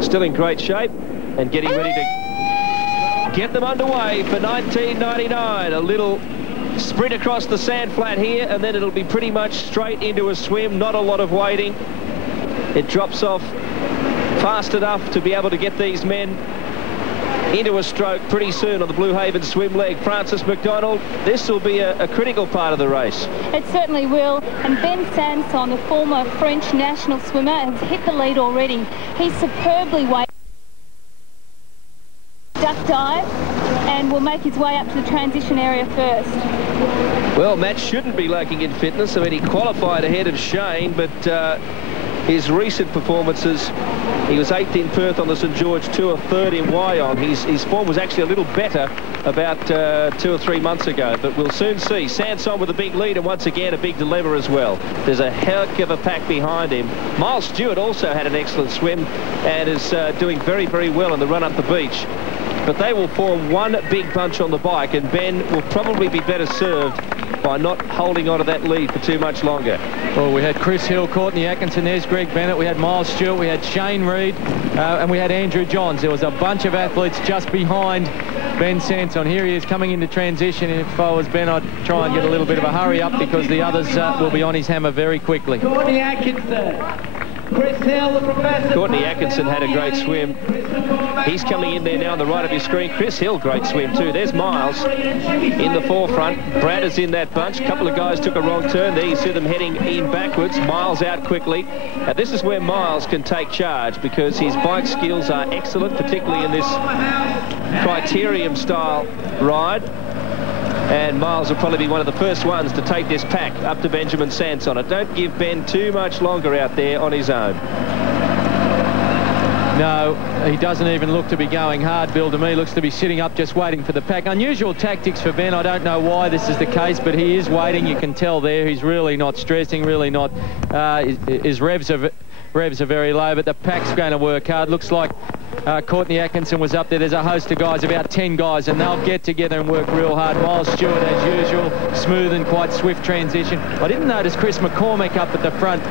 still in great shape and getting ready to get them underway for 1999. A little sprint across the sand flat here, and then it'll be pretty much straight into a swim. Not a lot of waiting. It drops off fast enough to be able to get these men into a stroke pretty soon on the Blue Haven swim leg. Francis McDonald, this will be a critical part of the race. It certainly will. And Ben Sanson, the former French national swimmer, has hit the lead already. He's superbly weighted. Duck dive, and will make his way up to the transition area first. Well, Matt shouldn't be lacking in fitness. I mean, he qualified ahead of Shane, but his recent performances, he was 8th in Perth on the St George Tour, 3rd in Wyong. His form was actually a little better about 2 or 3 months ago, but we'll soon see. Sanson with a big lead, and once again a big dilemma as well. There's a heck of a pack behind him. Miles Stewart also had an excellent swim and is doing very, very well in the run up the beach. But they will form one big bunch on the bike, and Ben will probably be better served by not holding on to that lead for too much longer. Well, we had Chris Hill, Courtney Atkinson, there's Greg Bennett, we had Miles Stewart, we had Shane Reed, and we had Andrew Johns. There was a bunch of athletes just behind Ben Sanson. Here he is coming into transition, and if I was Ben, I'd try and get a little bit of a hurry up because the others will be on his hammer very quickly. Courtney Atkinson. Chris Hill, the professor. Courtney Atkinson had a great swim. He's coming in there now on the right of your screen. Chris Hill, great swim too. There's Miles in the forefront. Brad is in that bunch. A couple of guys took a wrong turn there. You see them heading in backwards. Miles out quickly. Now this is where Miles can take charge because his bike skills are excellent, particularly in this criterium style ride. And Miles will probably be one of the first ones to take this pack up to Benjamin Sanson. Don't give Ben too much longer out there on his own. No, he doesn't even look to be going hard, Bill, to me. Looks to be sitting up just waiting for the pack. Unusual tactics for Ben. I don't know why this is the case, but he is waiting. You can tell there. He's really not stressing, really not. His revs are very low, but the pack's going to work hard. Looks like Courtney Atkinson was up there. There's a host of guys, about 10 guys, and they'll get together and work real hard. Miles Stewart, as usual, smooth and quite swift transition. I didn't notice Chris McCormick up at the front,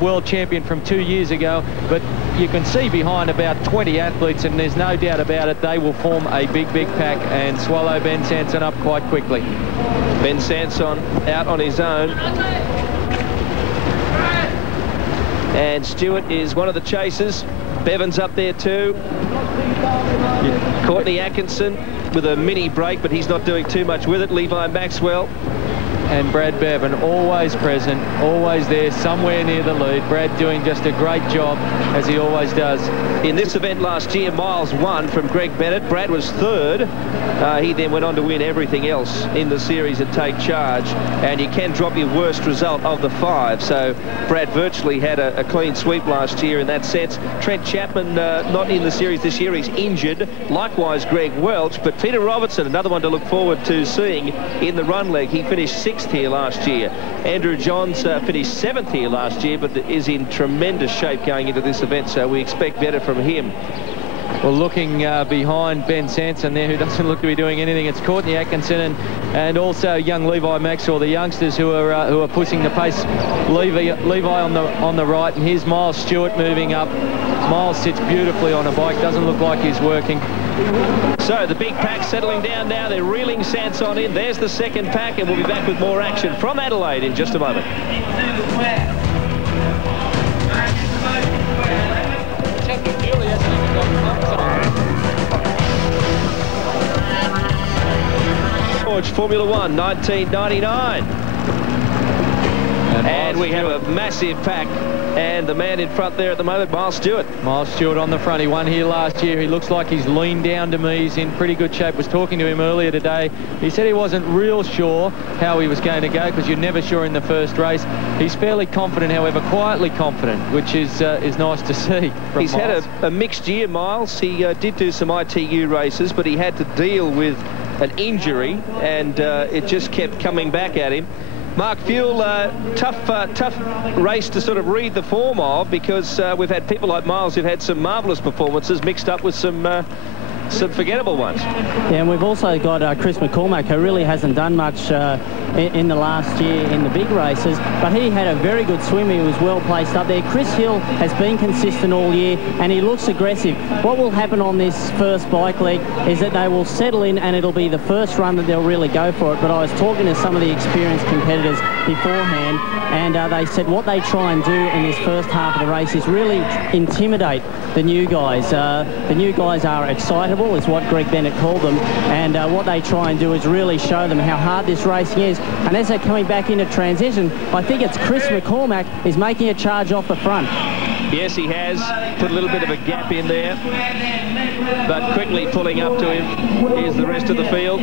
world champion from 2 years ago, but you can see behind about 20 athletes, and there's no doubt about it, they will form a big, big pack and swallow Ben Sanson up quite quickly. Ben Sanson out on his own. And Stewart is one of the chasers. Bevan's up there too. Courtney Atkinson with a mini break, but he's not doing too much with it. Levi Maxwell. And Brad Bevan, always present, always there, somewhere near the lead. Brad doing just a great job, as he always does. In this event last year, Miles won from Greg Bennett. Brad was 3rd. He then went on to win everything else in the series and take charge. And you can drop your worst result of the 5. So Brad virtually had a clean sweep last year in that sense. Trent Chapman not in the series this year. He's injured. Likewise, Greg Welch. But Peter Robertson, another one to look forward to seeing in the run leg. He finished 6th here last year. Andrew Johns finished 7th here last year, but is in tremendous shape going into this event, so we expect better from him. Well, looking behind Ben Sanson there, who doesn't look to be doing anything, it's Courtney Atkinson and also young Levi Maxwell, the youngsters who are pushing the pace. Levi on the right, and here's Miles Stewart moving up. Miles sits beautifully on a bike, doesn't look like he's working. So the big pack settling down now. They're reeling Sanson in. There's the second pack, and we'll be back with more action from Adelaide in just a moment. George Formula One 1999. And we have a massive pack, and the man in front there at the moment, Miles Stewart. Miles Stewart on the front. He won here last year. He looks like he's leaned down to me. He's in pretty good shape. Was talking to him earlier today. He said he wasn't real sure how he was going to go because you're never sure in the first race. He's fairly confident, however, quietly confident, which is nice to see. He's had a mixed year, Miles. He did do some ITU races, but he had to deal with an injury, and it just kept coming back at him. Mark Fuel, tough race to sort of read the form of, because we've had people like Miles who've had some marvellous performances mixed up with some forgettable ones. Yeah, and we've also got Chris McCormack, who really hasn't done much in the last year in the big races, but he had a very good swim. He was well placed up there. Chris Hill has been consistent all year, and he looks aggressive. What will happen on this first bike leg is that they will settle in, and it'll be the first run that they'll really go for it. But I was talking to some of the experienced competitors beforehand, and they said what they try and do in this first half of the race is really intimidate the new guys. The new guys are excitable, is what Greg Bennett called them, and what they try and do is really show them how hard this racing is. And as they're coming back into transition, I think it's Chris McCormack is making a charge off the front. Yes, he has put a little bit of a gap in there, but quickly pulling up to him is the rest of the field.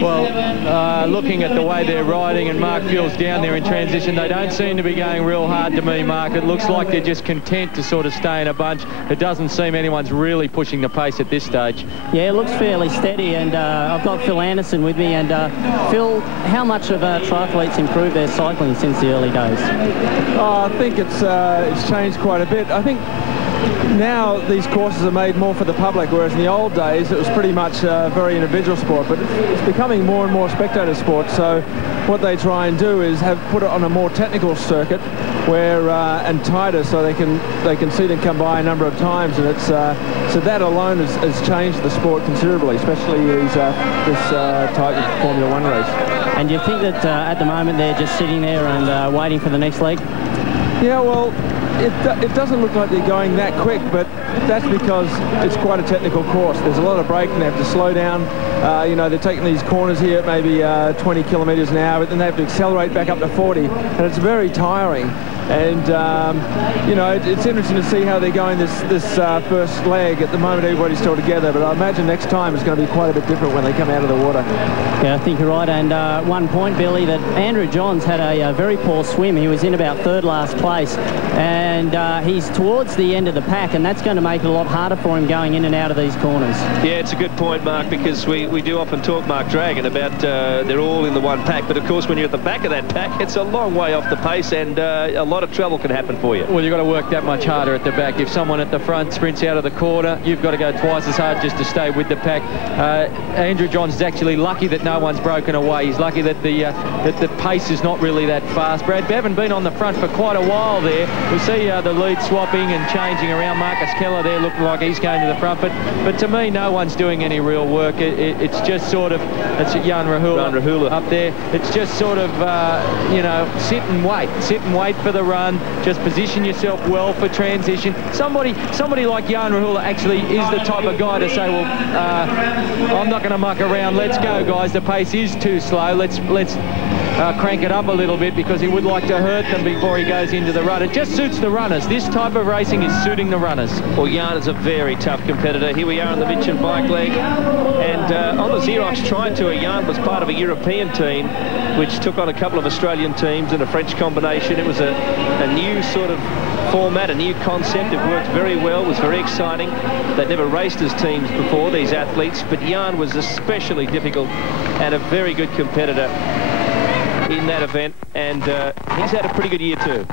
Well, looking at the way they're riding, and Mark Field's down there in transition, they don't seem to be going real hard to me, Mark. It looks like they're just content to sort of stay in a bunch. It doesn't seem anyone's really pushing the pace at this stage. Yeah, it looks fairly steady, and I've got Phil Anderson with me. And Phil, how much have triathletes improved their cycling since the early days? I think it's changed quite a bit. I think now these courses are made more for the public, whereas in the old days it was pretty much a very individual sport, but it's becoming more and more spectator sport. So what they try and do is put it on a more technical circuit where and tighter, so they can see them come by a number of times, and it's so that alone has changed the sport considerably, especially this type of Formula One race. And do you think that at the moment they're just sitting there and waiting for the next leg? Yeah, well, it doesn't look like they're going that quick, but that's because it's quite a technical course. There's a lot of braking. They have to slow down. You know, they're taking these corners here at maybe 20 kilometres an hour, but then they have to accelerate back up to 40, and it's very tiring. And you know, it's interesting to see how they're going this first leg. At the moment, everybody's still together, but I imagine next time it's going to be quite a bit different when they come out of the water. Yeah, I think you're right. And 1 point, Billy, that Andrew Johns had a very poor swim. He was in about third last place, and he's towards the end of the pack, and that's going to make it a lot harder for him going in and out of these corners. Yeah, it's a good point, Mark, because we do often talk, Mark Dragon, about they're all in the one pack, but of course when you're at the back of that pack, it's a long way off the pace, and a lot of trouble can happen for you. Well, you've got to work that much harder at the back. If someone at the front sprints out of the corner, you've got to go twice as hard just to stay with the pack. Andrew Johns is actually lucky that no one's broken away. He's lucky that the pace is not really that fast. Brad Bevan been on the front for quite a while there. We see the lead swapping and changing around. Marcus Keller there looking like he's going to the front, but to me, no one's doing any real work. It's just sort of, it's Jan Rahula up there. It's just sort of, you know, sit and wait for the run. Just position yourself well for transition. Somebody like Jan Rahula actually is the type of guy to say, well, I'm not going to muck around. Let's go, guys. The pace is too slow. Let's crank it up a little bit, because he would like to hurt them before he goes into the run. It just suits the runners. This type of racing is suiting the runners. Well, Jan is a very tough competitor. Here we are on the Mitchin bike leg, and on the Xerox Tri Tour, Jan was part of a European team which took on a couple of Australian teams and a French combination. It was a new sort of format, a new concept. It worked very well. It was very exciting. They'd never raced as teams before, these athletes, but Jan was especially difficult and a very good competitor in that event, and he's had a pretty good year too.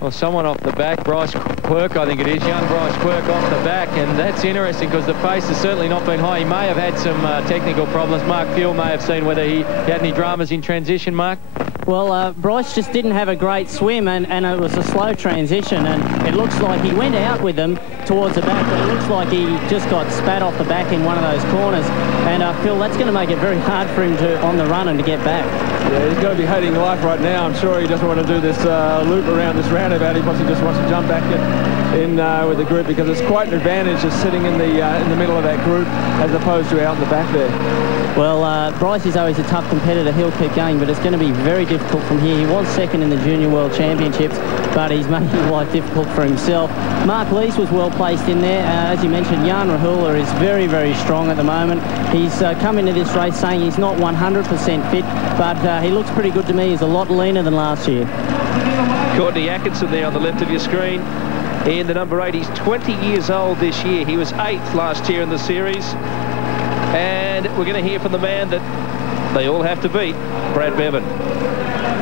Well, someone off the back, Bryce Quirk, I think it is, young Bryce Quirk off the back, and that's interesting because the pace has certainly not been high. He may have had some technical problems. Mark Field may have seen whether he had any dramas in transition, Mark. Well, Bryce just didn't have a great swim, and it was a slow transition, and it looks like he went out with them towards the back, but it looks like he just got spat off the back in one of those corners. And Phil, that's going to make it very hard for him to on the run and to get back. Yeah, he's going to be hating life right now. I'm sure he doesn't want to do this loop around this roundabout. He possibly just wants to jump back in with the group, because it's quite an advantage just sitting in the middle of that group as opposed to out in the back there. Well, Bryce is always a tough competitor. He'll keep going, but it's going to be very difficult from here. He was second in the Junior World Championships, but he's making life difficult for himself. Mark Lees was well placed in there. As you mentioned, Jan Rahula is very, very strong at the moment. He's come into this race saying he's not 100% fit, but he looks pretty good to me. He's a lot leaner than last year. Courtney Atkinson there on the left of your screen in the number 8. He's 20 years old this year. He was 8th last year in the series. And we're going to hear from the man that they all have to beat, Brad Bevan.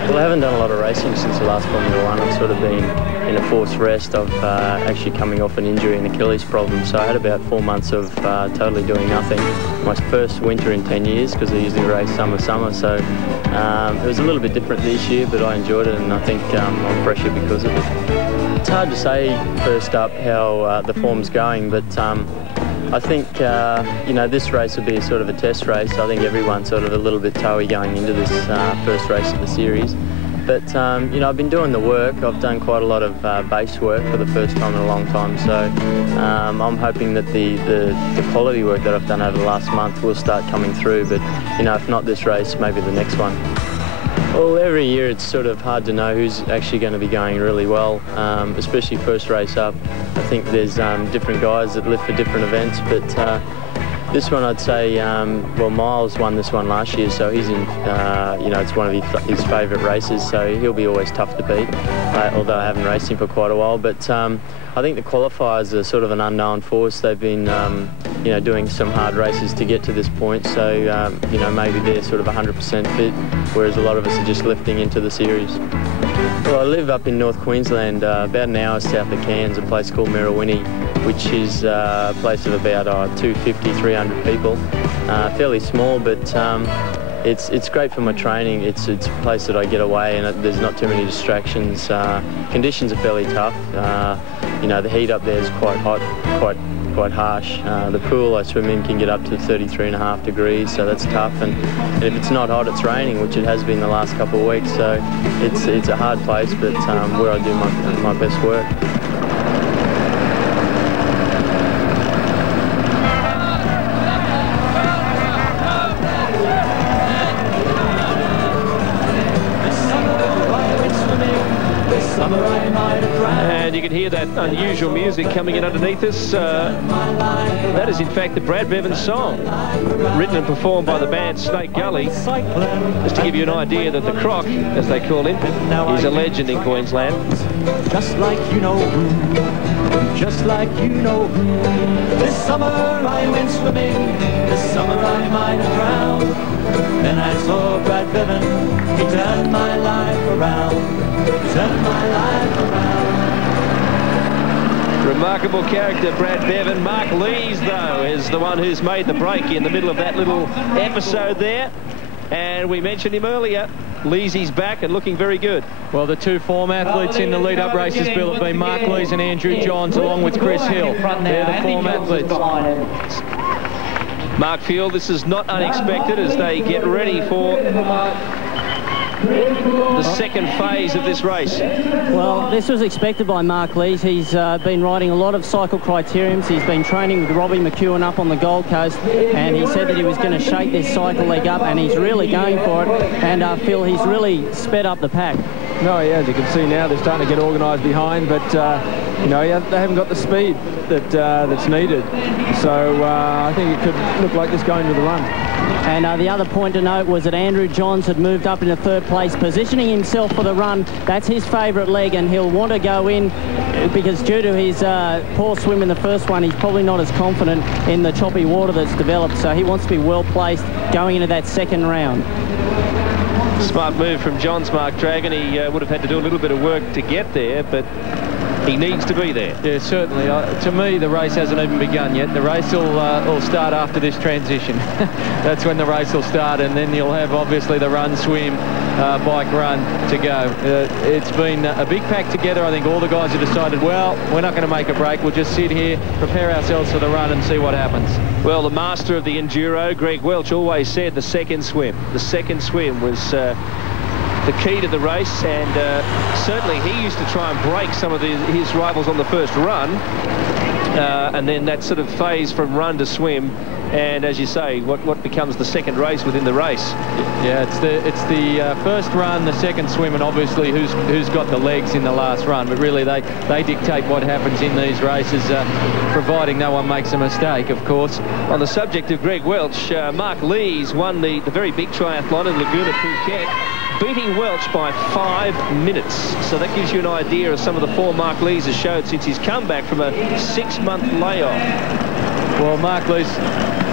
Well, I haven't done a lot of racing since the last Formula 1. I've sort of been in a forced rest of actually coming off an injury and Achilles problem. So I had about 4 months of totally doing nothing. My first winter in 10 years, because I usually race summer. So it was a little bit different this year, but I enjoyed it, and I think I'm fresher because of it. It's hard to say first up how the form's going, but I think, you know, this race will be sort of a test race. I think everyone's sort of a little bit toey going into this first race of the series. But, you know, I've been doing the work. I've done quite a lot of base work for the first time in a long time. So I'm hoping that the quality work that I've done over the last month will start coming through. But, you know, if not this race, maybe the next one. Well, every year it's sort of hard to know who's actually going to be going really well, especially first race up. I think there's different guys that live for different events, but this one I'd say, well, Miles won this one last year, so he's in, you know, it's one of his favourite races, so he'll be always tough to beat, although I haven't raced him for quite a while. But I think the qualifiers are sort of an unknown force. They've been, you know, doing some hard races to get to this point, so, you know, maybe they're sort of 100% fit, whereas a lot of us are just lifting into the series. Well, I live up in North Queensland, about an hour south of Cairns, a place called Merrawinnie, which is a place of about 250, 300 people. Fairly small, but it's great for my training. It's a place that I get away, and there's not too many distractions. Conditions are fairly tough. You know, the heat up there is quite hot, quite harsh. The pool I swim in can get up to 33.5 degrees, so that's tough. And if it's not hot, it's raining, which it has been the last couple of weeks. So it's a hard place, but where I do my best work. And you can hear that unusual music coming in underneath us. That is in fact the Brad Bevan song, written and performed by the band Snake Gully. Just to give you an idea that the Croc, as they call him, is a legend in Queensland. Just like you know who, just like you know who. This summer I went swimming, this summer I might have drowned. Then I saw Brad Bevan, he turned my life around. Turn my life around. Remarkable character, Brad Bevan. Mark Lees, though, is the one who's made the break in the middle of that little episode there. And we mentioned him earlier. Leesy's back and looking very good. Well, the two form athletes in the lead-up races, Bill, have been Mark Lees and Andrew Johns, along with Chris Hill. They're the form athletes. Mark Field, this is not unexpected as they get ready for the second phase of this race. Well, this was expected by Mark Lees. He's been riding a lot of cycle criteriums. He's been training with Robbie McEwen up on the Gold Coast, and he said that he was going to shake this cycle leg up, and he's really going for it. And Phil, he's really sped up the pack. No, yeah, as you can see now, they're starting to get organised behind, but you know, they haven't got the speed that's needed. So I think it could look like this going to the run. And the other point to note was that Andrew Johns had moved up into third place, positioning himself for the run. That's his favourite leg, and he'll want to go in because due to his poor swim in the first one, he's probably not as confident in the choppy water that's developed. So he wants to be well placed going into that second round. Smart move from Johns, Mark Dragon. He would have had to do a little bit of work to get there, but he needs to be there. Yeah, certainly. To me, the race hasn't even begun yet. The race will start after this transition. That's when the race will start, and then you'll have, obviously, the run, swim, bike run to go. It's been a big pack together. I think all the guys have decided, well, we're not going to make a break. We'll just sit here, prepare ourselves for the run and see what happens. Well, the master of the enduro, Greg Welch, always said the second swim. The second swim was the key to the race, and certainly he used to try and break some of his rivals on the first run, and then that sort of phase from run to swim, and as you say, what becomes the second race within the race. Yeah, it's the first run, the second swim, and obviously who's got the legs in the last run. But really, they dictate what happens in these races, providing no one makes a mistake, of course. On the subject of Greg Welch, Mark Lees won the very big triathlon in Laguna, Phuket, beating Welch by 5 minutes. So that gives you an idea of some of the form Mark Lees has showed since his comeback from a 6-month layoff. Well, Mark Lees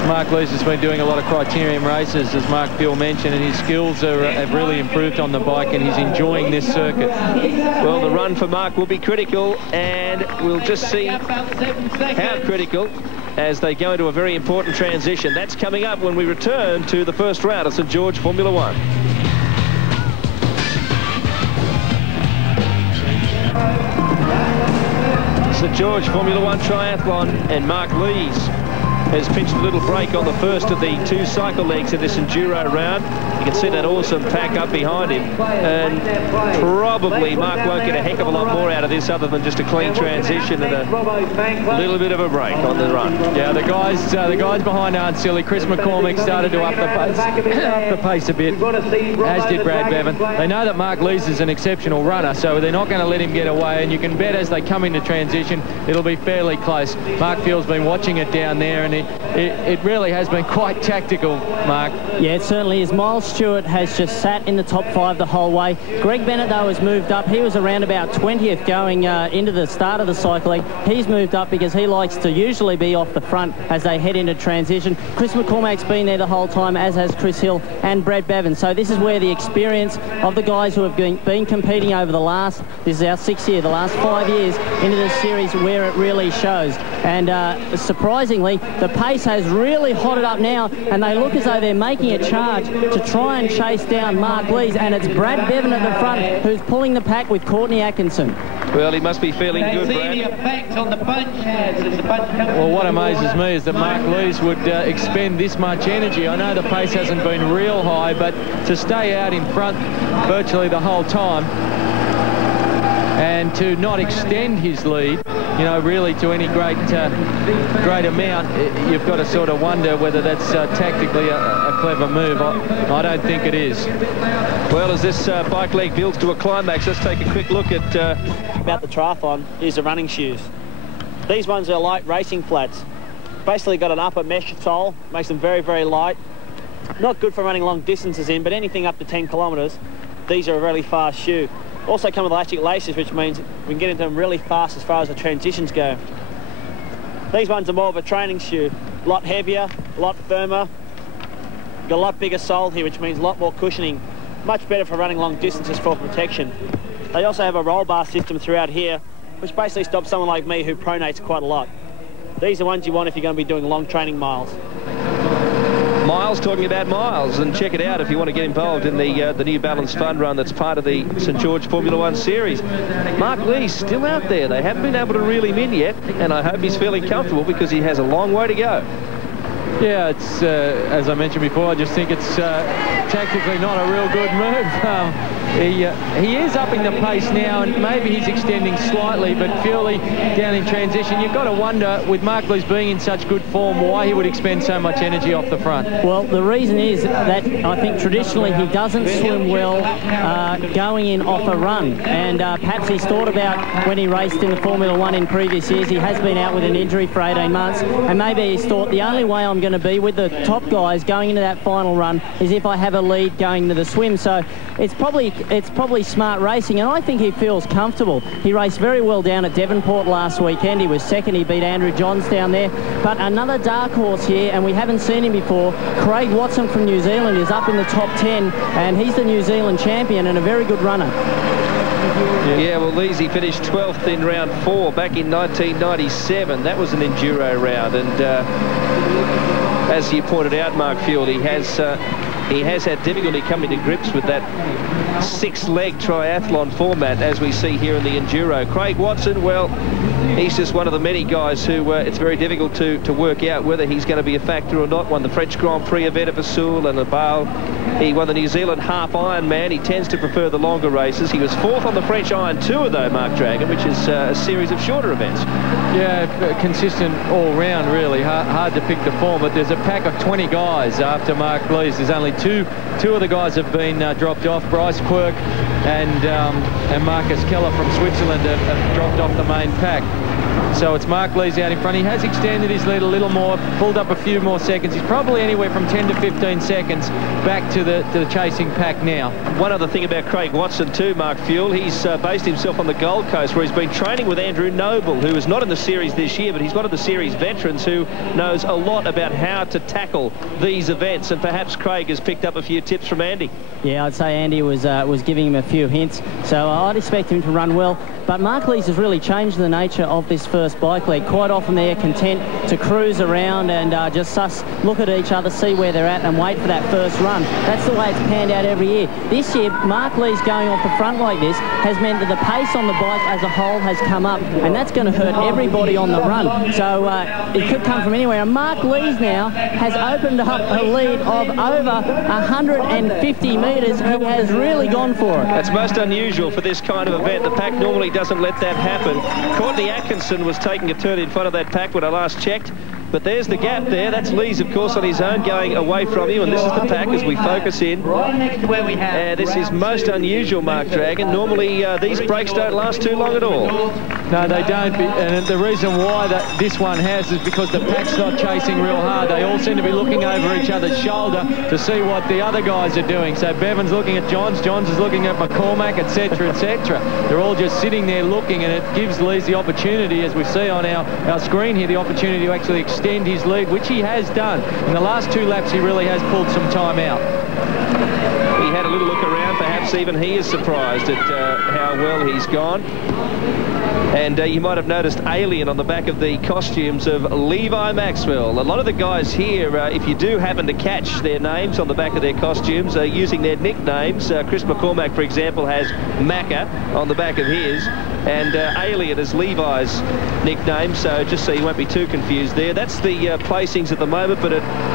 Mark Lees has been doing a lot of criterium races, as Mark Field mentioned, and his skills have really improved on the bike, and he's enjoying this circuit. Well, the run for Mark will be critical, and we'll just see how critical as they go into a very important transition. That's coming up when we return to the first round of St George Formula One. St George Formula One Triathlon, and Mark Lees has pinched a little break on the first of the 2 cycle legs of this enduro round. You can see that awesome pack up behind him, and probably Mark won't get a heck of a lot more out of this other than just a clean transition and a little bit of a break on the run. Yeah, the guys behind aren't silly. Chris McCormick started to up the pace a bit, as did Brad Bevan. They know that Mark Lees is an exceptional runner, so they're not going to let him get away, and you can bet as they come into transition, it'll be fairly close. Mark Field's been watching it down there, and it really has been quite tactical, Mark. Yeah, it certainly is. Miles Stewart has just sat in the top 5 the whole way. Greg Bennett, though, has moved up. He was around about 20th going into the start of the cycling. He's moved up because he likes to usually be off the front as they head into transition. Chris McCormack's been there the whole time, as has Chris Hill and Brad Bevan. So this is where the experience of the guys who have been competing over the last, this is our 6th year, the last 5 years into this series, where it really shows. And surprisingly, the pace has really hotted up now, and they look as though they're making a charge to try and chase down Mark Lees, and it's Brad Bevan at the front who's pulling the pack with Courtney Atkinson. Well, he must be feeling good, Brad. Well, what amazes me is that Mark Lees would expend this much energy. I know the pace hasn't been real high, but to stay out in front virtually the whole time and to not extend his lead, you know, really to any great amount, you've got to sort of wonder whether that's tactically a clever move. I don't think it is. Well, as this bike leg builds to a climax, let's take a quick look at... About the triathlon is the running shoes. These ones are light racing flats. Basically got an upper mesh sole, makes them very, very light. Not good for running long distances in, but anything up to 10 kilometres, these are a really fast shoe. Also come with elastic laces, which means we can get into them really fast as far as the transitions go. These ones are more of a training shoe. A lot heavier, a lot firmer. Got a lot bigger sole here, which means a lot more cushioning. Much better for running long distances for protection. They also have a roll bar system throughout here, which basically stops someone like me who pronates quite a lot. These are ones you want if you're going to be doing long training miles. Miles, talking about miles, and check it out if you want to get involved in the New Balance Fun Run that's part of the St George Formula One series. Mark Lee's still out there. They haven't been able to reel him in yet, and I hope he's feeling comfortable because he has a long way to go. Yeah, it's as I mentioned before, I just think it's tactically not a real good move. He is upping the pace now, and maybe he's extending slightly, but purely down in transition. You've got to wonder, with Mark Lees being in such good form, why he would expend so much energy off the front. Well, the reason is that I think traditionally he doesn't swim well going in off a run, and perhaps he's thought about when he raced in the Formula One in previous years. He has been out with an injury for 18 months, and maybe he's thought the only way I'm going to be with the top guys going into that final run is if I have a lead going to the swim. So it's probably smart racing, and I think he feels comfortable. He raced very well down at Davenport last weekend. He was second. He beat Andrew Johns down there. But another dark horse here, and we haven't seen him before, Craig Watson from New Zealand, is up in the top 10, and he's the New Zealand champion and a very good runner. Yeah, well, Leesy finished 12th in round 4 back in 1997. That was an enduro round, and as you pointed out, Mark Field, he has had difficulty coming to grips with that 6-leg triathlon format, as we see here in the enduro. Craig Watson, well, he's just one of the many guys who it's very difficult to work out whether he's going to be a factor or not. Won the French Grand Prix event at Vesoul and Laval. He won the New Zealand half Ironman. He tends to prefer the longer races. He was 4th on the French Iron Tour, though, Mark Dragon, which is a series of shorter events. Yeah, consistent all round, really. Hard to pick the form, but there's a pack of 20 guys after Mark Lees. There's only two of the guys have been dropped off. Bryce Quirk and Marcus Keller from Switzerland have dropped off the main pack. So it's Mark Lees out in front. He has extended his lead a little more, pulled up a few more seconds. He's probably anywhere from 10 to 15 seconds back to the chasing pack now. One other thing about Craig Watson too, Mark Fuel, he's based himself on the Gold Coast, where he's been training with Andrew Noble, who is not in the series this year, but he's one of the series veterans who knows a lot about how to tackle these events, and perhaps Craig has picked up a few tips from Andy. Yeah, I'd say Andy was giving him a few hints, so I'd expect him to run well. But Mark Lees has really changed the nature of this first bike leg. Quite often they're content to cruise around and just look at each other, see where they're at and wait for that first run. That's the way it's panned out every year. This year, Mark Lees going off the front like this has meant that the pace on the bike as a whole has come up, and that's going to hurt everybody on the run. So it could come from anywhere. And Mark Lees now has opened up a lead of over 150 metres. He has really gone for it. That's most unusual for this kind of event. The pack normally doesn't let that happen. Courtney Atkinson was taking a turn in front of that pack when I last checked. But there's the gap there. That's Lees, of course, on his own, going away from you. And this is the pack as we focus in. This is most unusual, Mark Dragon. Normally, these breaks don't last too long at all. No, they don't. And the reason why this one has is because the pack's not chasing real hard. They all seem to be looking over each other's shoulder to see what the other guys are doing. So Bevan's looking at Johns is looking at McCormack, etc., etc. They're all just sitting there looking, and it gives Lees the opportunity, as we see on our screen here, the opportunity to actually extend his lead, which he has done. In the last 2 laps, he really has pulled some time out. He had a little look around. Perhaps even he is surprised at how well he's gone. And you might have noticed Alien on the back of the costumes of Levi Maxwell. A lot of the guys here, if you do happen to catch their names on the back of their costumes, using their nicknames. Chris McCormack, for example, has Macca on the back of his, and Alien is Levi's nickname, so just so you won't be too confused there. That's the placings at the moment, but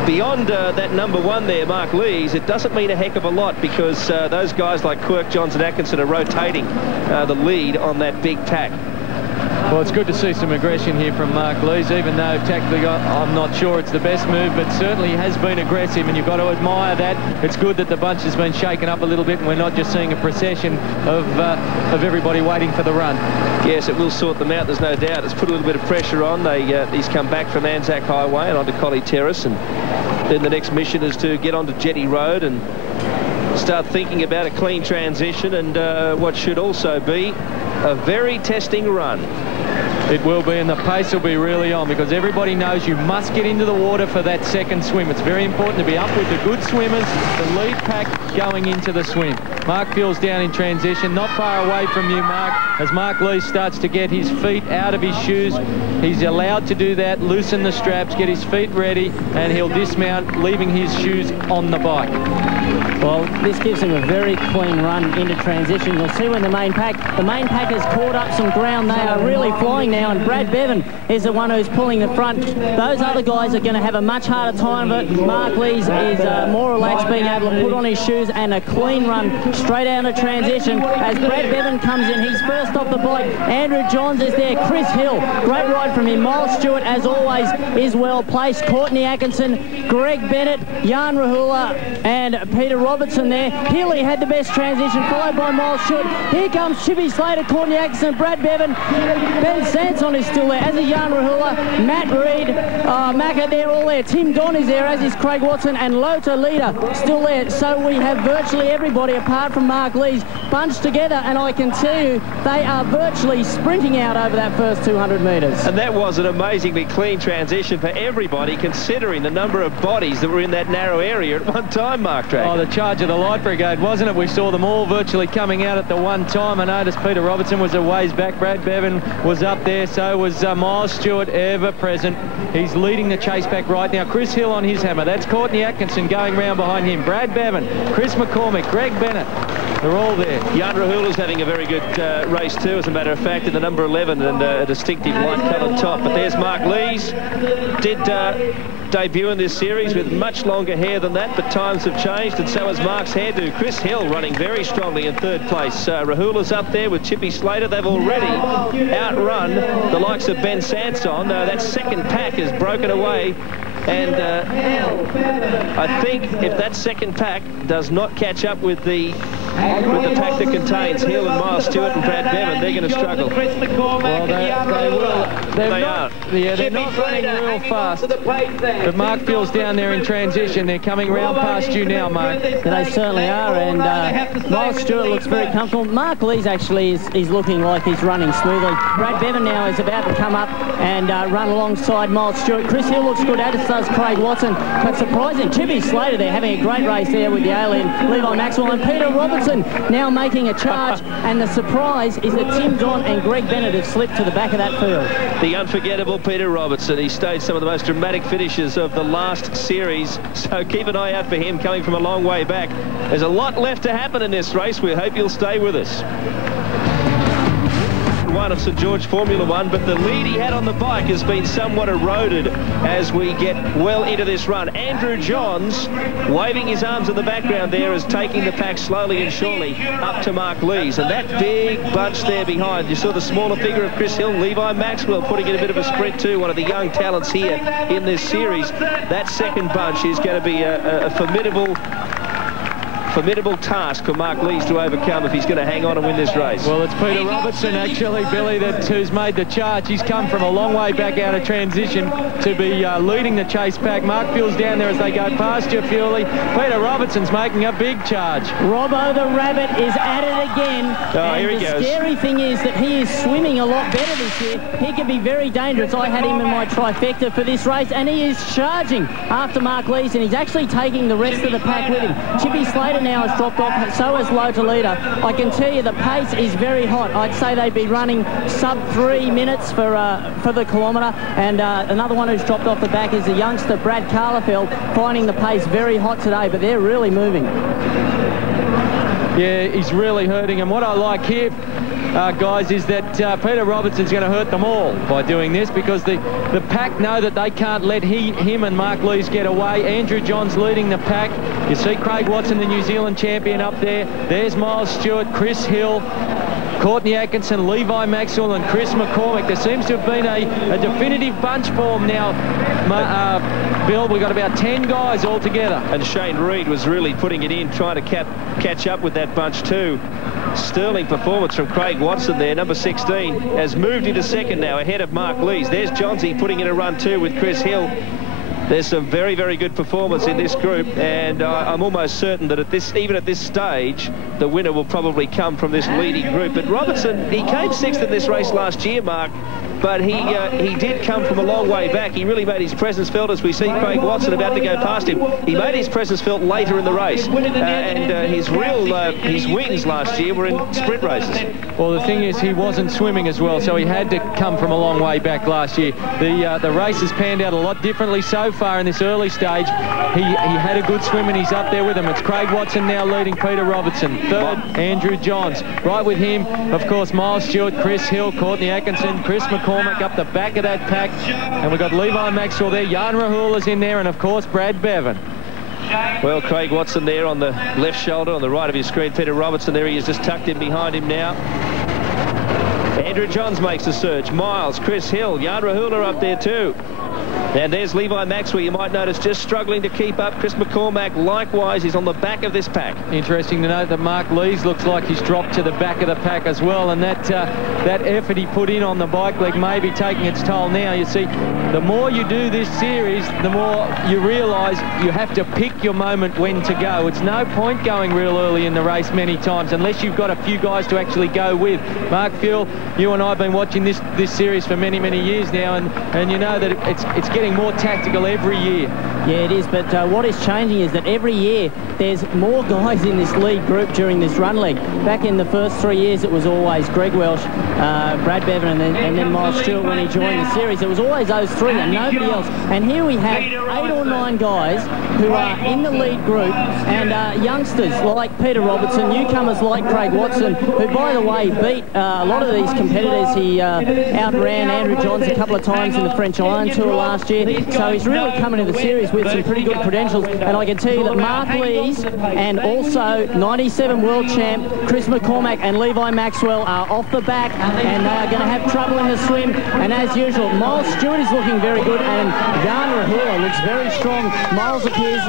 beyond that number 1 there, Mark Lees, it doesn't mean a heck of a lot, because those guys like Quirk, Johns and Atkinson are rotating the lead on that big pack. Well, it's good to see some aggression here from Mark Lees, even though tactically I'm not sure it's the best move, but certainly he has been aggressive, and you've got to admire that. It's good that the bunch has been shaken up a little bit, and we're not just seeing a procession of everybody waiting for the run. Yes, it will sort them out, there's no doubt. It's put a little bit of pressure on. He's come back from Anzac Highway and onto Collie Terrace, and then the next mission is to get onto Jetty Road and start thinking about a clean transition and what should also be a very testing run. It will be, and the pace will be really on, because everybody knows you must get into the water for that second swim. It's very important to be up with the good swimmers, the lead pack going into the swim. Mark Fuel's down in transition, not far away from you, Mark. As Mark Lees starts to get his feet out of his shoes, he's allowed to do that, loosen the straps, get his feet ready, and he'll dismount, leaving his shoes on the bike. Well, this gives him a very clean run into transition. You'll see when the main pack has caught up some ground. They are really flying now, and Brad Bevan is the one who's pulling the front. Those other guys are going to have a much harder time of it. Mark Lees is more relaxed, being able to put on his shoes, and a clean run straight out of transition. As Brad Bevan comes in, he's first off the bike. Andrew Johns is there. Chris Hill, great ride from him. Miles Stewart, as always, is well placed. Courtney Atkinson, Greg Bennett, Jan Rahula, and Peter Robertson there. Healy had the best transition, followed by Miles Stewart. Here comes Chippy Slater, Courtney Atkinson, Brad Bevan. Ben Sanson is still there, as is Jan Rahula, Matt Reed, Macca, they're all there. Tim Don is there, as is Craig Watson, and Lota Leader still there. So we have virtually everybody, apart from Mark Lees, bunched together, and I can tell you they are virtually sprinting out over that first 200 metres. And that was an amazingly clean transition for everybody, considering the number of bodies that were in that narrow area at one time, Mark Drake. Oh, the charge of the Light Brigade, wasn't it? We saw them all virtually coming out at the one time. I noticed Peter Robertson was a ways back. Brad Bevan was up there. So was Miles Stewart, ever present. He's leading the chase back right now. Chris Hill on his hammer. That's Courtney Atkinson going round behind him. Brad Bevan, Chris McCormack, Greg Bennett. They're all there. Jan Rahula's having a very good race too, as a matter of fact, in the number 11 and a distinctive light-coloured top. But there's Mark Lees. Did debut in this series with much longer hair than that, but times have changed, and so has Mark's hairdo. Chris Hill running very strongly in third place. Rahula's up there with Chippy Slater. They've already outrun the likes of Ben Sanson. That second pack is broken away. And I think if that second pack does not catch up with the with the pack that contains Hill and Miles Stewart and Brad Bevan, they're going to struggle. Well, they will. They are. Yeah, they're not running real fast. But Mark Field's down there in transition. They're coming round past you now, Mark. They certainly are, and Miles Stewart looks very comfortable. Mark Lees actually is looking like he's running smoothly. Brad Bevan now is about to come up and run alongside Miles Stewart. Chris Hill looks good, as does Craig Watson. But surprising, Chippy Slater, they're having a great race there with the alien Levi Maxwell, and Peter Robertson now making a charge. And the surprise is that Tim Don and Greg Bennett have slipped to the back of that field. The unforgettable Peter Robertson. He staged some of the most dramatic finishes of the last series, so keep an eye out for him coming from a long way back. There's a lot left to happen in this race. We hope you'll stay with us. One of St George Formula One, but the lead he had on the bike has been somewhat eroded as we get well into this run. Andrew Johns waving his arms in the background there is taking the pack slowly and surely up to Mark Lees, and that big bunch there behind, you saw the smaller figure of Chris Hill, Levi Maxwell putting in a bit of a sprint too, one of the young talents here in this series. That second bunch is going to be a formidable task for Mark Lees to overcome if he's going to hang on and win this race. Well, it's Peter Robertson, actually, Billy, who's made the charge. He's come from a long way back out of transition to be leading the chase pack. Mark Field's down there as they go past you, Fuely. Peter Robertson's making a big charge. Robbo the Rabbit is at it again. Oh, and here he goes. The scary thing is that he is swimming a lot better this year. He can be very dangerous. I had him in my trifecta for this race, and he is charging after Mark Lees, and he's actually taking the rest of the pack with him. Chippy Slater now has dropped off, so has Lota Leader. I can tell you the pace is very hot. I'd say they'd be running sub 3 minutes for the kilometre, and another one who's dropped off the back is the youngster Brad Carlefeld, finding the pace very hot today, but they're really moving. Yeah, he's really hurting, and what I like here, guys, is that Peter Robertson's going to hurt them all by doing this, because the pack know that they can't let him and Mark Lees get away. Andrew Johns leading the pack. You see Craig Watson, the New Zealand champion, up there. There's Miles Stewart, Chris Hill, Courtney Atkinson, Levi Maxwell and Chris McCormick. There seems to have been a definitive bunch form now. Bill, we've got about 10 guys all together. And Shane Reed was really putting it in, trying to catch up with that bunch too. Sterling performance from Craig Watson there, number 16, has moved into second now, ahead of Mark Lees. There's Johnsy putting in a run too with Chris Hill. There's some very, very good performance in this group, and I'm almost certain that even at this stage, the winner will probably come from this leading group. But Robertson, he came sixth in this race last year, Mark, but he did come from a long way back. He really made his presence felt as we see Craig Watson about to go past him. He made his presence felt later in the race, and his wins last year were in sprint races. Well, the thing is, he wasn't swimming as well, so he had to come from a long way back last year. The race has panned out a lot differently so far in this early stage. He had a good swim, and he's up there with him. It's Craig Watson now leading Peter Robertson. Third, Andrew Johns. Right with him, of course, Miles Stewart, Chris Hill, Courtney Atkinson, Chris McCormick up the back of that pack. And we've got Levi Maxwell there, Jan Rahula's in there, and of course, Brad Bevan. Well, Craig Watson there on the left shoulder, on the right of his screen. Peter Robertson there, he is just tucked in behind him now. Andrew Johns makes a surge. Miles, Chris Hill, Jan Rahula up there too. And there's Levi Maxwell, you might notice, just struggling to keep up. Chris McCormack, likewise, is on the back of this pack. Interesting to note that Mark Lees looks like he's dropped to the back of the pack as well, and that effort he put in on the bike leg may be taking its toll now. You see, the more you do this series, the more you realise you have to pick your moment when to go. It's no point going real early in the race many times unless you've got a few guys to actually go with. Mark Fuel, you and I have been watching this series for many, many years now, and you know that it's getting more tactical every year. Yeah, it is, but what is changing is that every year there's more guys in this lead group during this run leg. Back in the first 3 years, it was always Greg Welsh, Brad Bevan, and then Miles Stewart when he joined the series. It was always those three and nobody else. And here we have 8 or 9 guys who are in the lead group, and youngsters like Peter Robertson, newcomers like Craig Watson, who, by the way, beat a lot of these competitors. He outran Andrew Johns a couple of times in the French Iron Tour last year. year. So he's really coming to the series with some pretty good credentials. And I can tell you that Mark Lees and also 97 world champ Chris McCormack and Levi Maxwell are off the back, and they are going to have trouble in the swim. And as usual, Miles Stewart is looking very good, and Jan Rahula looks very strong. Miles appears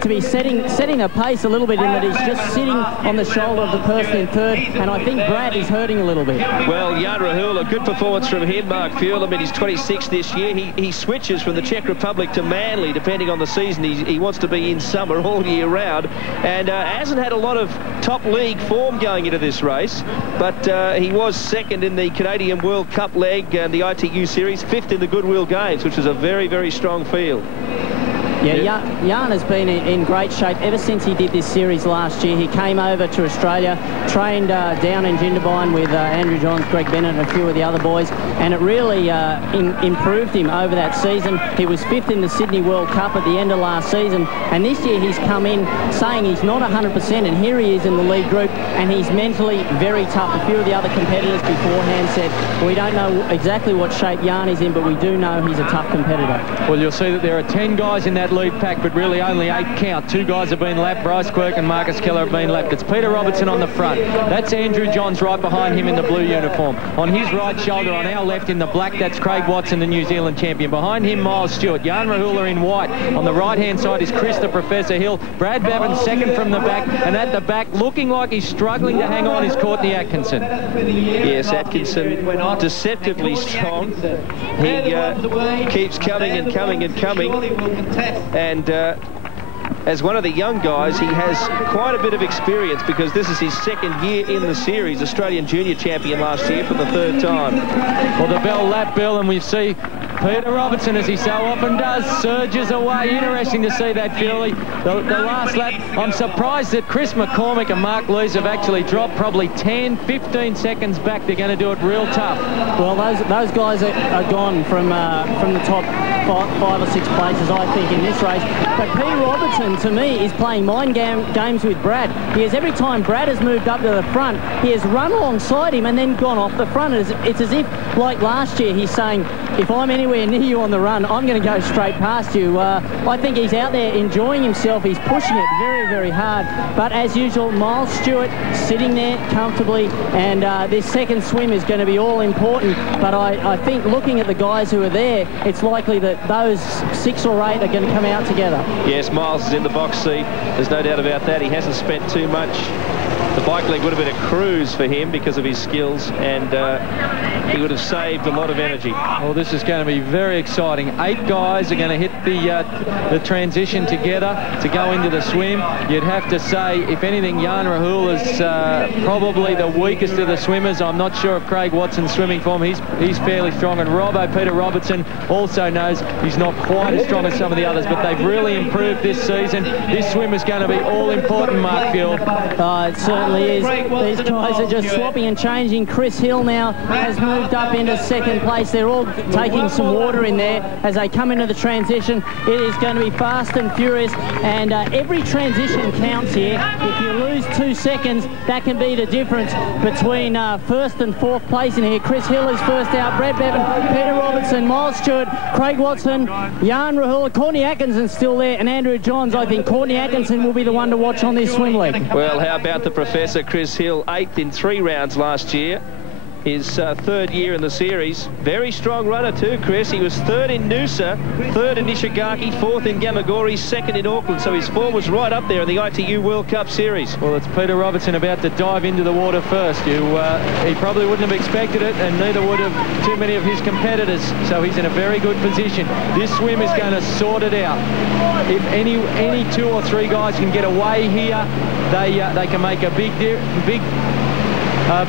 to be setting a pace a little bit in that he's just sitting on the shoulder of the person in third, and I think Brad is hurting a little bit. Well, Jan Rahula, good performance from him, Mark Fuel. I mean, he's 26 this year. He switches from the Czech Republic to Manly, depending on the season. He wants to be in summer all year round, and hasn't had a lot of top league form going into this race, but he was second in the Canadian World Cup leg and the ITU Series, fifth in the Goodwill Games, which is a very, very strong field. Yeah, Jan has been in great shape ever since he did this series last year. He came over to Australia, trained down in Jindabyne with Andrew Johns, Greg Bennett and a few of the other boys, and it really improved him over that season. He was fifth in the Sydney World Cup at the end of last season, and this year he's come in saying he's not 100%, and here he is in the lead group, and he's mentally very tough. A few of the other competitors beforehand said, we don't know exactly what shape Jan is in, but we do know he's a tough competitor. Well, you'll see that there are 10 guys in that lead pack, but really only 8 count. 2 guys have been lapped. Bryce Quirk and Marcus Keller have been lapped. It's Peter Robertson on the front. That's Andrew Johns right behind him in the blue uniform. On his right shoulder, on our left in the black, that's Craig Watson, the New Zealand champion. Behind him, Miles Stewart. Jan Rahula in white. On the right-hand side is Chris the Professor Hill. Brad Bevan second from the back, and at the back, looking like he's struggling to hang on, is Courtney Atkinson. Yes, Atkinson, deceptively strong. He keeps coming and coming and coming. And as one of the young guys, he has quite a bit of experience because this is his second year in the series. Australian junior champion last year for the 3rd time. Well, the bell lap, Bill, and we see Peter Robertson, as he so often does, surges away. Interesting to see that, Fury. The last lap, I'm surprised that Chris McCormack and Mark Lees have actually dropped probably 10, 15 seconds back. They're going to do it real tough. Well, those guys are gone from the top 5 or 6 places, I think, in this race. But Peter Robertson, to me, is playing mind games with Brad. Every time Brad has moved up to the front, he has run alongside him and then gone off the front. It's as if, like last year, he's saying, if I'm anywhere near you on the run, I'm going to go straight past you. I think he's out there enjoying himself. He's pushing it very, very hard. But as usual, Miles Stewart sitting there comfortably, and this second swim is going to be all important. But I think looking at the guys who are there, it's likely that those 6 or 8 are going to come out together. Yes, Miles is in the box seat. There's no doubt about that. He hasn't spent too much. The bike leg would have been a cruise for him because of his skills, and he would have saved a lot of energy. Well, this is going to be very exciting. 8 guys are going to hit the transition together to go into the swim. You'd have to say, if anything, Jan Rahula is probably the weakest of the swimmers. I'm not sure if Craig Watson's swimming form. He's fairly strong, and Peter Robertson also knows he's not quite as strong as some of the others, but they've really improved this season. This swim is going to be all important, Mark Gill. It certainly is. These guys are just swapping and changing. Chris Hill now has moved up into second place. They're all taking some water in there as they come into the transition. It is going to be fast and furious, and every transition counts here. If you lose 2 seconds, that can be the difference between 1st and 4th place in here. Chris Hill is first out. Brad Bevan, Peter Robertson, Miles Stewart, Craig Watson, Jan Rahula, Courtney Atkinson's still there, and Andrew Johns. I think Courtney Atkinson will be the one to watch on this swim leg. Well, how about the Professor Chris Hill, 8th in 3 rounds last year. His 3rd year in the series. Very strong runner too, Chris. He was 3rd in Noosa, 3rd in Nishigaki, 4th in Gamagori, 2nd in Auckland. So his form was right up there in the ITU World Cup Series. Well, it's Peter Robertson about to dive into the water first. He probably wouldn't have expected it, and neither would have too many of his competitors. So he's in a very good position. This swim is going to sort it out. If any 2 or 3 guys can get away here, they can make a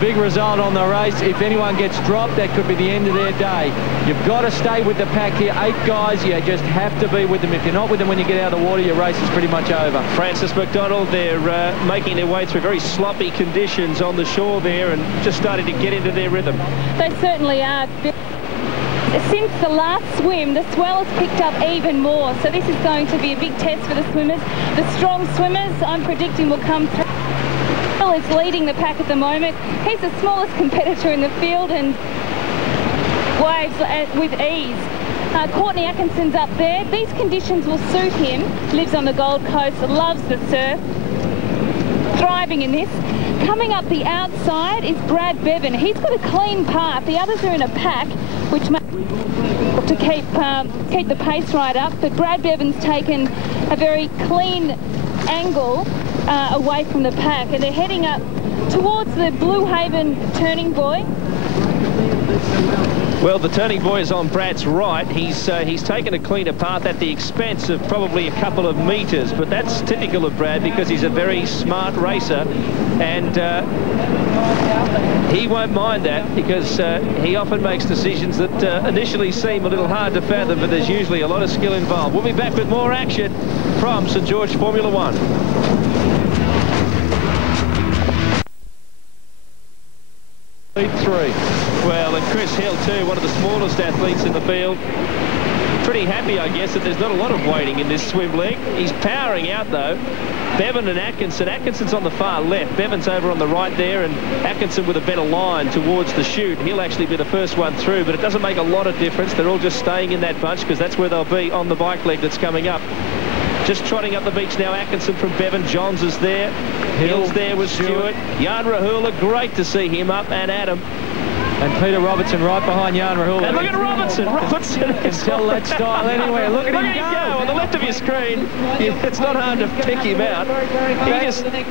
big result on the race. If anyone gets dropped, that could be the end of their day. You've got to stay with the pack here. 8 guys, you just have to be with them. If you're not with them when you get out of the water, your race is pretty much over. Francis McDonald, they're making their way through very sloppy conditions on the shore there and just starting to get into their rhythm. They certainly are. Since the last swim, the swell has picked up even more, so this is going to be a big test for the swimmers. The strong swimmers, I'm predicting, will come through. Phil is leading the pack at the moment. He's the smallest competitor in the field and waves with ease. Courtney Atkinson's up there. These conditions will suit him. Lives on the Gold Coast, loves the surf. Thriving in this. Coming up the outside is Brad Bevan. He's got a clean path. The others are in a pack, which may to keep the pace right up. But Brad Bevan's taken a very clean angle away from the pack, and they're heading up towards the Blue Haven turning buoy. Well, the turning buoy is on Brad's right. He's taken a cleaner path at the expense of probably a couple of metres, but that's typical of Brad because he's a very smart racer, and he won't mind that because he often makes decisions that initially seem a little hard to fathom, but there's usually a lot of skill involved. We'll be back with more action from St George Formula One. Lead 3. Well, and Chris Hill too, one of the smallest athletes in the field. Pretty happy, I guess, that there's not a lot of waiting in this swim leg. He's powering out, though. Bevan and Atkinson. Atkinson's on the far left. Bevan's over on the right there, and Atkinson with a better line towards the chute. He'll actually be the first one through, but it doesn't make a lot of difference. They're all just staying in that bunch because that's where they'll be on the bike leg that's coming up. Just trotting up the beach now, Atkinson from Bevan. Johns is there. Hill's there with Stewart. Jan Rahula, great to see him up, and Adam. And Peter Robertson right behind Jan Rahula. And look at Robertson. Robertson can tell that style anywhere. Look at him go. On the left of your screen, it's not hard to pick him out.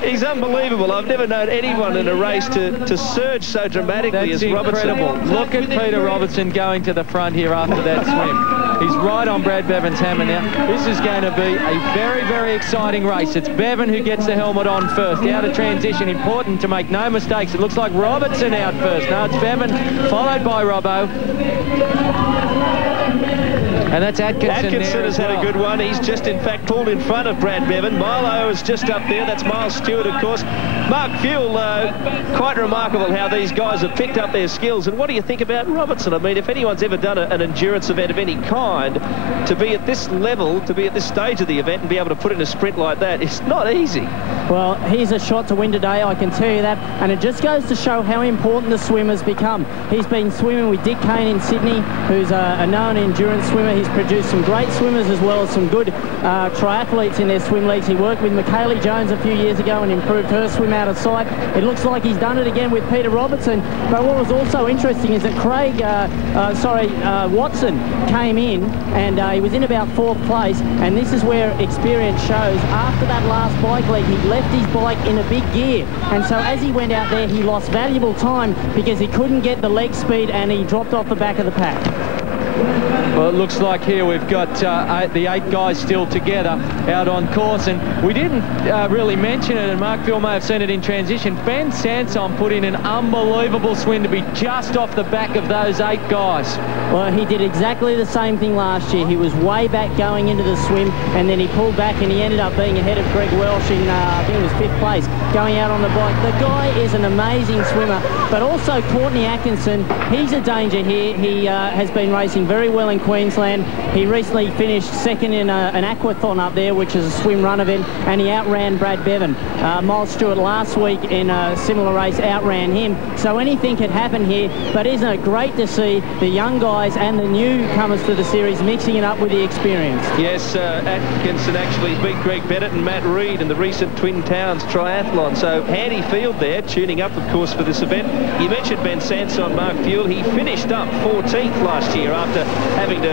He's unbelievable. I've never known anyone in a race to surge so dramatically as Robertson. Incredible. Look at Peter Robertson going to the front here after that swim. He's right on Brad Bevan's hammer now. This is going to be a very, very exciting race. It's Bevan who gets the helmet on first. Out of transition, important to make no mistakes. It looks like Robertson out first. No, it's Bevan, followed by Robbo. And that's Atkinson. Atkinson has had a good one. He's just, in fact, pulled in front of Brad Bevan. Milo is just up there. That's Miles Stewart, of course. Mark Fuel, quite remarkable how these guys have picked up their skills. And what do you think about Robertson? I mean, if anyone's ever done an endurance event of any kind, to be at this level, to be at this stage of the event and be able to put in a sprint like that, it's not easy. Well, he's a shot to win today, I can tell you that. And it just goes to show how important the swimmer's become. He's been swimming with Dick Kane in Sydney, who's a known endurance swimmer. He's produced some great swimmers as well as some good triathletes in their swim leagues. He worked with Michaela Jones a few years ago and improved her swim out of sight. It looks like he's done it again with Peter Robertson. But what was also interesting is that Watson came in and he was in about 4th place, and this is where experience shows. After that last bike leg, he left his bike in a big gear, and so as he went out there, he lost valuable time because he couldn't get the leg speed and he dropped off the back of the pack. Well, it looks like here we've got the 8 guys still together out on course, and we didn't really mention it, and Mark Phil may have seen it in transition. Ben Sanson put in an unbelievable swing to be just off the back of those 8 guys. Well, he did exactly the same thing last year. He was way back going into the swim, and then he pulled back, and he ended up being ahead of Greg Welsh in, I think it was 5th place, going out on the bike. The guy is an amazing swimmer, but also Courtney Atkinson, he's a danger here. He has been racing very well in Queensland. He recently finished 2nd in an aquathon up there, which is a swim run event, and he outran Brad Bevan. Miles Stewart last week in a similar race outran him, so anything could happen here. But isn't it great to see the young guys and the newcomers to the series mixing it up with the experience? Yes, Atkinson actually beat Greg Bennett and Matt Reed in the recent Twin Towns triathlon, so handy field there, tuning up, of course, for this event. You mentioned Ben Sanson, Mark Fuel. He finished up 14th last year after having to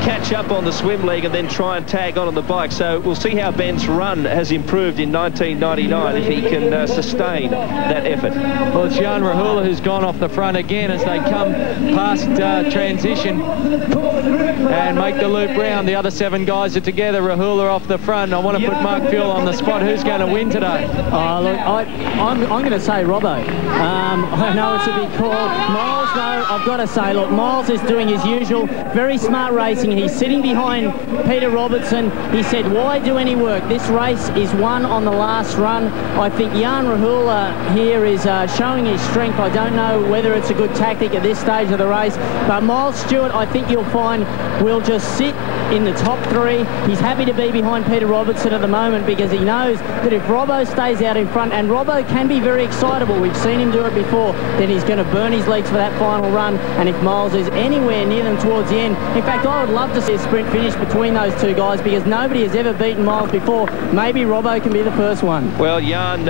catch up on the swim leg and then try and tag on the bike. So we'll see how Ben's run has improved in 1999 if he can sustain that effort. Well, it's Jan Rahula who's gone off the front again as they come past transition and make the loop round. The other 7 guys are together. Rahula off the front. I want to put Mark Fuel on the spot. Who's going to win today? Oh, look, I'm going to say Robbo. I know it's a big call. Miles, though, I've got to say, look, Miles is doing his usual, very smart racing. racing. He's sitting behind Peter Robertson. He said, why do any work? This race is won on the last run. I think Jan Rahula here is showing his strength. I don't know whether it's a good tactic at this stage of the race, but Miles Stewart, I think you'll find, will just sit in the top 3. He's happy to be behind Peter Robertson at the moment because he knows that if Robbo stays out in front, and Robbo can be very excitable, we've seen him do it before, then he's going to burn his legs for that final run. And if Miles is anywhere near them towards the end, in fact, I would love to see a sprint finish between those two guys because nobody has ever beaten Miles before. Maybe Robbo can be the first one. Well, Jan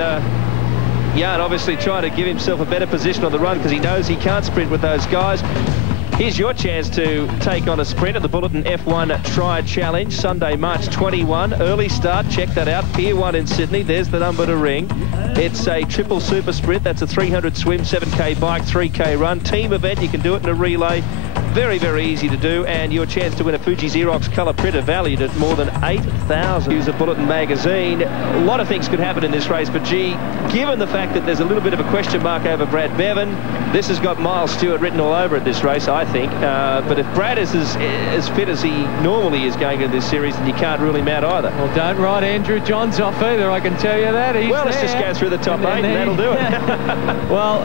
obviously trying to give himself a better position on the run because he knows he can't sprint with those guys. Here's your chance to take on a sprint at the Bulletin F1 Tri Challenge, Sunday, March 21. Early start, check that out. Pier 1 in Sydney. There's the number to ring. It's a triple super sprint. That's a 300 swim, 7K bike, 3K run. Team event. You can do it in a relay. Very, very easy to do, and your chance to win a Fuji Xerox colour printer valued at more than $8,000. Use a Bulletin magazine. A lot of things could happen in this race, but gee, given the fact that there's a little bit of a question mark over Brad Bevan, this has got Miles Stewart written all over it this race, I think. But if Brad is as fit as he normally is going into this series, then you can't rule him out either. Well, don't write Andrew Johns off either, I can tell you that. Well, let's just go through the top 8 and that'll do it. Well,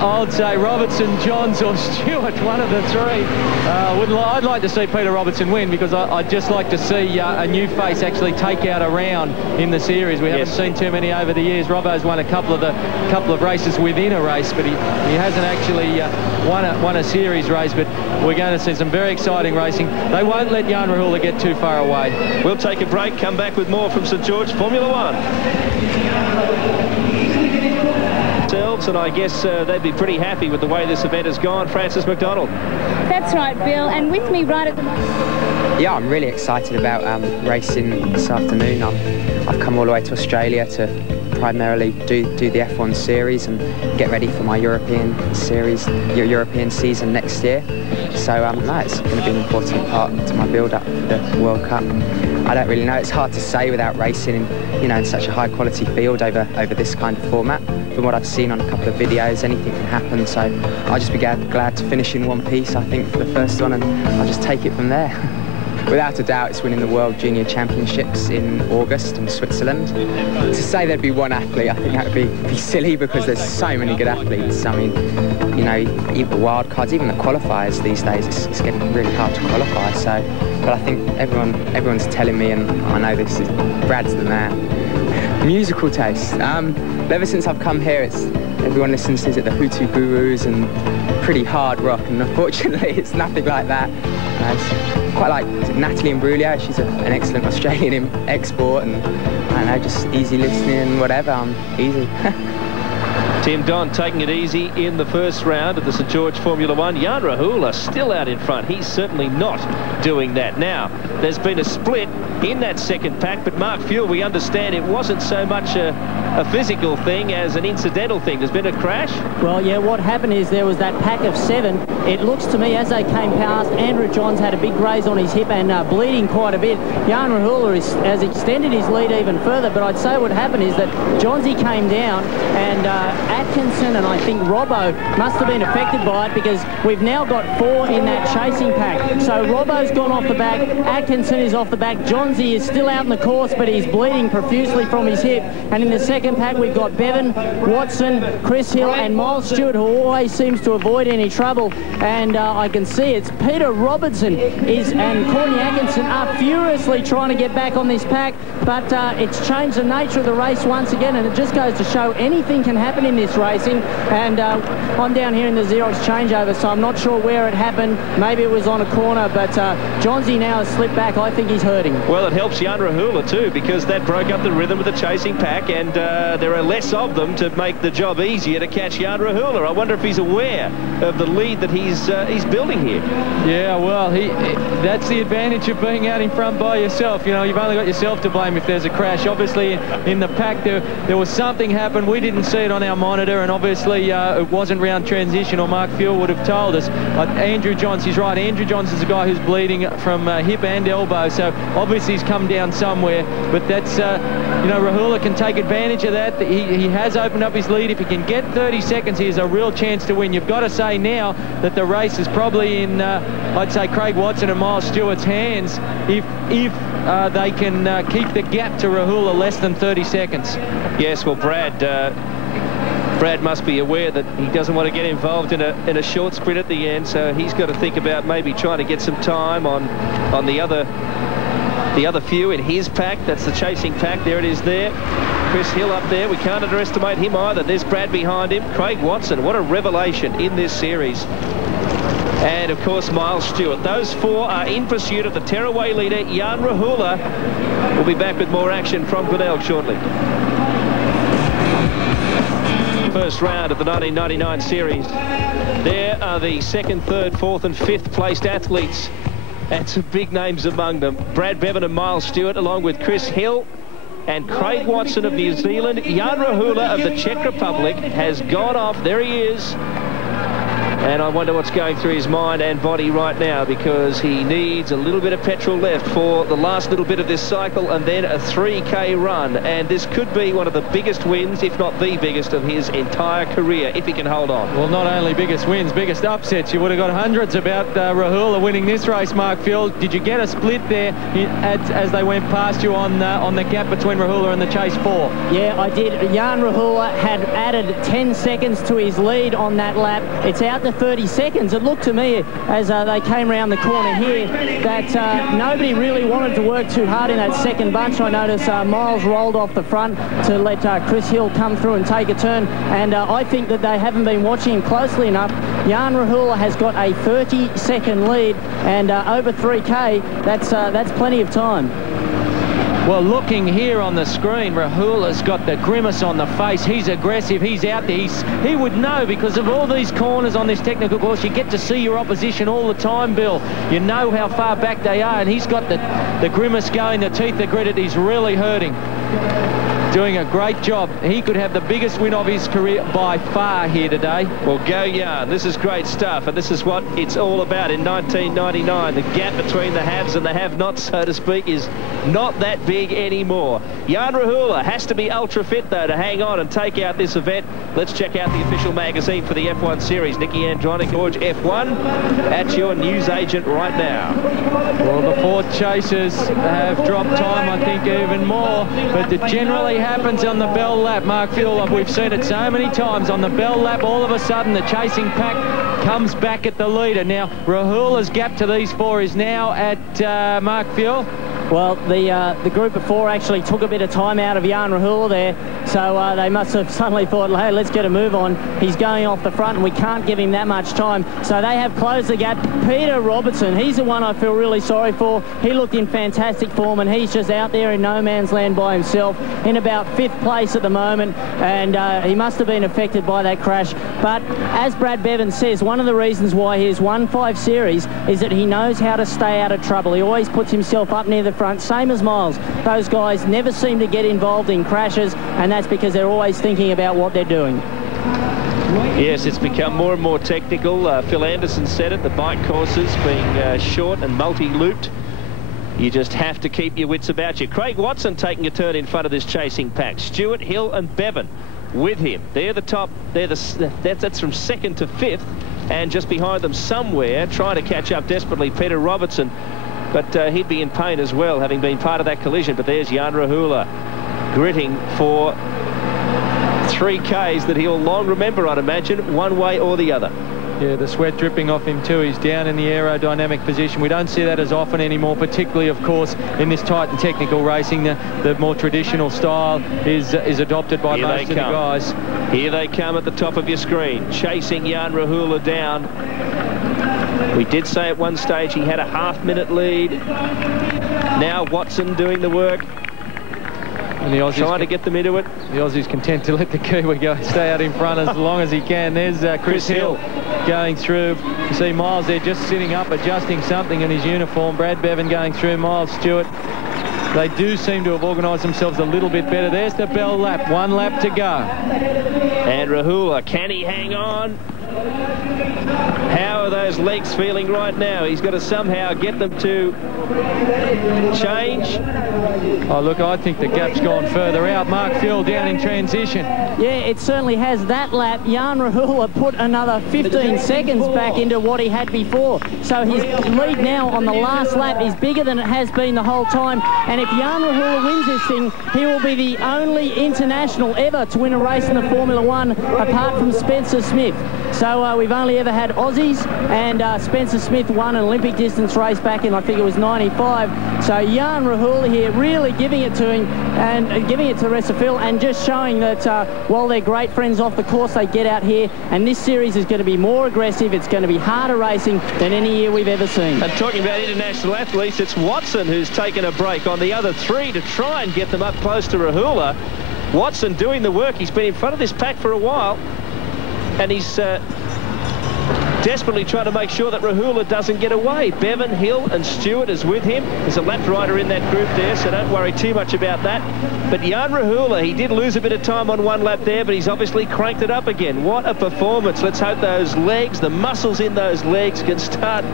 I would say Robertson, Johns or Stewart, one of the 3. I'd like to see Peter Robertson win because I'd just like to see a new face actually take out a round in the series. We haven't seen too many over the years. Robbo's won a couple of races within a race, but he hasn't actually won a series race. But we're going to see some very exciting racing. They won't let Jan Rahula get too far away. We'll take a break, come back with more from St George Formula 1. And I guess they'd be pretty happy with the way this event has gone. Francis McDonald. That's right, Bill, and with me right at the moment. Yeah, I'm really excited about racing this afternoon. I've come all the way to Australia to primarily do the F1 series and get ready for my European series, European season next year. So no, it's going to be an important part to my build-up for the World Cup. I don't really know. It's hard to say without racing in such a high-quality field over this kind of format. From what I've seen on a couple of videos, anything can happen. So I'll just be glad to finish in one piece, I think, for the first one, and I'll just take it from there. Without a doubt, it's winning the World Junior Championships in August in Switzerland. To say there'd be one athlete, I think that would be silly because there's so many good athletes. I mean, even the wild cards, even the qualifiers these days, it's getting really hard to qualify. So, but I think everyone's telling me, and I know this is Brad's the man. Musical taste. Ever since I've come here, everyone listens to the Hutu Gurus and pretty hard rock, and unfortunately it's nothing like that. It's quite like Natalie Imbruglia. She's an excellent Australian export, and I don't know, just easy listening, whatever. I'm easy. Tim Don taking it easy in the first round of the St George Formula 1. Jan Rahula still out in front. He's certainly not doing that. Now, there's been a split in that second pack, but Mark Fuel, we understand it wasn't so much a physical thing as an incidental thing. There's been a crash? Well, yeah, what happened is there was that pack of 7. It looks to me, as they came past, Andrew Johns had a big graze on his hip and bleeding quite a bit. Jan Rahula has extended his lead even further, but I'd say what happened is that Johnsy came down and Atkinson and I think Robbo must have been affected by it because we've now got 4 in that chasing pack. So Robbo's gone off the back, Atkinson is off the back, Johnsy is still out in the course, but he's bleeding profusely from his hip. And in the second pack, we've got Bevan, Watson, Chris Hill and Miles Stewart, who always seems to avoid any trouble. And I can see it's Peter Robertson and Courtney Atkinson are furiously trying to get back on this pack, but it's changed the nature of the race once again, and it just goes to show anything can happen in this racing. And I'm down here in the Xerox changeover, so I'm not sure where it happened. Maybe it was on a corner, but Johnsy now has slipped back. I think he's hurting. Well, it helps Jan Rahula too, because that broke up the rhythm of the chasing pack, and there are less of them to make the job easier to catch Jan Rahula. I wonder if he's aware of the lead that he's building here. Yeah, well, that's the advantage of being out in front by yourself. You've only got yourself to blame if there's a crash. Obviously, in the pack, there was something happened. We didn't see it on our monitor, and obviously it wasn't round transition, or Mark Fuel would have told us. Andrew Johns, he's right. Andrew Johns is a guy who's bleeding from hip and elbow, so obviously he's come down somewhere. But that's, you know, Rahula can take advantage of that. He has opened up his lead. If he can get 30 seconds, he has a real chance to win. You've got to say now that the race is probably in, I'd say, Craig Watson and Miles Stewart's hands if they can keep the gap to Rahula less than 30 seconds. Yes, well, Brad must be aware that he doesn't want to get involved in a short sprint at the end, so he's got to think about maybe trying to get some time on the other few in his pack. That's the chasing pack. There it is there. Chris Hill up there. We can't underestimate him either. There's Brad behind him. Craig Watson, what a revelation in this series. And, of course, Miles Stewart. Those four are in pursuit of the tearaway leader, Jan Rahula. We'll be back with more action from Glenelg shortly. First round of the 1999 series. There are the second, third, fourth and fifth placed athletes, and some big names among them. Brad Bevan and Miles Stewart, along with Chris Hill and Craig Watson of New Zealand. Jan Rahula of the Czech Republic has gone off. There he is. And I wonder what's going through his mind and body right now, because he needs a little bit of petrol left for the last little bit of this cycle and then a 3K run. And this could be one of the biggest wins, if not the biggest, of his entire career, if he can hold on. Well, not only biggest wins, biggest upsets. You would have got hundreds about Rahula winning this race, Mark Field. Did you get a split there as they went past you on the gap between Rahula and the chase 4? Yeah, I did. Jan Rahula had added 10 seconds to his lead on that lap. It's out to 30 seconds. It looked to me as they came around the corner here that nobody really wanted to work too hard in that second bunch. I noticed Miles rolled off the front to let Chris Hill come through and take a turn, and I think that they haven't been watching him closely enough. Jan Rahula has got a 30-second lead, and over 3K, that's plenty of time. Well, looking here on the screen, Rahula's got the grimace on the face. He's aggressive. He's out there. He would know, because of all these corners on this technical course. You get to see your opposition all the time, Bill. You know how far back they are, and he's got the grimace going, the teeth are gritted. He's really hurting. Doing a great job. He could have the biggest win of his career by far here today. Well, go Jan. This is great stuff, and this is what it's all about in 1999. The gap between the haves and the have-nots, so to speak, is not that big anymore. Jan Rahula has to be ultra fit, though, to hang on and take out this event. Let's check out the official magazine for the F1 series. Nicky Andronic, George F1, at your news agent right now. Well, the four chasers have dropped time, I think, even more, but it generally happens on the bell lap, Mark Field. We've seen it so many times. On the bell lap, all of a sudden, the chasing pack comes back at the leader. Now, Rahula's gap to these four is now at Mark Field. Well, the group of four actually took a bit of time out of Jan Rahula there, so they must have suddenly thought, hey, let's get a move on. He's going off the front and we can't give him that much time. So they have closed the gap. Peter Robertson, he's the one I feel really sorry for. He looked in fantastic form, and he's just out there in no man's land by himself in about 5th place at the moment, and he must have been affected by that crash. But as Brad Bevan says, one of the reasons why he has won 5 series is that he knows how to stay out of trouble. He always puts himself up near the front, same as Miles. Those guys never seem to get involved in crashes, and that's because they're always thinking about what they're doing. Yes, it's become more and more technical. Phil Anderson said it, the bike courses being short and multi-looped. You just have to keep your wits about you. Craig Watson taking a turn in front of this chasing pack. Stewart, Hill and Bevan with him. They're the top. That's from 2nd to 5th, and just behind them somewhere, trying to catch up desperately, Peter Robertson. But he'd be in pain as well, having been part of that collision. But there's Jan Rahula gritting for 3Ks that he'll long remember, I'd imagine, one way or the other. Yeah, the sweat dripping off him too. He's down in the aerodynamic position. We don't see that as often anymore, particularly, of course, in this tight and technical racing. The more traditional style is adopted by most of the guys. Here they come at the top of your screen, chasing Jan Rahula down. We did say at one stage he had a half-minute lead. Now Watson doing the work. And the Aussies trying to get them into it. The Aussies content to let the Kiwi go, stay out in front as long as he can. There's Chris Hill going through. You see Miles there just sitting up, adjusting something in his uniform. Brad Bevan going through. Miles Stewart They do seem to have organised themselves a little bit better. There's the bell lap. 1 lap to go. And Rahula, can he hang on? How are those legs feeling right now? He's got to somehow get them to change. Oh, look, I think the gap's gone further out. Mark Fuel down in transition. Yeah, it certainly has. That lap, Jan Rahula put another 15 seconds back into what he had before. So his lead now on the last lap is bigger than it has been the whole time. And if Jan Rahula wins this thing, he will be the only international ever to win a race in the Formula One, apart from Spencer Smith. So we've only ever had Aussies, and Spencer Smith won an Olympic distance race back in, I think it was 95. So Jan Rahula here really giving it to him and giving it to the rest of Phil, and just showing that while they're great friends off the course, they get out here, and this series is going to be more aggressive. It's going to be harder racing than any year we've ever seen. And talking about international athletes, it's Watson who's taken a break on the other 3 to try and get them up close to Rahula. Watson doing the work. He's been in front of this pack for a while, and he's desperately trying to make sure that Rahula doesn't get away. Bevan, Hill and Stewart is with him. There's a lap rider in that group there, so don't worry too much about that. But Jan Rahula, he did lose a bit of time on 1 lap there, but he's obviously cranked it up again. What a performance. Let's hope those legs, the muscles in those legs, can start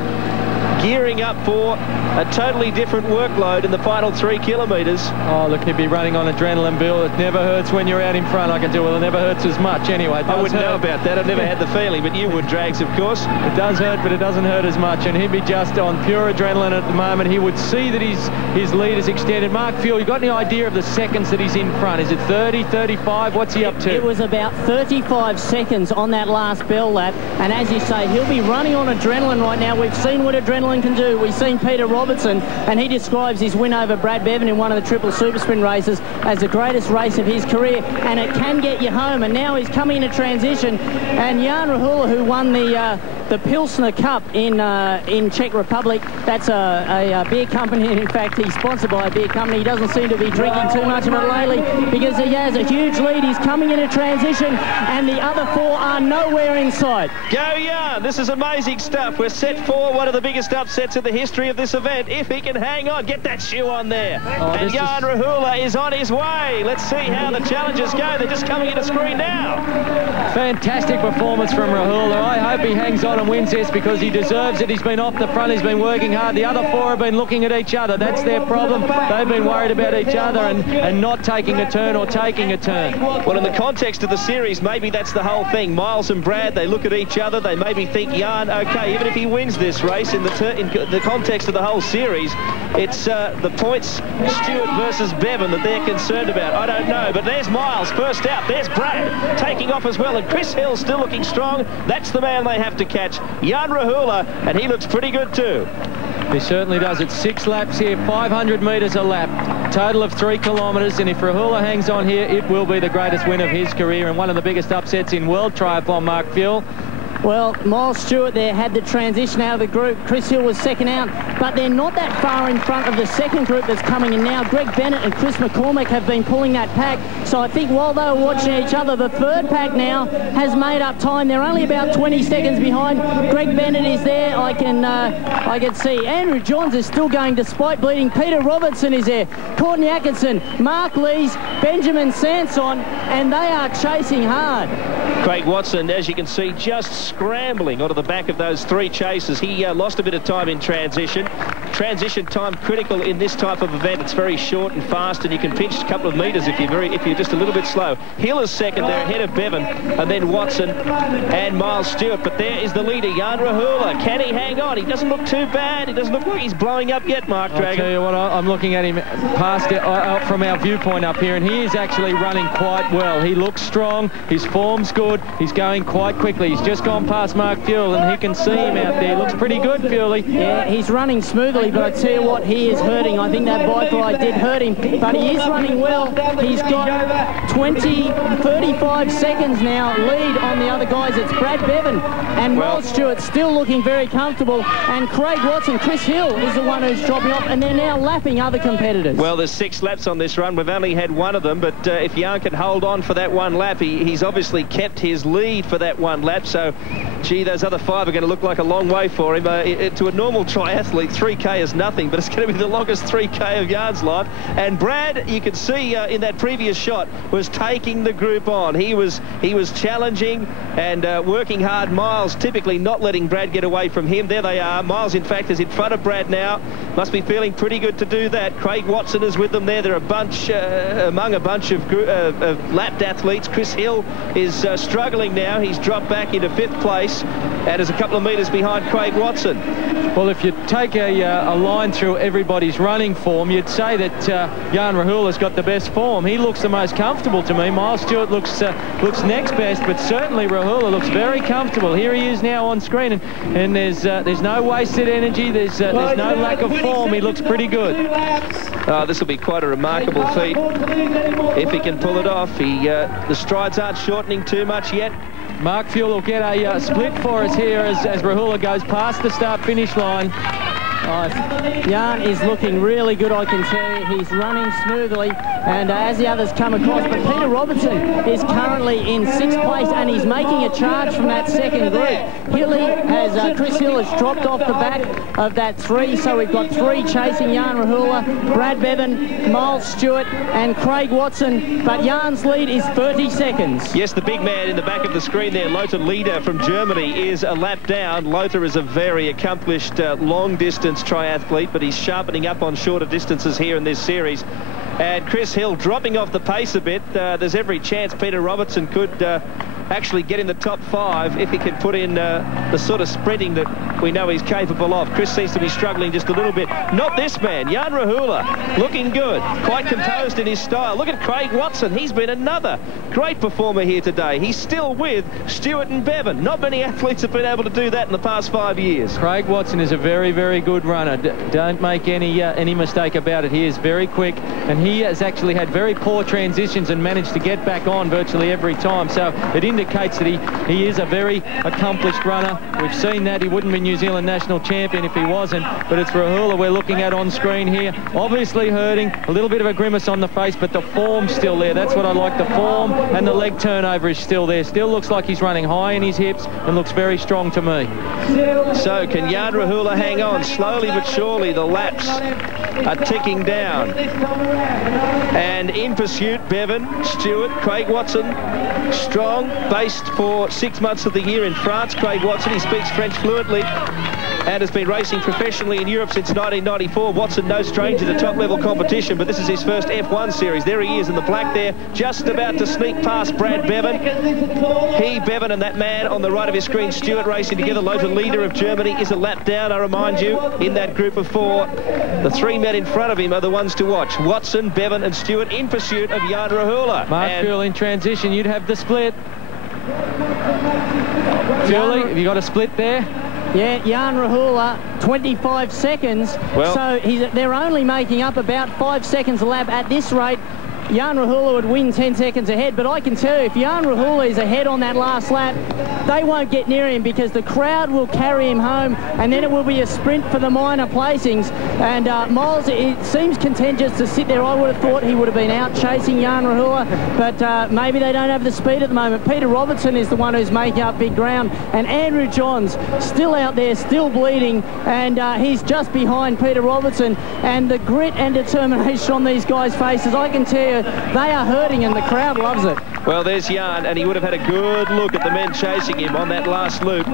gearing up for a totally different workload in the final 3 kilometres. Oh, look, he'd be running on adrenaline, Bill. It never hurts when you're out in front, I can tell. Well, it never hurts as much anyway. I wouldn't know about that. I've never had the feeling, but you would, Drags, of course. It does hurt, but it doesn't hurt as much, and he'd be just on pure adrenaline at the moment. He would see that his lead is extended. Mark Fuel, you got any idea of the seconds that he's in front? Is it 30, 35? What's he up to? It was about 35 seconds on that last bell lap, and as you say, he'll be running on adrenaline right now. We've seen what adrenaline can do. We've seen Peter Robertson, and he describes his win over Brad Bevan in one of the triple super sprint races as the greatest race of his career, and it can get you home. And now he's coming into transition, and Jan Rahula, who won the Pilsner Cup in Czech Republic, that's a beer company, and in fact he's sponsored by a beer company. He doesn't seem to be drinking too much of it lately because he has a huge lead. He's coming into transition, and the other 4 are nowhere in sight. Go Jan, this is amazing stuff. We're set for one of the biggest upsets in the history of this event. If he can hang on, get that shoe on there. Oh, and Jan Rahula is on his way. Let's see how the challenges go. They're just coming into screen now. Fantastic performance from Rahula. I hope he hangs on and wins this because he deserves it. He's been off the front. He's been working hard. The other 4 have been looking at each other. That's their problem. They've been worried about each other and not taking a turn or taking a turn. Well, in the context of the series, maybe that's the whole thing. Miles and Brad, they look at each other. They maybe think, Jan, okay, even if he wins this race, in the context of the whole series, it's the points Stewart versus Bevan that they're concerned about. I don't know, but there's Miles first out. There's Brad taking off as well, and Chris Hill still looking strong. That's the man they have to catch, Jan Rahula, and he looks pretty good too. He certainly does. It's 6 laps here, 500 metres a lap, total of 3 kilometres, and if Rahula hangs on here, it will be the greatest win of his career and one of the biggest upsets in world triathlon, Mark Fuel. Well, Miles Stewart there had the transition out of the group. Chris Hill was second out, but they're not that far in front of the second group that's coming in now. Greg Bennett and Chris McCormick have been pulling that pack. So I think while they were watching each other, the third pack now has made up time. They're only about 20 seconds behind. Greg Bennett is there. I can see. Andrew Johns is still going despite bleeding. Peter Robertson is there. Courtney Atkinson, Mark Lees, Benjamin Sanson, and they are chasing hard. Craig Watson, as you can see, just scrambling onto the back of those 3 chasers. He lost a bit of time in transition. Transition time critical in this type of event. It's very short and fast, and you can pinch a couple of metres if you're just a little bit slow. Hill is second there, ahead of Bevan, and then Watson and Miles Stewart. But there is the leader, Jan Rahula. Can he hang on? He doesn't look too bad. He doesn't look like he's blowing up yet, Mark Dragon. I'll tell you what, I'm looking at him past from our viewpoint up here, and he is actually running quite well. He looks strong. His form's good. He's going quite quickly. He's just gone past Mark Fuel, and he can see him out there. Looks pretty good, Fuely. Yeah, he's running smoothly, but I tell you what, he is hurting. I think that bike ride did hurt him, but he is running well. He's got 35 seconds now lead on the other guys. It's Brad Bevan and Miles Stewart still looking very comfortable, and Craig Watson, Chris Hill is the one who's dropping off, and they're now lapping other competitors. Well, there's 6 laps on this run. We've only had 1 of them, but if Jan can hold on for that 1 lap, he's obviously kept his lead for that 1 lap, so gee, those other 5 are going to look like a long way for him. To a normal triathlete, 3K 3K as nothing, but it's going to be the longest 3K of Jan's life. And Brad, you can see in that previous shot, was taking the group on. He was challenging and working hard. Miles typically not letting Brad get away from him. There they are. Miles, in fact, is in front of Brad now. Must be feeling pretty good to do that. Craig Watson is with them there. They're a bunch among a bunch of lapped athletes. Chris Hill is struggling now. He's dropped back into 5th place and is a couple of metres behind Craig Watson. Well, if you take a line through everybody's running form, you'd say that Jan Rahula's got the best form. He looks the most comfortable to me. Miles Stewart looks next best, but certainly Rahula looks very comfortable. Here he is now on screen, and there's no wasted energy. There's no lack of form. He looks pretty good. This will be quite a remarkable feat if he can pull it off. The strides aren't shortening too much yet. Mark Fuel will get a split for us here as Rahula goes past the start-finish line. Jan is looking really good, I can tell you. He's running smoothly, and as the others come across, but Peter Robertson is currently in 6th place, and he's making a charge from that second group. Chris Hill has dropped off the back of that 3, so we've got 3 chasing Jan Rahula, Brad Bevan, Miles Stewart, and Craig Watson, but Jan's lead is 30 seconds. Yes, the big man in the back of the screen there, Lothar Lieder from Germany, is a lap down. Lothar is a very accomplished long-distance triathlete, but he's sharpening up on shorter distances here in this series. And Chris Hill dropping off the pace a bit. There's every chance Peter Robertson could actually get in the top 5 if he could put in the sort of sprinting that we know he's capable of. Chris seems to be struggling just a little bit. Not this man, Jan Rahula, looking good, quite composed in his style. Look at Craig Watson. He's been another great performer here today. He's still with Stewart and Bevan. Not many athletes have been able to do that in the past 5 years. Craig Watson is a very, very good runner. Don't make any mistake about it. He is very quick, and he has actually had very poor transitions and managed to get back on virtually every time. So it indicates that he is a very accomplished runner. We've seen that. He wouldn't be New Zealand national champion if he wasn't, but it's Rahula we're looking at on screen here. Obviously hurting, a little bit of a grimace on the face, but the form's still there. That's what I like. The form and the leg turnover is still there. Still looks like he's running high in his hips and looks very strong to me. So can Jan Rahula hang on? Slowly but surely the laps are ticking down. And in pursuit, Bevan, Stewart, Craig Watson, strong, based for 6 months of the year in France. Craig Watson, he speaks French fluently and has been racing professionally in Europe since 1994. Watson, no stranger to top-level competition, but this is his first F1 series. There he is in the black there, just about to sneak past Brad Bevan. He, Bevan, and that man on the right of his screen, Stewart, racing together. Lothar Lieder of Germany is a lap down, I remind you, in that group of 4. The 3 men in front of him are the ones to watch. Watson, Bevan, and Stewart in pursuit of Jan Rahula. Mark Fuel in transition, you'd have the split. Fuel, have you got a split there? Yeah, Jan Rahula, 25 seconds. Well, so they're only making up about 5 seconds a lap at this rate. Jan Rahula would win 10 seconds ahead, but I can tell you, if Jan Rahula is ahead on that last lap, they won't get near him because the crowd will carry him home, and then it will be a sprint for the minor placings. And Miles, it seems content just to sit there. I would have thought he would have been out chasing Jan Rahula, but maybe they don't have the speed at the moment. Peter Robertson is the one who's making up big ground, and Andrew Johns still out there, still bleeding, and he's just behind Peter Robertson. And the grit and determination on these guys' faces, I can tell you, they are hurting, and the crowd loves it. Well, there's Jan, and he would have had a good look at the men chasing him on that last loop.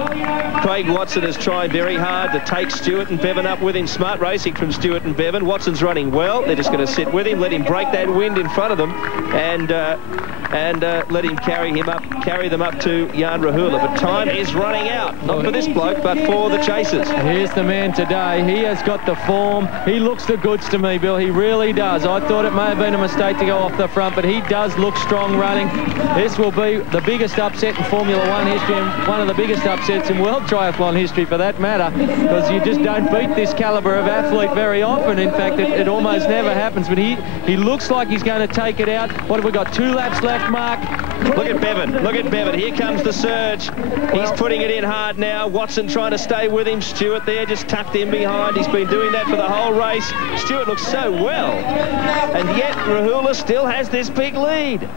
Craig Watson has tried very hard to take Stewart and Bevan up with him. Smart racing from Stewart and Bevan. Watson's running well. They're just going to sit with him, let him break that wind in front of them, and let him carry them up to Jan Rahula. But time is running out, not for this bloke, but for the chasers. Here's the man today. He has got the form. He looks the goods to me, Bill. He really does. I thought it may have been a mistake to go off the front, but he does look strong running. This will be the biggest upset in Formula One history, and one of the biggest upsets in world triathlon history for that matter, because you just don't beat this caliber of athlete very often. In fact, it almost never happens, but he looks like he's going to take it out. What have we got? 2 laps left, Mark. Look at Bevan. Look at Bevan. Here comes the surge. He's putting it in hard now. Watson trying to stay with him. Stewart there just tucked in behind. He's been doing that for the whole race. Stewart looks so well, and yet Rahula still has this big lead.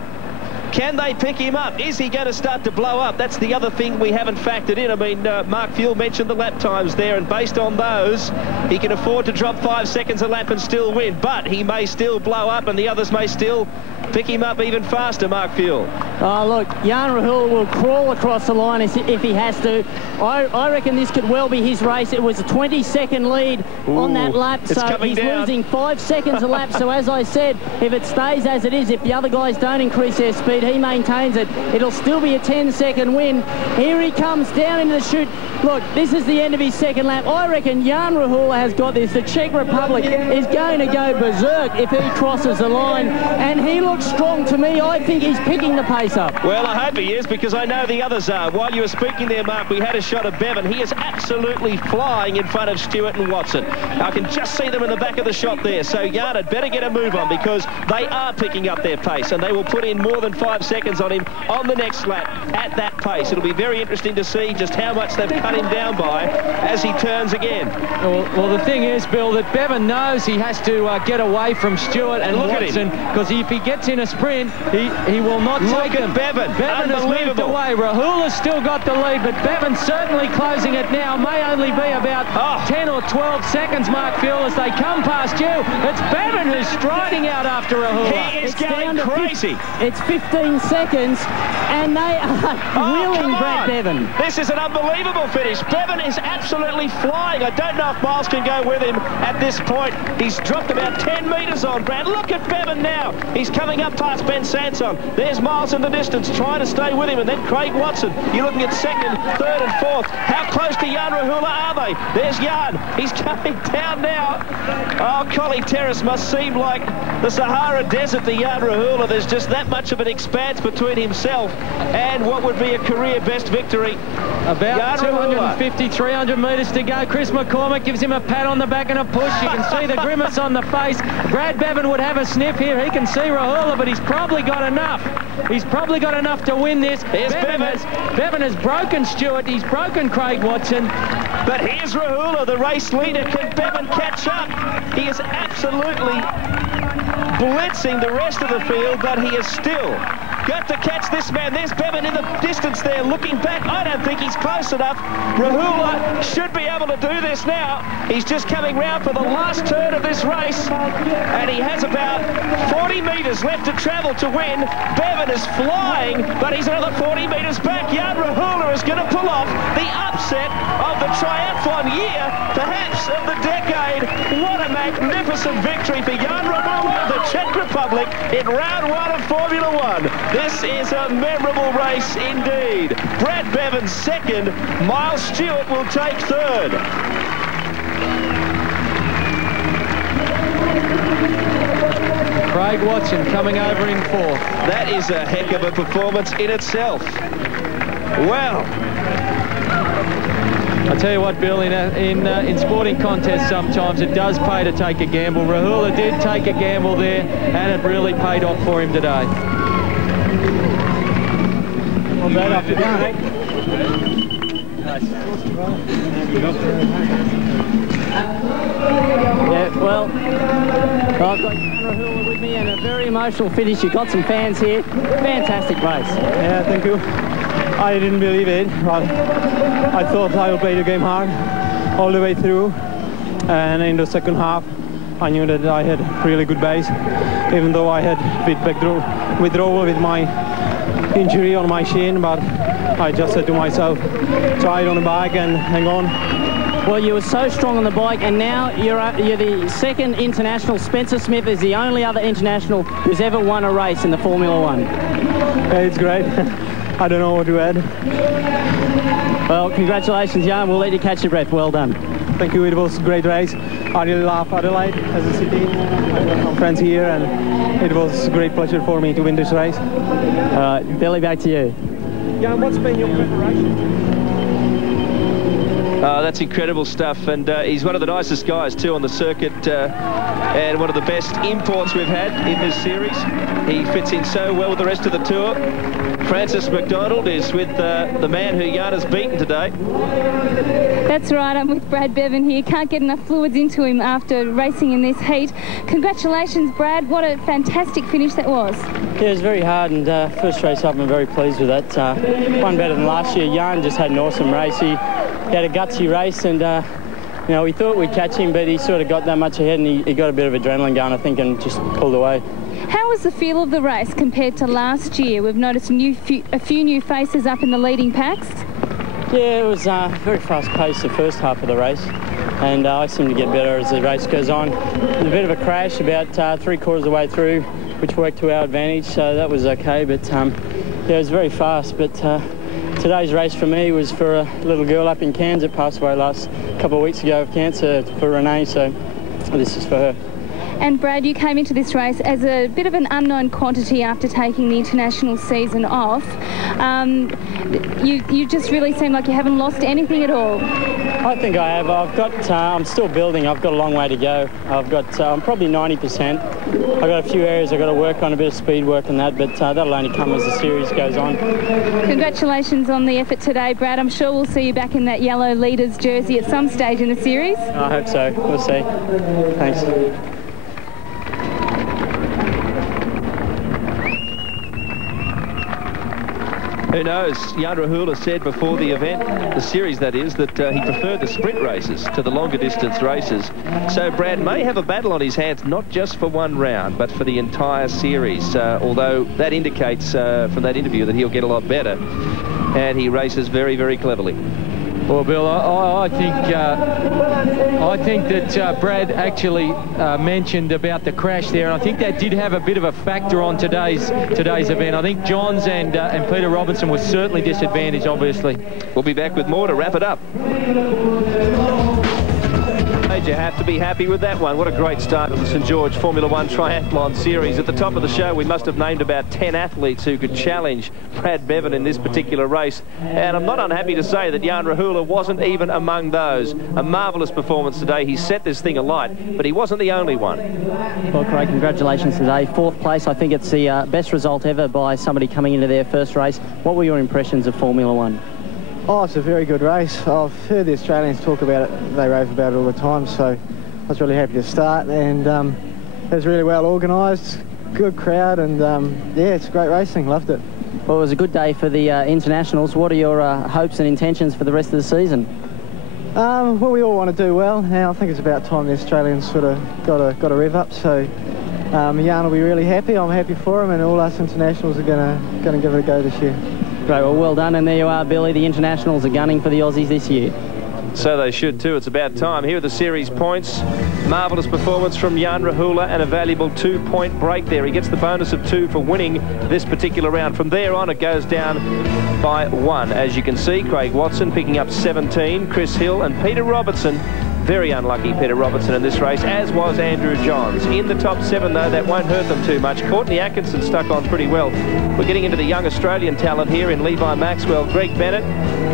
Can they pick him up? Is he going to start to blow up? That's the other thing we haven't factored in. I mean, Mark Fuel mentioned the lap times there, and based on those, he can afford to drop 5 seconds a lap and still win, but he may still blow up and the others may still pick him up even faster, Mark Fuel. Oh, look, Jan Rahula will crawl across the line if he has to. I reckon this could well be his race. It was a 20-second lead on that lap, so he's losing 5 seconds a lap. So as I said, if it stays as it is, if the other guys don't increase their speed, he maintains it, it'll still be a 10-second win. Here he comes down into the chute. Look, this is the end of his second lap. I reckon Jan Rahula has got this. The Czech Republic is going to go berserk if he crosses the line, and he looks strong to me. I think he's picking the pace up. Well, I hope he is, because I know the others are. While you were speaking there, Mark, we had a shot of Bevan. He is absolutely flying in front of Stewart and Watson. I can just see them in the back of the shot there. So Jan had better get a move on, because they are picking up their pace, and they will put in more than 5 seconds on him on the next lap at that pace. It'll be very interesting to see just how much they've cut him down by as he turns again. Well, the thing is, Bill, that Bevan knows he has to get away from Stewart and Watson, because if he gets in a sprint, he will not take them. Bevan has moved away. Rahula's still got the lead, but Bevan's certainly closing it now. May only be about 10 or 12 seconds, Mark Fuel, as they come past you. It's Bevan who's striding out after Rahula. He is going crazy. It's 15 seconds, and they are wheeling Brad Bevan. This is an unbelievable finish. Bevan is absolutely flying. I don't know if Miles can go with him at this point. He's dropped about 10 metres on Brad. Look at Bevan now. He's coming up past Ben Sanson. There's Miles in the distance trying to stay with him, and then Craig Watson. You're looking at second, third and fourth. How close to Jan Rahula are they? There's Jan. He's coming down now. Oh, Collie Terrace must seem like the Sahara Desert to Jan Rahula. There's just that much of an expanse between himself and what would be a career best victory. About 250, 300 metres to go. Chris McCormick gives him a pat on the back and a push. You can see the grimace on the face. Brad Bevan would have a sniff here. He can see Rahula, but he's probably got enough. He's probably got enough to win this. Bevan has broken Stewart. He's broken Craig Watson. But here's Rahula, the race leader. Can Bevan catch up? He is absolutely blitzing the rest of the field, but he is still got to catch this man. There's Bevan in the distance there, looking back. I don't think he's close enough. Rahula should be able to do this now. He's just coming round for the last turn of this race, and he has about 40 metres left to travel to win. Bevan is flying, but he's another 40 metres back. Jan Rahula is going to pull off the upset of the triathlon year, perhaps of the decade. What a magnificent victory for Jan Rahula of the Czech Republic in round 1 of Formula 1. This is a memorable race indeed. Brad Bevan second, Miles Stewart will take third. Craig Watson coming over in fourth. That is a heck of a performance in itself. Well, I tell you what, Bill, in sporting contests sometimes it does pay to take a gamble. Rahula did take a gamble there, and it really paid off for him today. Not bad after that. Yeah, well, I've got Jan Rahula with me, and a very emotional finish. You've got some fans here. Fantastic race. Yeah, thank you. I didn't believe it, but I thought I would play the game hard all the way through, and in the second half I knew that I had really good base, even though I had a bit withdrawal with my injury on my shin, but I just said to myself, try it on the bike and hang on. Well, you were so strong on the bike, and now you're the second international. Spencer Smith is the only other international who's ever won a race in the Formula 1. Yeah, it's great. I don't know what to add. Well, congratulations, Jan. We'll let you catch your breath. Well done. Thank you. It was a great race. I really love Adelaide as a city. I've got some friends here, and it was a great pleasure for me to win this race. All right, Billy, back to you. Jan, what's been your preparation? That's incredible stuff, and he's one of the nicest guys too on the circuit, and one of the best imports we've had in this series. He fits in so well with the rest of the tour. Francis McDonald is with the man who Jan has beaten today. That's right, I'm with Brad Bevan here. Can't get enough fluids into him after racing in this heat. Congratulations, Brad. What a fantastic finish that was. Yeah, it was very hard, and first race up, I'm very pleased with that. One better than last year. Jan just had an awesome race. He had a gutsy race, and you know, we thought we'd catch him, but he sort of got that much ahead, and he got a bit of adrenaline going, I think, and just pulled away. How was the feel of the race compared to last year? We've noticed a few new faces up in the leading packs. Yeah, it was very fast paced the first half of the race, and I seem to get better as the race goes on. There was a bit of a crash about 3/4 of the way through, which worked to our advantage, so that was okay, but yeah, it was very fast. But today's race for me was for a little girl up in Cairns that passed away last couple of weeks ago of cancer, for Renee, so this is for her. And Brad, you came into this race as a bit of an unknown quantity after taking the international season off. You just really seem like you haven't lost anything at all. I think I have. I'm still building. I've got a long way to go. I'm probably 90%. I've got a few areas I've got to work on, a bit of speed work and that, but that'll only come as the series goes on. Congratulations on the effort today, Brad. I'm sure we'll see you back in that yellow leaders jersey at some stage in the series. I hope so. We'll see. Thanks. Who knows? Jan Rahula said before the event, the series that is, that he preferred the sprint races to the longer distance races. So Brad may have a battle on his hands, not just for one round, but for the entire series. Although that indicates from that interview that he'll get a lot better. And he races very, very cleverly. Well, Bill, I think that Brad actually mentioned about the crash there, and I think that did have a bit of a factor on today's event. I think Johns and Peter Robinson was certainly disadvantaged, obviously. We'll be back with more to wrap it up. You have to be happy with that one. What a great start of the St George Formula One Triathlon Series. At the top of the show, we must have named about 10 athletes who could challenge Brad Bevan in this particular race. And I'm not unhappy to say that Jan Rahula wasn't even among those. A marvellous performance today. He set this thing alight, but he wasn't the only one. Well, Craig, congratulations today. 4th place. I think it's the best result ever by somebody coming into their first race. What were your impressions of Formula One? Oh, it's a very good race. I've heard the Australians talk about it. They rave about it all the time, so I was really happy to start, and it was really well organised, good crowd, and yeah, it's great racing. Loved it. Well, it was a good day for the internationals. What are your hopes and intentions for the rest of the season? Well, we all want to do well. Now I think it's about time the Australians sort of got a rev up, so Jan will be really happy. I'm happy for him, and all us internationals are going to give it a go this year. Great, well done, and there you are, Billy. The internationals are gunning for the Aussies this year. So they should too. It's about time. Here are the series points. Marvellous performance from Jan Rahula and a valuable 2-point break there. He gets the bonus of 2 for winning this particular round. From there on, it goes down by 1. As you can see, Craig Watson picking up 17, Chris Hill and Peter Robertson. Very unlucky, Peter Robertson, in this race, as was Andrew Johns. In the top 7, though, that won't hurt them too much. Courtney Atkinson stuck on pretty well. We're getting into the young Australian talent here in Levi Maxwell. Greg Bennett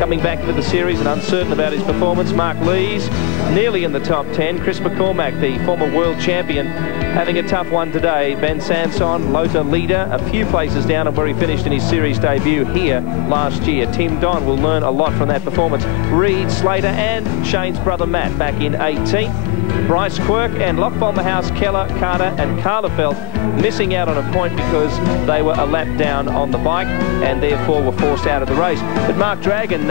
coming back into the series and uncertain about his performance. Mark Lees nearly in the top 10. Chris McCormack, the former world champion, having a tough one today. Ben Sanson, Lota leader, a few places down on where he finished in his series debut here last year. Tim Don will learn a lot from that performance. Reed, Slater and Shane's brother Matt back in 18th. Bryce Quirk and Lockbomber House, Keller, Carter and Carlefelt missing out on a point because they were a lap down on the bike and therefore were forced out of the race. But Mark Dragon,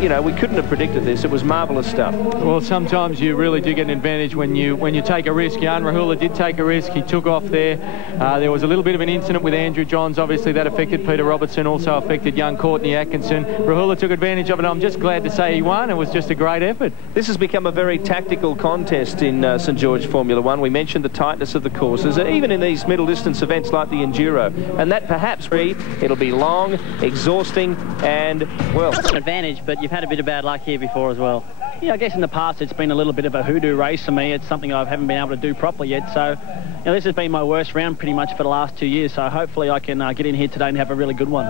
you know, we couldn't have predicted this. It was marvellous stuff. Well, sometimes you really do get an advantage when you take a risk. Jan Rahula did take a risk. He took off there. There was a little bit of an incident with Andrew Johns. Obviously, that affected Peter Robertson, also affected young Courtney Atkinson. Rahula took advantage of it. I'm just glad to say he won. It was just a great effort. This has become a very tactical contest in St George Formula One. We mentioned the tightness of the courses, even in these middle distance events like the Enduro, and that perhaps it'll be long, exhausting, and well, that's an advantage, but you've had a bit of bad luck here before as well. Yeah, I guess in the past it's been a little bit of a hoodoo race for me. It's something I haven't been able to do properly yet, so you know, this has been my worst round pretty much for the last 2 years, so hopefully I can get in here today and have a really good one.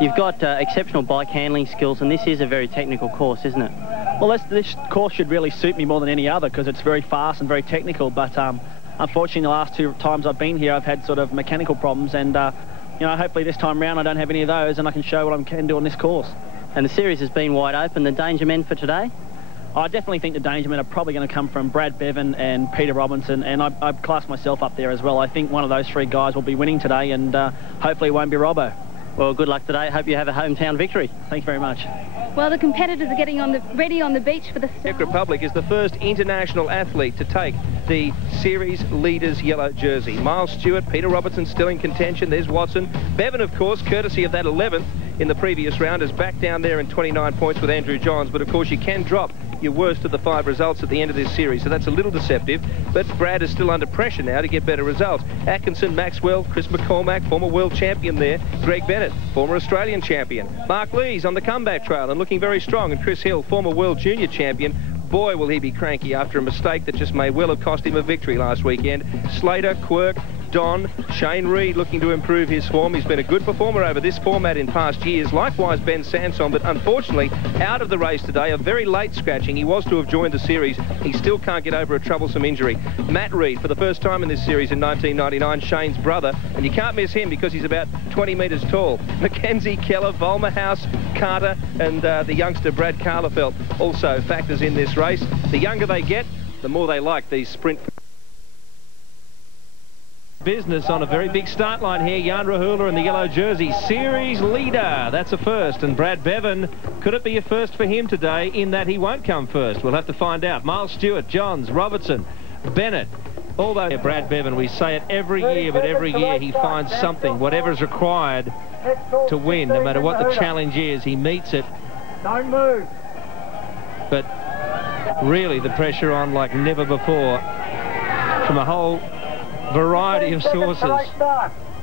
You've got exceptional bike handling skills, and this is a very technical course, isn't it? Well, this course should really suit me more than any other because it's very fast and very technical. But unfortunately, the last 2 times I've been here, I've had sort of mechanical problems. And, you know, hopefully this time round I don't have any of those and I can show what I can do on this course. And the series has been wide open. The danger men for today? I definitely think the danger men are probably going to come from Brad Bevan and Peter Robinson, and I've classed myself up there as well. I think one of those 3 guys will be winning today, and hopefully it won't be Robbo. Well, good luck today. Hope you have a hometown victory. Thank you very much. Well, the competitors are getting ready on the beach for the Czech Republic is the first international athlete to take the series leaders yellow jersey. Miles Stewart, Peter Robertson still in contention. There's Watson. Bevan, of course, courtesy of that 11th in the previous round, is back down there in 29 points with Andrew Johns. But, of course, you can drop your worst of the 5 results at the end of this series, so that's a little deceptive. But Brad is still under pressure now to get better results. Atkinson, Maxwell, Chris McCormack, former world champion there. Greg Bennett, former Australian champion. Mark Lees on the comeback trail and looking very strong. And Chris Hill, former world junior champion. Boy, will he be cranky after a mistake that just may well have cost him a victory last weekend. Slater, Quirk, Don, Shane Reed looking to improve his form. He's been a good performer over this format in past years. Likewise, Ben Sanson, but unfortunately out of the race today. A very late scratching. He was to have joined the series. He still can't get over a troublesome injury. Matt Reed, for the first time in this series in 1999, Shane's brother, and you can't miss him because he's about 20 metres tall. Mackenzie, Keller, Volmerhouse, Carter, and the youngster Brad Carlefelt also factors in this race. The younger they get, the more they like these sprint business on a very big start line here. Jan Rahula in the yellow jersey, series leader. That's a first. And Brad Bevan, could it be a first for him today in that he won't come first? We'll have to find out. Miles Stewart, Johns, Robertson, Bennett. Although Brad Bevan, we say it every year, but every year he finds something, whatever's required to win, no matter what the challenge is, he meets it. Don't move. But really the pressure on like never before from a whole variety of sources.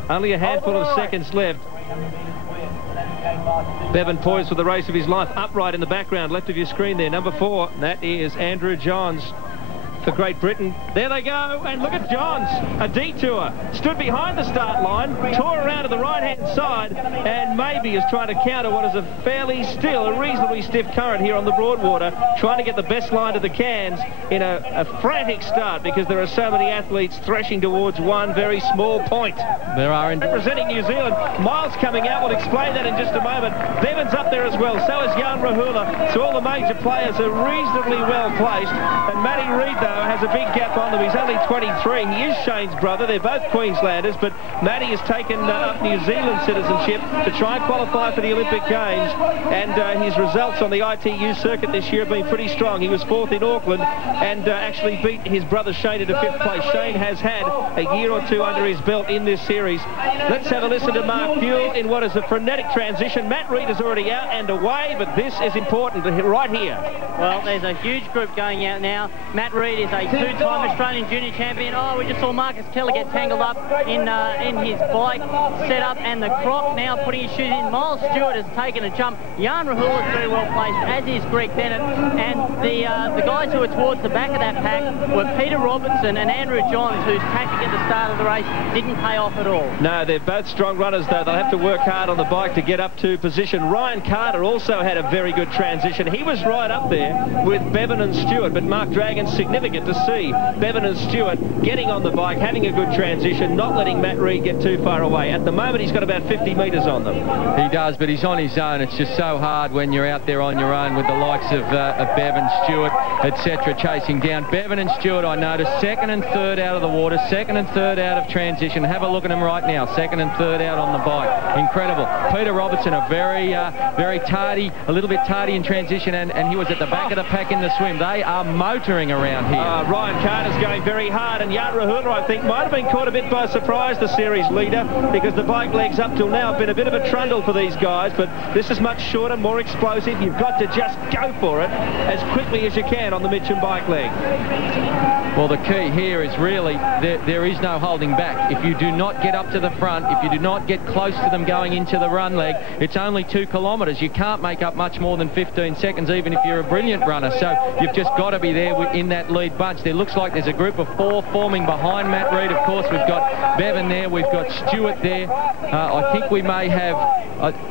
Only a handful of seconds left. Bevan poised for the race of his life. Upright in the background, left of your screen there, number 4. That is Andrew Johns for Great Britain. There they go, and look at Johns, a detour. Stood behind the start line, tore around to the right-hand side, and maybe is trying to counter what is a reasonably stiff current here on the Broadwater, trying to get the best line to the cans in a frantic start because there are so many athletes threshing towards one very small point. There are representing New Zealand. Miles coming out. We'll explain that in just a moment. Bevan's up there as well. So is Jan Rahula. So all the major players are reasonably well placed. And Matty Reid, though, has a big gap on them. He's only 23. He is Shane's brother. They're both Queenslanders, but Matty has taken up New Zealand citizenship to try and qualify for the Olympic Games. And his results on the ITU circuit this year have been pretty strong. He was 4th in Auckland and actually beat his brother Shane into 5th place. Shane has had a year or 2 under his belt in this series. Let's have a listen to Mark Buell in what is a frenetic transition. Matt Reid is already out and away, but this is important right here. Well, there's a huge group going out now. Matt Reid is a 2-time Australian junior champion. Oh, we just saw Marcus Keller get tangled up in his bike setup, and the Croc now putting his shoes in. Miles Stewart has taken a jump. Jan Rahula is very well placed, as is Greg Bennett. And the guys who are towards the back of that pack were Peter Robertson and Andrew Johns, whose tactic at the start of the race didn't pay off at all. No, they're both strong runners, though. They'll have to work hard on the bike to get up to position. Ryan Carter also had a very good transition. He was right up there with Bevan and Stewart, but Mark Dragon's significant to see Bevan and Stewart getting on the bike, having a good transition, not letting Matt Reid get too far away. At the moment, he's got about 50 metres on them. He does, but he's on his own. It's just so hard when you're out there on your own with the likes of Bevan, Stewart, etc., chasing down. Bevan and Stewart, I noticed, 2nd and 3rd out of the water, 2nd and 3rd out of transition. Have a look at them right now, 2nd and 3rd out on the bike. Incredible. Peter Robertson, a very tardy, a little bit tardy in transition, and he was at the back of the pack in the swim. They are motoring around here. Ryan Carter's going very hard, and Jan Rahula, I think, might have been caught a bit by surprise, the series leader, because the bike legs up till now have been a bit of a trundle for these guys, but this is much shorter, more explosive. You've got to just go for it as quickly as you can on the Mitcham bike leg. Well, the key here is really there is no holding back. If you do not get up to the front, if you do not get close to them going into the run leg, it's only 2 kilometres. You can't make up much more than 15 seconds, even if you're a brilliant runner. So you've just got to be there in that lead lead bunch. There looks like there's a group of 4 forming behind Matt Reid. Of course, we've got Bevan there. We've got Stewart there. I think we may have...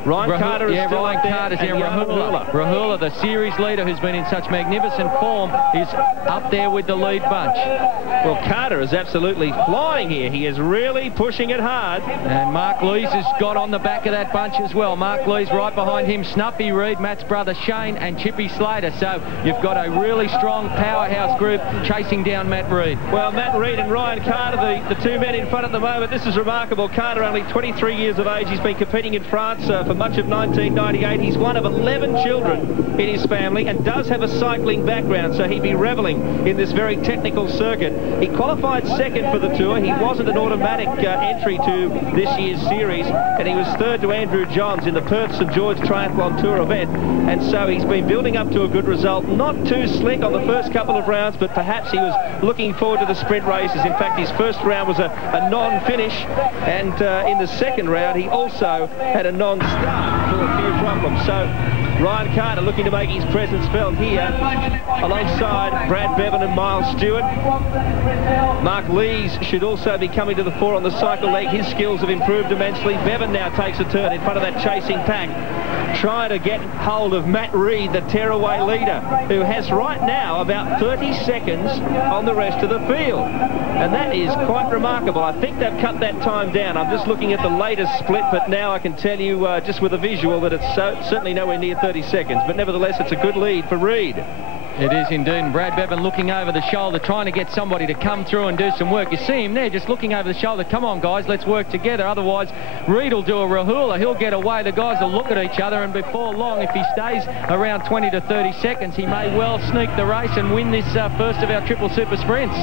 Ryan Carter is still Ryan Carter's there. Rahula, the series leader who's been in such magnificent form, is up there with the lead bunch. Well, Carter is absolutely flying here. He is really pushing it hard. And Mark Lees has got on the back of that bunch as well. Mark Lees right behind him, Snuffy Reid, Matt's brother Shane, and Chippy Slater. So you've got a really strong powerhouse group chasing down Matt Reid. Well, Matt Reid and Ryan Carter, the 2 men in front at the moment. This is remarkable. Carter, only 23 years of age. He's been competing in France for much of 1998. He's one of 11 children in his family and does have a cycling background, so he'd be reveling in this very technical circuit. He qualified second for the Tour. He wasn't an automatic entry to this year's series, and he was third to Andrew Johns in the Perth St George Triathlon Tour event, and so he's been building up to a good result. Not too slick on the first couple of rounds, but perhaps he was looking forward to the sprint races. In fact, his first round was a non-finish, and in the second round he also had a non-start for a few problems. So Ryan Carter looking to make his presence felt here alongside Brad Bevan and Miles Stewart. Mark Lees should also be coming to the fore on the cycle leg. His skills have improved immensely. Bevan now takes a turn in front of that chasing pack, trying to get hold of Matt Reid, the tearaway leader, who has right now about 30 seconds on the rest of the field. And that is quite remarkable. I think they've cut that time down. I'm just looking at the latest split, but now I can tell you just with a visual that it's certainly nowhere near 30 seconds. But nevertheless, it's a good lead for Reid. It is indeed. And Brad Bevan looking over the shoulder, trying to get somebody to come through and do some work. You see him there just looking over the shoulder. Come on, guys, let's work together. Otherwise, Reid will do a Rahula. He'll get away. The guys will look at each other, and before long, if he stays around 20 to 30 seconds, he may well sneak the race and win this first of our triple super sprints.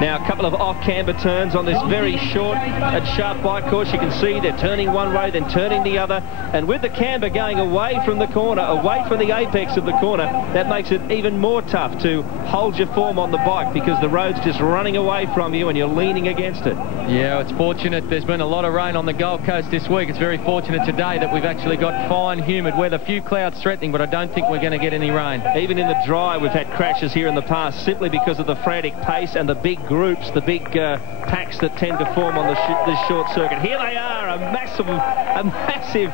Now, a couple of off-camber turns on this very short and sharp bike course. You can see they're turning one way, then turning the other. And with the camber going away from the corner, away from the apex of the corner, that makes it even more tough to hold your form on the bike because the road's just running away from you and you're leaning against it. Yeah, it's fortunate. There's been a lot of rain on the Gold Coast this week. It's very fortunate today that we've actually got fine, humid weather. Few clouds threatening, but I don't think we're going to get any rain. Even in the dry, we've had crashes here in the past simply because of the frantic pace and the big groups, the big packs that tend to form on this short circuit. Here they are, a massive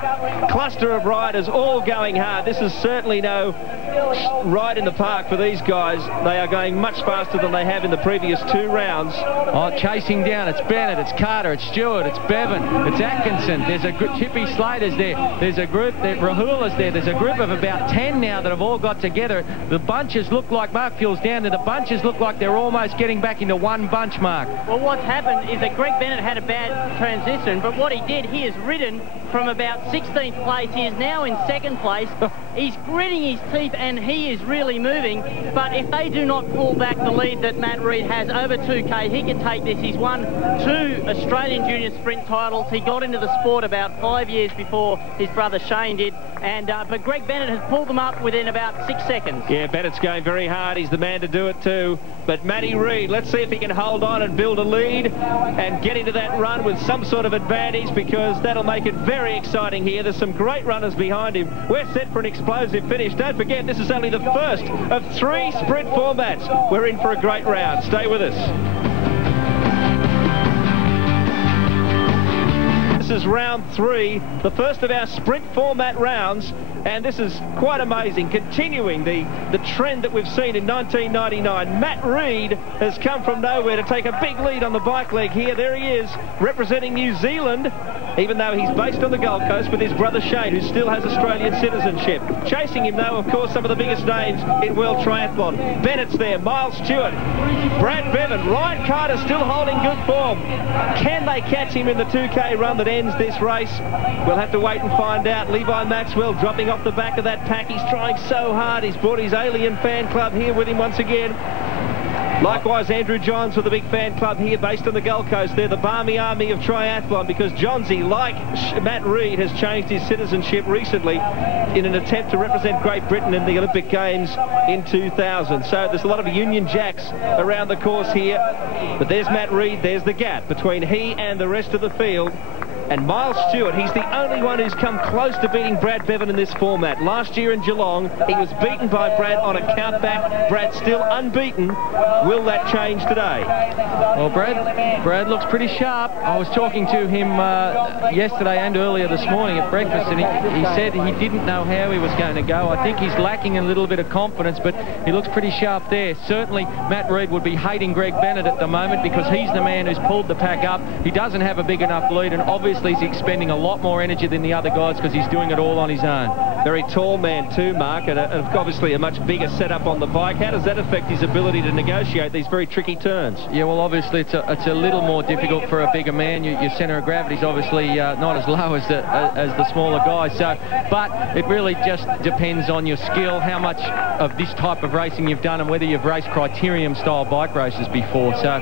cluster of riders all going hard. This is certainly no ride in the park for these guys. They are going much faster than they have in the previous 2 rounds. Oh, chasing down, it's Bennett, it's Carter, it's Stewart, it's Bevan, it's Atkinson. There's a group, Chippy Slater's there. There's a group, Rahula's there. There's a group of about 10 now that have all got together. The bunches look like, Mark Fuel's down there, the bunches look like they're almost getting back into one bunch, Mark. Well, what's happened is that Greg Bennett had a bad transition, but what he did, he has ridden from about 16th place. He is now in 2nd place. He's gritting his teeth and he is really moving, but if they do not pull back the lead that Matt Reid has over 2K, he can take this. He's won 2 Australian junior sprint titles. He got into the sport about 5 years before his brother Shane did, and but Greg Bennett has pulled them up within about 6 seconds. Yeah, Bennett's going very hard. He's the man to do it too. But Matty Reid, let's see if he can hold on and build a lead and get into that run with some sort of advantage, because that'll make it very exciting here. There's some great runners behind him. We're set for an explosive finish. Don't forget, this is only the first of 3 sprint formats. We're in for a great round. Stay with us. This is round 3, the first of our sprint format rounds, and this is quite amazing, continuing the trend that we've seen in 1999. Matt Reid has come from nowhere to take a big lead on the bike leg here. There he is, representing New Zealand, even though he's based on the Gold Coast with his brother Shane, who still has Australian citizenship. Chasing him, though, of course, some of the biggest names in world triathlon. Bennett's there, Miles Stewart, Brad Bevan, Ryan Carter still holding good form. Can they catch him in the 2K run that ends this race? We'll have to wait and find out. Levi Maxwell dropping off the back of that pack. He's trying so hard. He's brought his alien fan club here with him once again. Likewise, Andrew Johns with a big fan club here based on the Gold Coast. They're the Barmy Army of triathlon, because Johnsy, like Matt Reid, has changed his citizenship recently in an attempt to represent Great Britain in the Olympic Games in 2000. So there's a lot of Union Jacks around the course here. But there's Matt Reid. There's the gap between he and the rest of the field. And Miles Stewart, he's the only one who's come close to beating Brad Bevan in this format. Last year in Geelong, he was beaten by Brad on a countback. Brad still unbeaten. Will that change today? Well, Brad looks pretty sharp. I was talking to him yesterday and earlier this morning at breakfast, and he said he didn't know how he was going to go. I think he's lacking a little bit of confidence, but he looks pretty sharp there. Certainly, Matt Reid would be hating Greg Bennett at the moment because he's the man who's pulled the pack up. He doesn't have a big enough lead, and obviously he's expending a lot more energy than the other guys because he's doing it all on his own. Very tall man too, Mark, and obviously a much bigger setup on the bike. How does that affect his ability to negotiate these very tricky turns? Yeah, well, obviously it's a little more difficult for a bigger man. Your centre of gravity is obviously not as low as the smaller guys. So, but it really just depends on your skill, how much of this type of racing you've done, and whether you've raced criterium-style bike races before. So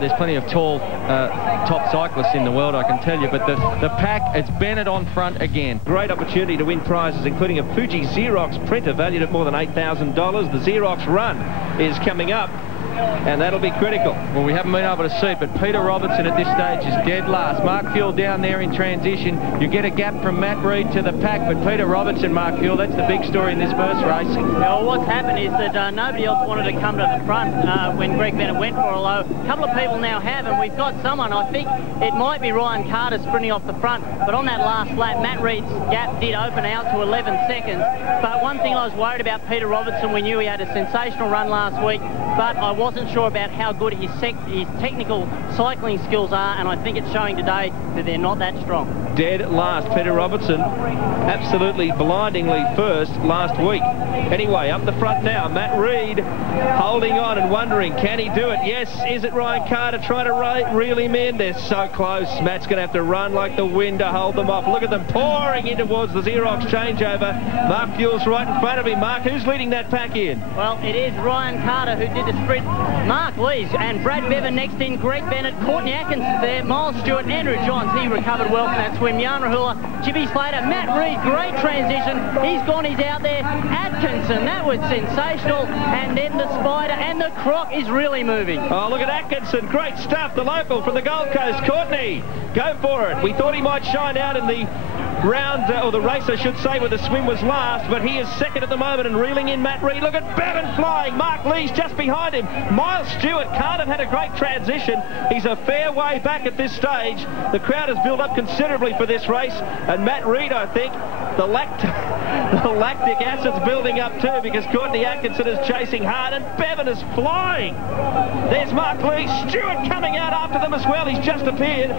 there's plenty of tall top cyclists in the world, I can tell you. But the pack, it's Bennett on front again. Great opportunity to win prizes, including a Fuji Xerox printer valued at more than $8,000. The Xerox run is coming up, and that'll be critical. Well, we haven't been able to see it, but Peter Robertson at this stage is dead last. Mark Fuel down there in transition. You get a gap from Matt Reid to the pack, but Peter Robertson, Mark Fuel, that's the big story in this first race. Well, what's happened is that nobody else wanted to come to the front when Greg Bennett went for a low. A couple of people now have, and we've got someone. I think it might be Ryan Carter sprinting off the front, but on that last lap, Matt Reid's gap did open out to 11 seconds. But one thing I was worried about Peter Robertson, we knew he had a sensational run last week, but I wasn't sure about how good his technical cycling skills are, and I think it's showing today that they're not that strong. Dead last, Peter Robertson, absolutely blindingly first last week. Anyway, up the front now, Matt Reid holding on and wondering, can he do it? Yes, is it Ryan Carter trying to reel him in? They're so close. Matt's going to have to run like the wind to hold them off. Look at them pouring in towards the Xerox changeover. Mark Fuel's right in front of him. Mark, who's leading that pack in? Well, it is Ryan Carter who did the sprint. Mark Lees and Brad Bevan next in, Greg Bennett, Courtney Atkinson there, Miles Stewart, Andrew Johns, he recovered well from that swim, Jan Rahula, Jimmy Slater, Matt Reid, great transition, he's gone, he's out there, Atkinson, that was sensational, and then the Spider and the Croc is really moving. Oh, look at Atkinson, great stuff, the local from the Gold Coast, Courtney, go for it. We thought he might shine out in the round, or the race I should say, where the swim was last, but he is second at the moment and reeling in Matt Reid. Look at Bevan flying, Mark Lee's just behind him. Miles Stewart can't have had a great transition. He's a fair way back at this stage. The crowd has built up considerably for this race, and Matt Reid, I think, the lactic acid's building up too, because Courtney Atkinson is chasing hard and Bevan is flying. There's Mark Lee, Stewart coming out after them as well. He's just appeared.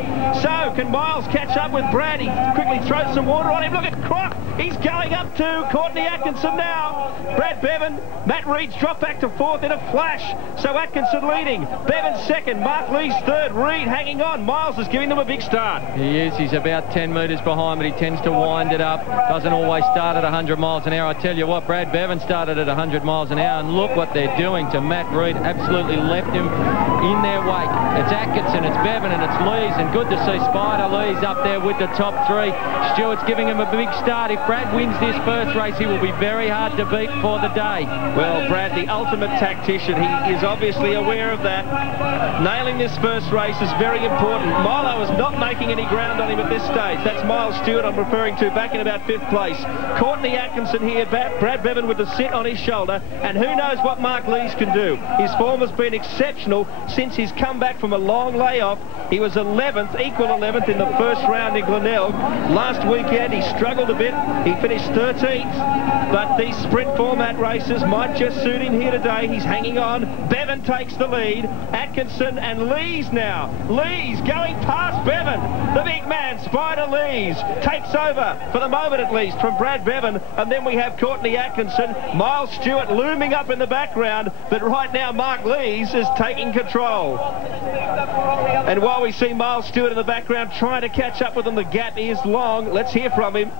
So can Miles catch up with Brad? He quickly throws some water on him. Look at Croc. He's going up to Courtney Atkinson now. Brad Bevan, Matt Reid's dropped back to fourth in a flash. So Atkinson leading. Bevan second. Mark Lee's third. Reid hanging on. Miles is giving them a big start. He is. He's about 10 metres behind, but he tends to wind it up. Doesn't always start at 100 miles an hour. I tell you what, Brad Bevan started at 100 miles an hour, and look what they're doing to Matt Reid. Absolutely left him in their wake. It's Atkinson, it's Bevan, and it's Lees, and good to see Spider Lees up there with the top three. Stewart's giving him a big start. If Brad wins this first race, he will be very hard to beat for the day. Well, Brad, the ultimate tactician, he is obviously aware of that. Nailing this first race is very important. Milo is not making any ground on him at this stage. That's Miles Stewart I'm referring to, back in about 5th place. Courtney Atkinson here, Brad Bevan with the sit on his shoulder, and who knows what Mark Lees can do. His form has been exceptional since he's come back from a long layoff. He was 11th, equal 11th in the first round in Glenelg. Last weekend he struggled a bit. He finished 13th, but these sprint format races might just suit him here today. He's hanging on. Bevan takes the lead. Atkinson and Lees now. Lees going past Bevan. The big man, Spider Lees, takes over, for the moment at least, from Brad Bevan, and then we have Courtney Atkinson. Miles Stewart looming up in the background, but right now Mark Lees is taking control. And while we see Miles Stewart in the background trying to catch up with him, the gap is long. Let's hear from him.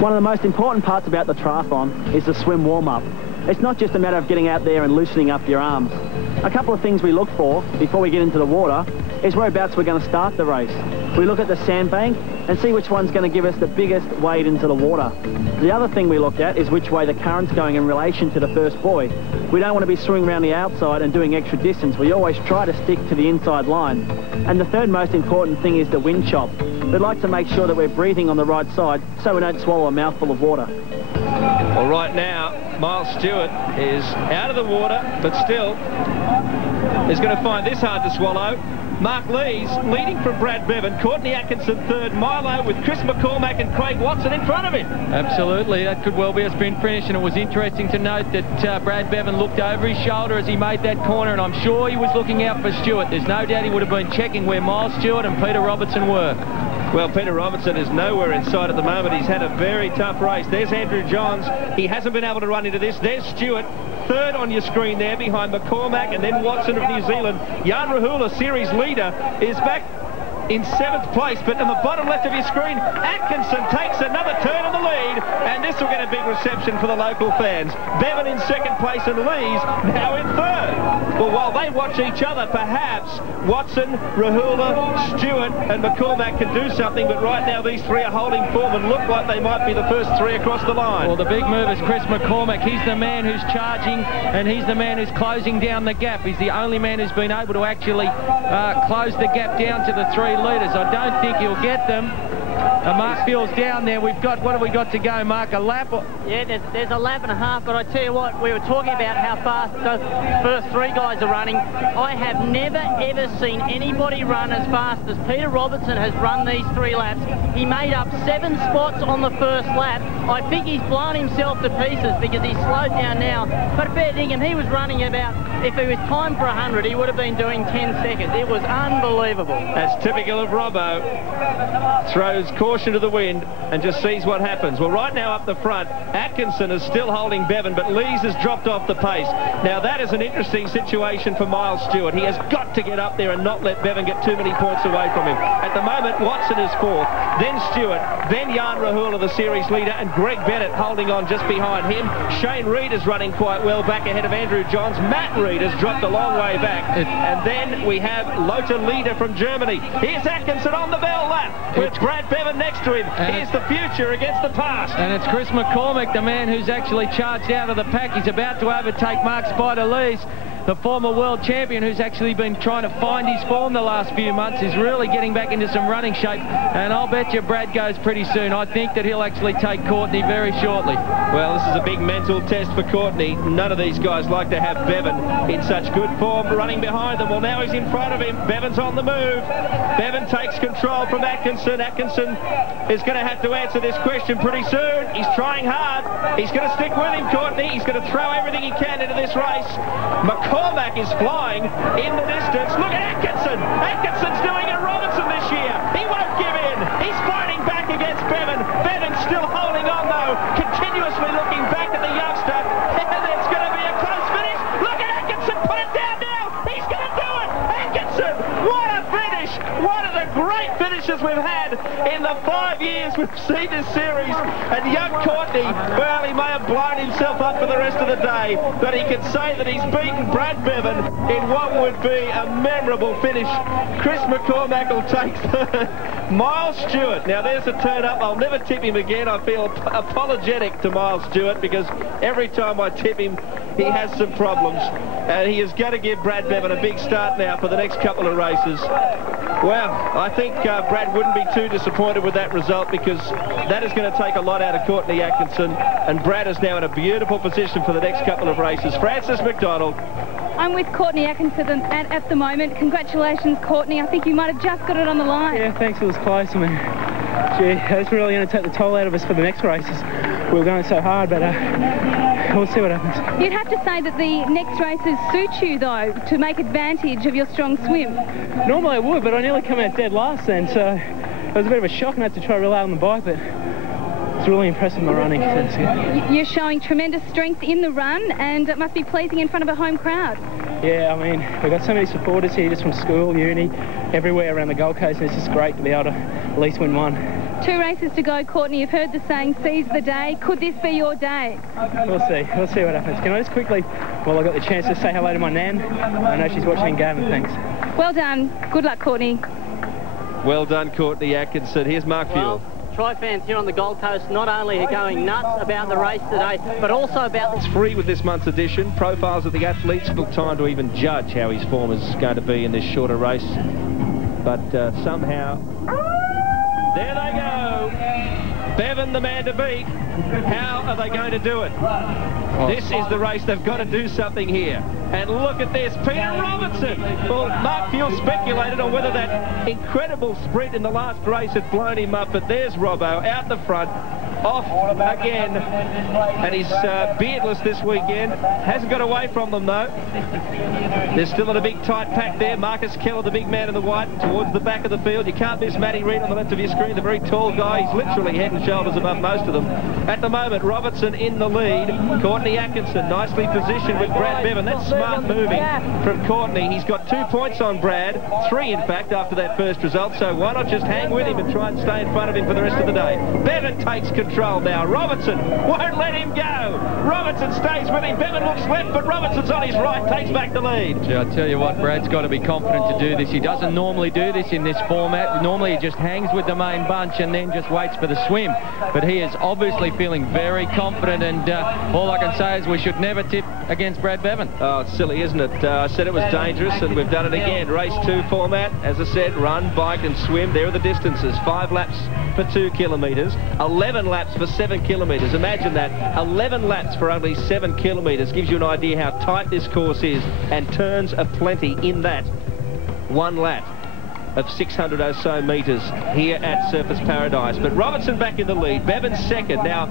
One of the most important parts about the triathlon is the swim warm-up. It's not just a matter of getting out there and loosening up your arms. A couple of things we look for before we get into the water is whereabouts we're going to start the race. We look at the sandbank and see which one's going to give us the biggest wade into the water. The other thing we look at is which way the current's going in relation to the first buoy. We don't want to be swimming around the outside and doing extra distance. We always try to stick to the inside line. And the third most important thing is the wind chop. We'd like to make sure that we're breathing on the right side so we don't swallow a mouthful of water. Well, right now, Miles Stewart is out of the water, but still is going to find this hard to swallow. Mark Lees leading from Brad Bevan, Courtney Atkinson third, Milo with Chris McCormack and Craig Watson in front of him. Absolutely, that could well be a sprint finish, and it was interesting to note that Brad Bevan looked over his shoulder as he made that corner, and I'm sure he was looking out for Stewart. There's no doubt he would have been checking where Miles Stewart and Peter Robertson were. Well, Peter Robertson is nowhere in sight at the moment. He's had a very tough race. There's Andrew Johns. He hasn't been able to run into this. There's Stewart, third on your screen there behind McCormack, and then Watson of New Zealand. Jan Rahula, series leader, is back in 7th place, but in the bottom left of your screen, Atkinson takes another turn on the lead, and this will get a big reception for the local fans. Bevan in 2nd place and Lees now in 3rd. Well, while they watch each other, perhaps Watson, Rahula, Stewart and McCormack can do something, but right now these three are holding form and look like they might be the first three across the line. Well, the big move is Chris McCormack. He's the man who's charging, and he's the man who's closing down the gap. He's the only man who's been able to actually close the gap down to the 3 leaders. I don't think he'll get them. Mark Field's down there. We've got, what have we got to go, Mark? A lap? Yeah, there's a lap and a half, but I tell you what, we were talking about how fast the first 3 guys are running. I have never, ever seen anybody run as fast as Peter Robertson has run these 3 laps. He made up 7 spots on the first lap. I think he's blown himself to pieces because he's slowed down now. But fair dinkum, he was running about, if he was timed for 100, he would have been doing 10 seconds. It was unbelievable. That's typical of Robbo. Throws caution to the wind and just sees what happens. Well, right now up the front, Atkinson is still holding Bevan, but Lees has dropped off the pace. Now, that is an interesting situation for Miles Stewart. He has got to get up there and not let Bevan get too many points away from him. At the moment, Watson is 4th, then Stewart, then Jan Rahula, the series leader, and Greg Bennett holding on just behind him. Shane Reed is running quite well back ahead of Andrew Johns. Matt Reed has dropped a long way back. And then we have Lothar Lieder from Germany. Here's Atkinson on the bell lap with Brad Bevan next to him. Here's the future against the past. And it's Chris McCormack, the man who's actually charged out of the pack. He's about to overtake Mark Spider Lees, the former world champion who's actually been trying to find his form the last few months. Is really getting back into some running shape, and I'll bet you Brad goes pretty soon. I think that he'll actually take Courtney very shortly. Well, this is a big mental test for Courtney. None of these guys like to have Bevan in such good form running behind them. Well, now he's in front of him. Bevan's on the move. Bevan takes control from Atkinson. Atkinson is going to have to answer this question pretty soon. He's trying hard. He's going to stick with him, Courtney. He's going to throw everything he can into this race. McCormack is flying in the distance. Look at Atkinson. Atkinson's doing it Robertson this year. He won't give in. He's fighting back against Bevan. Bevan's still holding on, though, continuously looking back at the youngster. And it's going to be a close finish. Look at Atkinson. Put it down now. He's going to do it. Atkinson, what a finish. One of the great finishes we've had in the 5 years we've seen this series. And young Courtney, well, he may have blown himself up for the rest of the day, but he can say that he's beaten Brad Bevan in what would be a memorable finish. Chris McCormack will take third. Miles Stewart, now there's a turn up. I'll never tip him again. I feel apologetic to Miles Stewart because every time I tip him, he has some problems. And he is going to give Brad Bevan a big start now for the next couple of races. Well, I think Brad wouldn't be too disappointed with that result because that is going to take a lot out of Courtney Atkinson, and Brad is now in a beautiful position for the next couple of races. Frances McDonald. I'm with Courtney Atkinson at the moment. Congratulations, Courtney. I think you might have just got it on the line. Yeah, thanks. It was close. I mean, gee, that's really going to take the toll out of us for the next races. We were going so hard, but we'll see what happens. You'd have to say that the next races suit you, though, to make advantage of your strong swim. Normally I would, but I nearly come out dead last then, so it was a bit of a shock and I had to try to rely on the bike, but it's really impressive, my running. You're showing tremendous strength in the run, and it must be pleasing in front of a home crowd. Yeah, I mean, we've got so many supporters here just from school, uni, everywhere around the Gold Coast, and it's just great to be able to at least win one. 2 races to go, Courtney. You've heard the saying, seize the day. Could this be your day? We'll see. We'll see what happens. Can I just quickly, while I got the chance to say hello to my nan? I know she's watching in Gavin. Thanks. Well done. Good luck, Courtney. Well done, Courtney Atkinson. Here's Mark Fuel. Tri fans here on the Gold Coast not only are going nuts about the race today, but also about... It's free with this month's edition. Profiles of the athletes. Took time to even judge how his form is going to be in this shorter race. But somehow... There they go. Bevan, the man to beat. How are they going to do it? This is the race. They've got to do something here. And look at this, Peter Robertson. Well, Mark Fuel speculated on whether that incredible sprint in the last race had blown him up, but there's Robbo out the front, off again, and he's beardless this weekend. Hasn't got away from them, though. They're still in a big tight pack there. Marcus Keller, the big man in the white, towards the back of the field. You can't miss Matty Reid on the left of your screen, the very tall guy. He's literally head and shoulders above most of them. At the moment, Robertson in the lead. Courtney Atkinson nicely positioned with Brad Bevan. That's smart moving from Courtney. He's got 2 points on Brad, 3 in fact after that first result, so why not just hang with him and try and stay in front of him for the rest of the day. Bevan takes control now. Robertson won't let him go. Robertson stays with him. Bevan looks left, but Robertson's on his right, takes back the lead. Yeah, I tell you what, Brad's got to be confident to do this. He doesn't normally do this in this format. Normally he just hangs with the main bunch and then just waits for the swim. But he is obviously feeling very confident, and all I can say is we should never tip against Brad Bevan. Oh, it's silly, isn't it? I said it was dangerous, and we've done it again. Race 2 format, as I said, run, bike and swim. There are the distances. 5 laps for 2 kilometres, 11 laps for 7 kilometres. Imagine that. 11 laps for only 7 kilometres gives you an idea how tight this course is, and turns are plenty in that 1 lap of 600 or so metres here at Surfers Paradise. But Robertson back in the lead, Bevan second. Now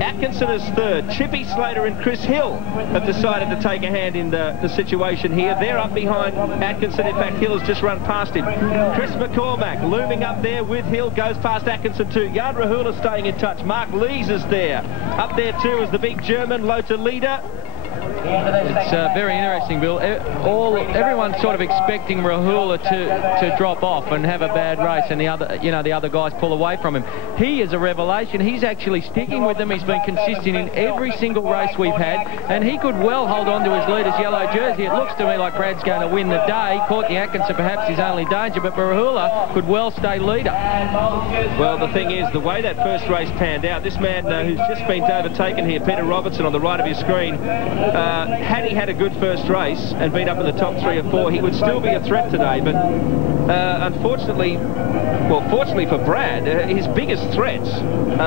Atkinson is third. Chippy Slater and Chris Hill have decided to take a hand in the situation here. They're up behind Atkinson. In fact, Hill has just run past him. Chris McCormack looming up there with Hill, goes past Atkinson too. Jan Rahula staying in touch. Mark Lees is there. Up there too is the big German Lothar Lieder. It's very interesting, Bill. Everyone's sort of expecting Rahula to drop off and have a bad race, and the other guys pull away from him. He is a revelation. He's actually sticking with them. He's been consistent in every single race we've had, and he could well hold on to his leader's yellow jersey. It looks to me like Brad's going to win the day. Courtney Atkinson perhaps his only danger, but Rahula could well stay leader. Well, the thing is, the way that first race panned out, this man who's just been overtaken here, Peter Robertson, on the right of your screen, had he had a good first race and been up in the top 3 or 4, he would still be a threat today. But unfortunately, well, fortunately for Brad, his biggest threats,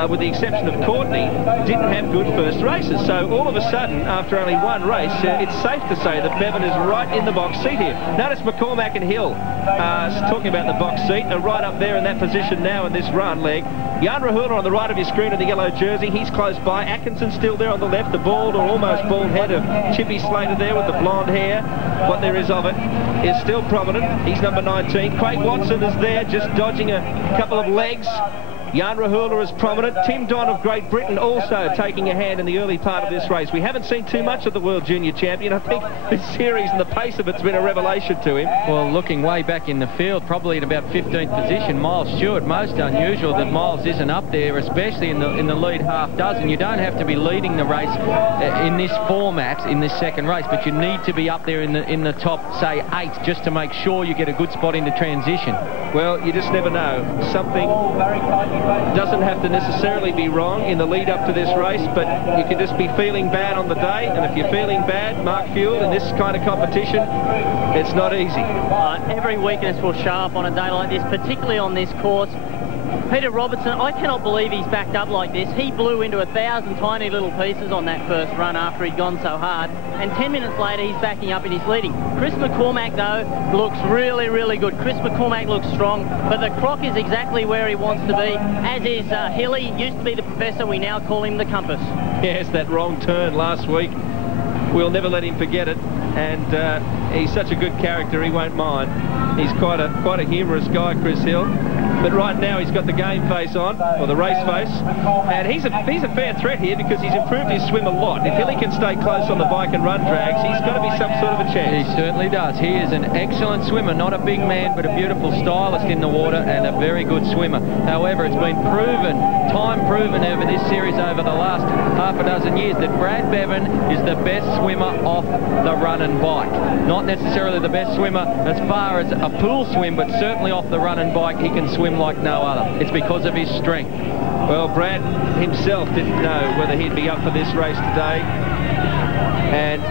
with the exception of Courtney, didn't have good first races. So all of a sudden, after only 1 race, it's safe to say that Bevan is right in the box seat here. Notice McCormack and Hill, talking about the box seat, are right up there in that position now in this run leg. Jan Rahula on the right of your screen in the yellow jersey, he's close by. Atkinson still there on the left, the bald or almost bald head of Chippy Slater there with the blonde hair. What there is of it is still prominent. He's number 19. Craig Watson is there, just dodging a couple of legs. Jan Rahula is prominent. Tim Don of Great Britain also taking a hand in the early part of this race. We haven't seen too much of the World Junior Champion. I think this series and the pace of it's been a revelation to him. Well, looking way back in the field, probably at about 15th position, Miles Stewart. Most unusual that Miles isn't up there, especially in the lead half dozen. You don't have to be leading the race in this format, in this second race, but you need to be up there in the top, say, 8, just to make sure you get a good spot into transition. Well, you just never know. Something doesn't have to necessarily be wrong in the lead up to this race, but you can just be feeling bad on the day, and if you're feeling bad, Mark Fuel, in this kind of competition, it's not easy. Every weakness will show up on a day like this, particularly on this course. Peter Robertson, I cannot believe he's backed up like this. He blew into 1,000 tiny little pieces on that first run after he'd gone so hard, and 10 minutes later he's backing up and he's leading. Chris McCormack, though, looks really, really good. Chris McCormack looks strong, but the croc is exactly where he wants to be, as is Hilly. Used to be the professor, we now call him the compass. Yes, that wrong turn last week. We'll never let him forget it, and he's such a good character, he won't mind. He's quite a humorous guy, Chris Hill. but right now he's got the game face on, or the race face, and he's a fair threat here because he's improved his swim a lot. If Hilly can stay close on the bike and run drags, he's got to be some sort of a chance. He certainly does. He is an excellent swimmer, not a big man, but a beautiful stylist in the water and a very good swimmer. However, it's been proven, time proven over this series over the last half a dozen years that Brad Bevan is the best swimmer off the run and bike. Not necessarily the best swimmer as far as a pool swim, but certainly off the run and bike he can swim like no other. It's because of his strength. Well, Brad himself didn't know whether he'd be up for this race today, and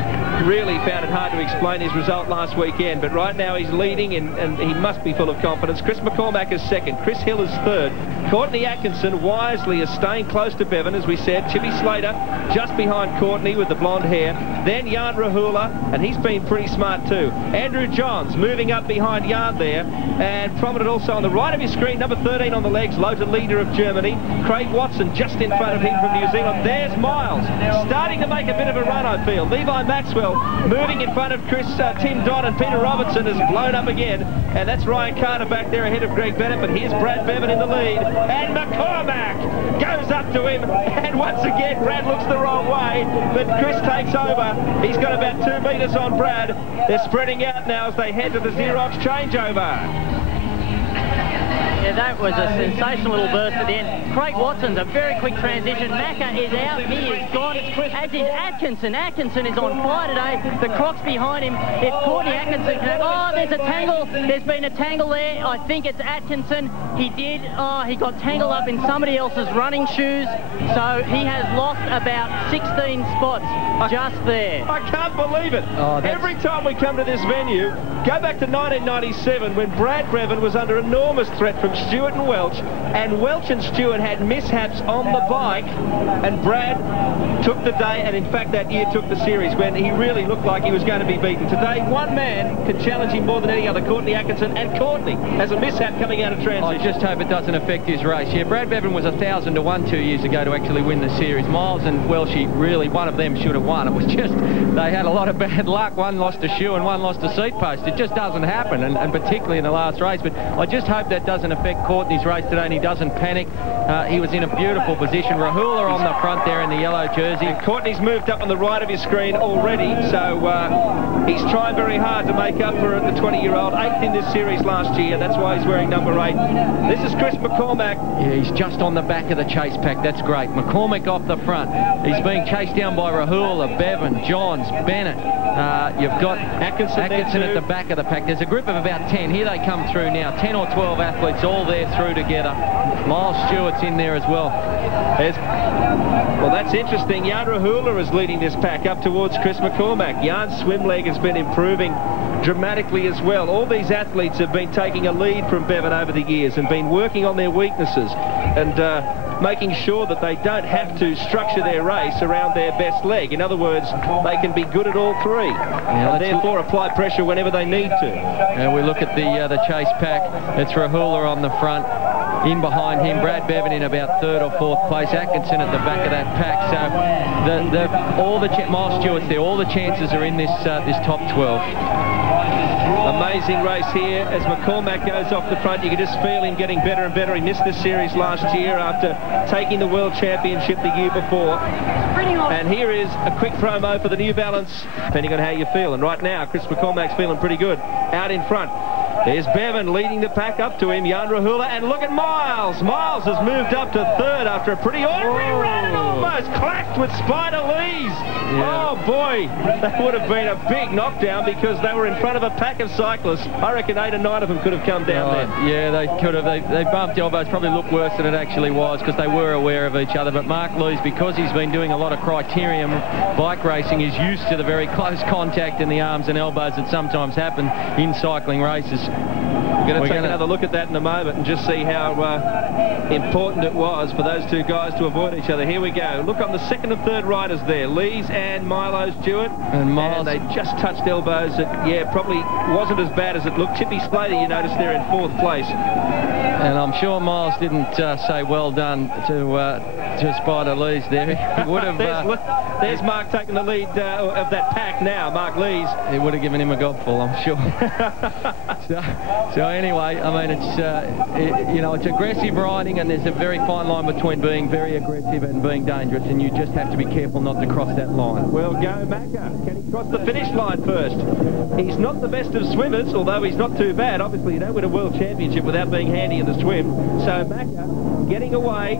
really found it hard to explain his result last weekend, but right now he's leading and he must be full of confidence. Chris McCormack is second, Chris Hill is third, Courtney Atkinson wisely is staying close to Bevan, as we said. Chippy Slater just behind Courtney with the blonde hair, then Jan Rahula, and he's been pretty smart too. Andrew Johns moving up behind Jan there, and prominent also on the right of his screen, number 13 on the legs, Lothar Leader of Germany. Craig Watson just in front of him from New Zealand. There's Miles starting to make a bit of a run, I feel. Levi Maxwell moving in front of Tim Don, and Peter Robertson has blown up again, and that's Ryan Carter back there ahead of Greg Bennett, but here's Brad Bevan in the lead, and McCormack goes up to him, and once again Brad looks the wrong way, but Chris takes over. He's got about 2 metres on Brad. They're spreading out now as they head to the Xerox changeover. Yeah, that was a sensational little burst at the end. Craig Watson's a very quick transition. Macca is out. He is gone. As is Atkinson. Atkinson is on fire today. The Croc's behind him. If Courtney Atkinson can have... Oh, there's a tangle. There's been a tangle there. I think it's Atkinson. He got tangled up in somebody else's running shoes. So he has lost about 16 spots just there. I can't believe it. Every time we come to this venue, go back to 1997 when Brad Bevan was under enormous threat from Stewart and Welch and Stewart had mishaps on the bike, and Brad took the day, and in fact that year took the series when he really looked like he was going to be beaten. Today, one man can challenge him more than any other, Courtney Atkinson, and Courtney has a mishap coming out of transition. I just hope it doesn't affect his race. Yeah, Brad Bevan was 1,000 to 1 2 years ago to actually win the series. Miles and Welshie, really, one of them should have won. It was just, they had a lot of bad luck. One lost a shoe and one lost a seat post. It just doesn't happen, and particularly in the last race. But I just hope that doesn't affect Courtney's race today and he doesn't panic. He was in a beautiful position. Rahula on the front there in the yellow jersey. And Courtney's moved up on the right of his screen already, so he's trying very hard to make up for the 20-year-old. 8th in this series last year. That's why he's wearing number 8. This is Chris McCormack. Yeah, he's just on the back of the chase pack. That's great. McCormack off the front. He's being chased down by Rahula, Bevan, Johns, Bennett. You've got Atkinson at the back of the pack. There's a group of about 10. Here they come through now. 10 or 12 athletes all there through together. Miles Stewart's in there as well. Well, that's interesting. Jan Rahula is leading this pack up towards Chris McCormack. Jan's swim leg has been improving dramatically as well. All these athletes have been taking a lead from Bevan over the years and been working on their weaknesses and making sure that they don't have to structure their race around their best leg. In other words, they can be good at all three, and therefore apply pressure whenever they need to. And we look at the chase pack. It's Rahula on the front. In behind him, Brad Bevan in about 3rd or 4th place. Atkinson at the back of that pack. So Miles Stewart's there. All the chances are in this top 12. Amazing race here as McCormack goes off the front. You can just feel him getting better and better. He missed this series last year after taking the World Championship the year before. And here is a quick promo for the New Balance, depending on how you feel. And right now, Chris McCormack's feeling pretty good. Out in front. There's Bevan leading the pack up to him, Jan Rahula, and look at Miles. Miles has moved up to 3rd after a pretty ordinary run and almost clacked with Spider Lees. Yeah. Oh boy, that would have been a big knockdown because they were in front of a pack of cyclists. I reckon 8 or 9 of them could have come down there. Yeah, they could have. They bumped elbows, probably looked worse than it actually was because they were aware of each other. But Mark Lees, because he's been doing a lot of criterium bike racing, is used to the very close contact in the arms and elbows that sometimes happen in cycling races. We're going to take another look at that in a moment and just see how important it was for those two guys to avoid each other. Here we go. Look on the 2nd and 3rd riders there. Lees and Milo Stewart. And Miles. And they just touched elbows. That, probably wasn't as bad as it looked. Chippy Slater, you notice there in 4th place. And I'm sure Miles didn't say well done to Spider Lees there. He would have... there's Mark taking the lead of that pack now, Mark Lees. It would have given him a gobful, I'm sure. So anyway, I mean, it's, you know, it's aggressive riding, and there's a very fine line between being very aggressive and being dangerous, and you just have to be careful not to cross that line. Well, go Macca. Can he cross the finish line first? He's not the best of swimmers, although he's not too bad. Obviously, you don't win a world championship without being handy in the swim. So Macca getting away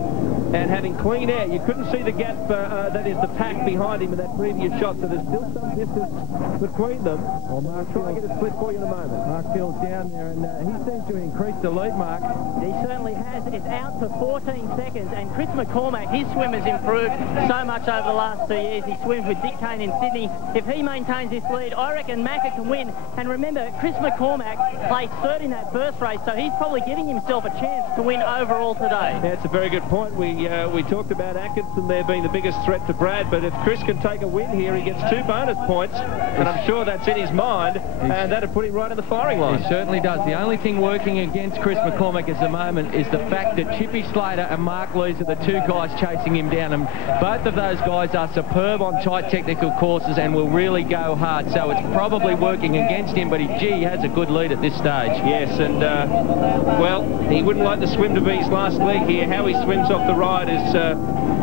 and having clean air. You couldn't see the gap that is the pack behind him in that previous shot, so there's still some distance between them. Well, Mark, try and get a split for you in a moment. Mark Field's down there, and he seems to increase the lead, Mark. He certainly has. It's out to 14 seconds, and Chris McCormack, his swim has improved so much over the last 2 years. He swims with Dick Kane in Sydney. If he maintains this lead, I reckon Macca can win. And remember, Chris McCormack placed third in that first race, so he's probably giving himself a chance to win overall today. That's a very good point. We talked about Atkinson there being the biggest threat to Brad, but if Chris can take a win here, he gets 2 bonus points, and I'm sure that's in his mind, and that'll put him right in the firing line. He certainly does. The only thing working against Chris McCormack at the moment is the fact that Chippy Slater and Mark Lees are the 2 guys chasing him down, and both of those guys are superb on tight technical courses and will really go hard, so it's probably working against him, but he has a good lead at this stage. Yes, and well, he wouldn't like the swim to be his last leg here. How he swims off the ride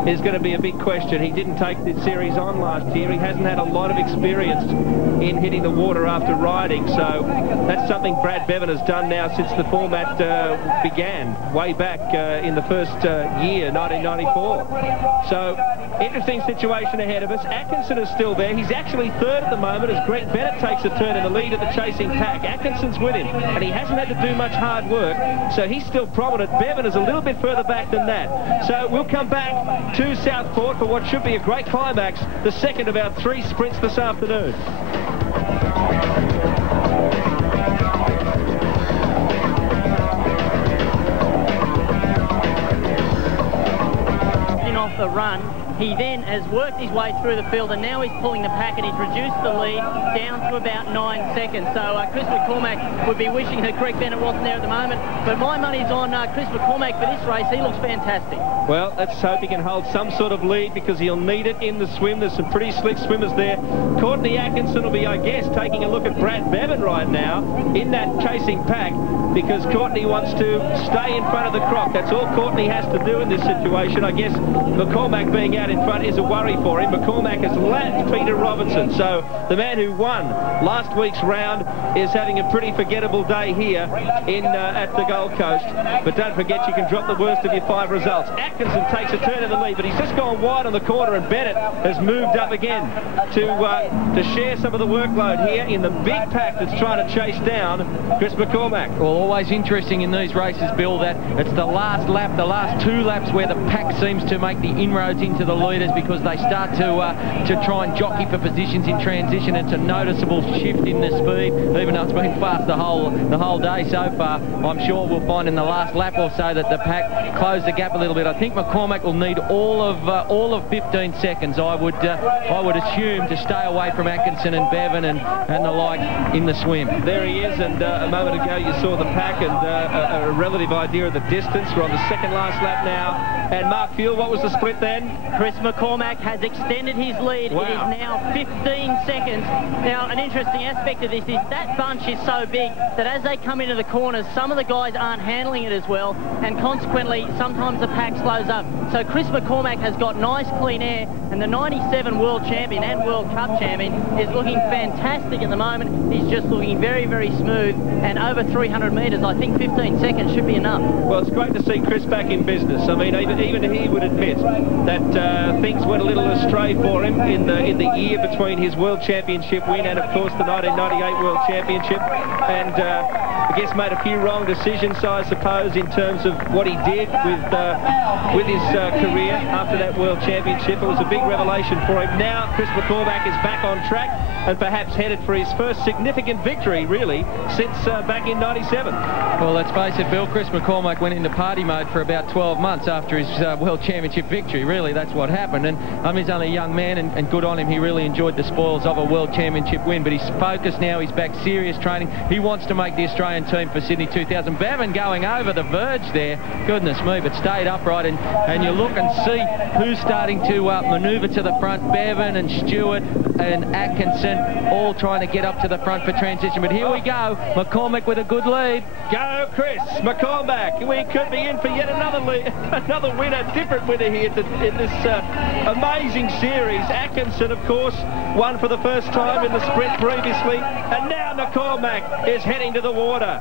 is going to be a big question. He didn't take the series on last year. He hasn't had a lot of experience in hitting the water after riding, so that's something Brad Bevan has done now since the format began, way back in the first year, 1994. So, interesting situation ahead of us. Atkinson is still there. He's actually third at the moment as Greg Bennett takes a turn in the lead of the chasing pack. Atkinson's with him, and he hasn't had to do much hard work, so he's still prominent. Bevan is a little bit further back than that. So we'll come back to Southport for what should be a great climax, the second of our 3 sprints this afternoon. Off the run, he then has worked his way through the field, and now he's pulling the pack, and he's reduced the lead down to about 9 seconds. So Chris McCormack would be wishing that Greg Bennett wasn't there at the moment, but my money's on Chris McCormack for this race. He looks fantastic. Well, let's hope he can hold some sort of lead, because he'll need it in the swim. There's some pretty slick swimmers there. Courtney Atkinson will be, I guess, taking a look at Brad Bevan right now in that chasing pack, because Courtney wants to stay in front of the croc. That's all Courtney has to do in this situation. I guess McCormack being out in front is a worry for him. McCormack has lapped Peter Robinson, so the man who won last week's round is having a pretty forgettable day here in at the Gold Coast. But don't forget, you can drop the worst of your 5 results. Atkinson takes a turn in the lead, but he's just gone wide on the corner, and Bennett has moved up again to share some of the workload here in the big pack that's trying to chase down Chris McCormack. Well, always interesting in these races, Bill, that it's the last lap, the last 2 laps where the pack seems to make the inroads into the leaders, because they start to try and jockey for positions in transition. It's a noticeable shift in the speed, even though it's been fast the whole day so far. I'm sure we'll find in the last lap or so that the pack closed the gap a little bit. I think McCormack will need all of 15 seconds, I would assume, to stay away from Atkinson and Bevan and the like in the swim. There he is, and a moment ago you saw the pack and a relative idea of the distance. We're on the second last lap now. And Mark Field, what was the split then? Chris McCormack has extended his lead. Wow. It is now 15 seconds. Now, an interesting aspect of this is that bunch is so big that as they come into the corners, some of the guys aren't handling it as well, and consequently, sometimes the pack slows up. So Chris McCormack has got nice clean air, and the 97 world champion and World Cup champion is looking fantastic at the moment. He's just looking very, very smooth, and over 300 metres, I think 15 seconds should be enough. Well, it's great to see Chris back in business. I mean, even he would admit that things went a little astray for him in the year between his World Championship win and, of course, the 1998 World Championship, and I guess made a few wrong decisions, I suppose, in terms of what he did with his career after that World Championship. It was a big revelation for him. Now Chris McCormack is back on track and perhaps headed for his first significant victory, really, since back in 97. Well, let's face it, Bill, Chris McCormack went into party mode for about 12 months after his World Championship victory. Really, that's what happened. And he's only a young man, and good on him. He really enjoyed the spoils of a World Championship win, but he's focused now. He's back serious training. He wants to make the Australian team for Sydney 2000. Bevan going over the verge there. Goodness me, but stayed upright, and you look and see who's starting to manoeuvre to the front. Bevan and Stewart, and Atkinson all trying to get up to the front for transition. But here we go. McCormack with a good lead. Go, Chris McCormack. We could be in for yet another winner, different winner here in this amazing series. Atkinson, of course, won for the first time in the sprint previously, and now McCormack is heading to the water.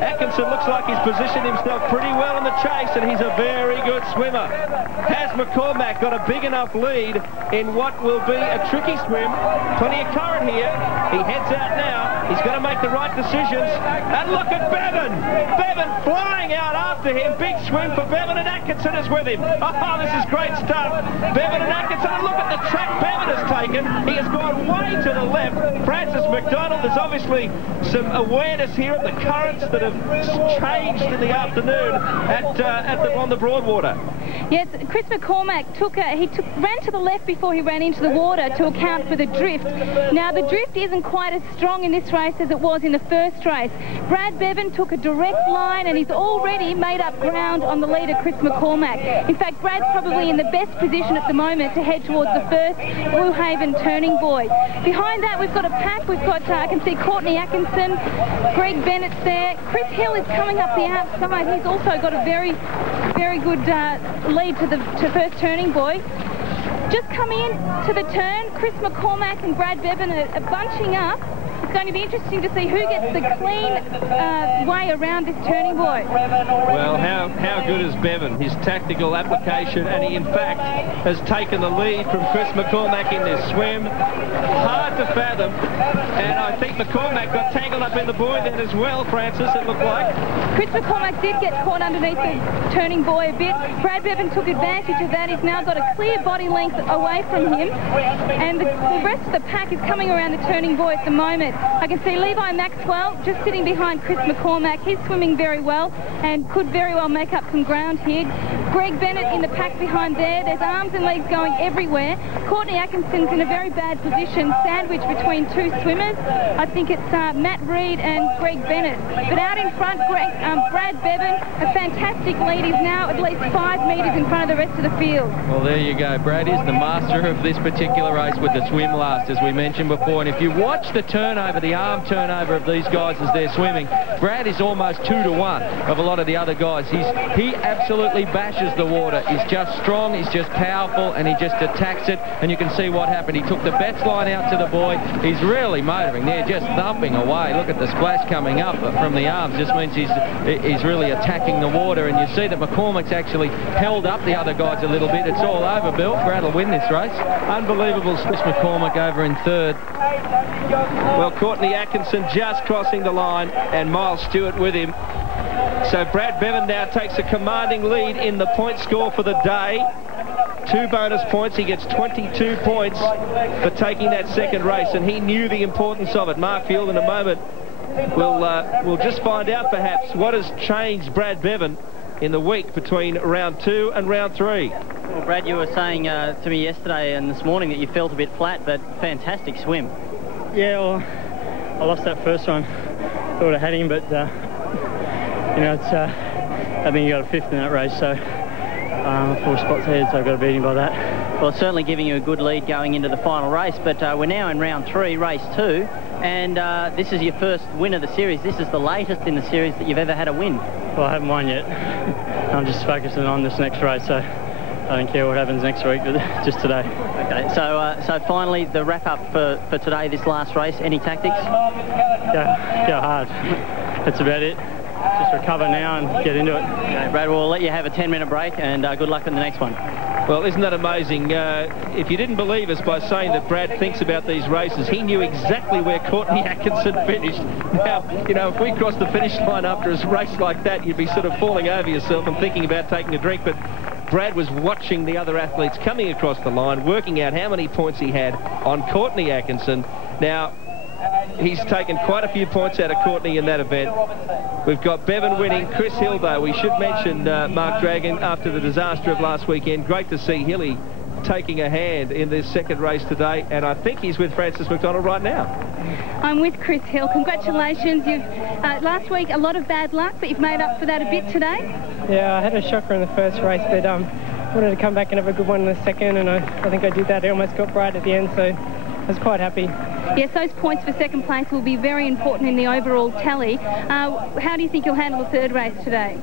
Atkinson looks like he's positioned himself pretty well in the chase, and he's a very good swimmer. Has McCormack got a big enough lead in what will be a tricky swim? Plenty of current here. He heads out now. He's got to make the right decisions. And look at Bevan. Bevan flying out after him. Big swim for Bevan, and Atkinson is with him. Oh, this is great stuff. Bevan and Atkinson. And look at the track Bevan has taken. He has gone way to the left. Francis McDonald, there's obviously some awareness here of the currents that have changed in the afternoon on the Broadwater. Yes, Chris McCormack ran to the left before he ran into the water to account for the drift. Now, the drift isn't quite as strong in this race as it was in the first race. Brad Bevan took a direct line, and he's already made up ground on the leader, Chris McCormack. In fact, Brad's probably in the best position at the moment to head towards the first Blue Haven turning buoy. Behind that, we've got a pack. We've got, I can see Courtney Atkinson, Greg Bennett's there. Chris Hill is coming up the outside. He's also got a very, very good lead to first turning buoy. Just coming in to the turn, Chris McCormack and Brad Bevan are bunching up. It's going to be interesting to see who gets the clean way around this turning buoy. Well, how good is Bevan? His tactical application, and he in fact has taken the lead from Chris McCormack in this swim. Hard to fathom, and I think McCormack got tangled up in the buoy then as well, Francis, it looked like. Chris McCormack did get caught underneath the turning buoy a bit. Brad Bevan took advantage of that. He's now got a clear body length away from him, and the rest of the pack is coming around the turning buoy at the moment. I can see Levi Maxwell just sitting behind Chris McCormack. He's swimming very well and could very well make up some ground here. Greg Bennett in the pack behind there. There's arms and legs going everywhere. Courtney Atkinson's in a very bad position, sandwiched between two swimmers. I think it's Matt Reed and Greg Bennett. But out in front, Brad Bevan, a fantastic lead. He's now at least 5 metres in front of the rest of the field. Well, there you go. Brad is the master of this particular race with the swim last, as we mentioned before. And if you watch the turnover, the arm turnover of these guys as they're swimming, Brad is almost 2 to 1 of a lot of the other guys. He absolutely bashes the water. He's just strong, he's just powerful, and he just attacks it. And you can see what happened. He took the Betts line out to the buoy. He's really motoring there, just thumping away. Look at the splash coming up from the arms. Just means he's really attacking the water. And you see that McCormack's actually held up the other guys a little bit. It's all over, Bill. Brad will win this race. Unbelievable. Chris McCormack over in third. Well, Courtney Atkinson just crossing the line, and Miles Stewart with him. So Brad Bevan now takes a commanding lead in the point score for the day. 2 bonus points. He gets 22 points for taking that second race, and he knew the importance of it. Mark Field in a moment. We'll just find out perhaps what has changed Brad Bevan in the week between round 2 and round 3. Well, Brad, you were saying to me yesterday and this morning that you felt a bit flat, but fantastic swim. Yeah, well, I lost that first one. Thought I had him, but you know, it's I think he got a 5th in that race, so 4 spots ahead, so I've got to beat him by that. Well, it's certainly giving you a good lead going into the final race, but we're now in round 3, race 2, and this is your first win of the series. This is the latest in the series that you've ever had a win. Well, I haven't won yet. I'm just focusing on this next race, so I don't care what happens next week, but just today. Okay, so finally, the wrap-up for today, this last race. Any tactics? Go hard. That's about it. Just recover now and get into it. Okay, Brad, we'll let you have a 10-minute break, and good luck in the next one. Well, isn't that amazing? If you didn't believe us by saying that Brad thinks about these races, he knew exactly where Courtney Atkinson finished. Now, you know, if we crossed the finish line after a race like that, you'd be sort of falling over yourself and thinking about taking a drink, but Brad was watching the other athletes coming across the line, working out how many points he had on Courtney Atkinson. Now, he's taken quite a few points out of Courtney in that event. We've got Bevan winning. Chris Hill, though, we should mention Mark Dragon after the disaster of last weekend. Great to see Hilly taking a hand in this second race today, and I think he's with Francis McDonald right now. I'm with Chris Hill. Congratulations. You've last week a lot of bad luck, but you've made up for that a bit today. Yeah, I had a shocker in the first race, but wanted to come back and have a good one in the second, and I think I did that. I almost got Brad at the end, so was quite happy. Yes, those points for second place will be very important in the overall tally. How do you think you'll handle the third race today?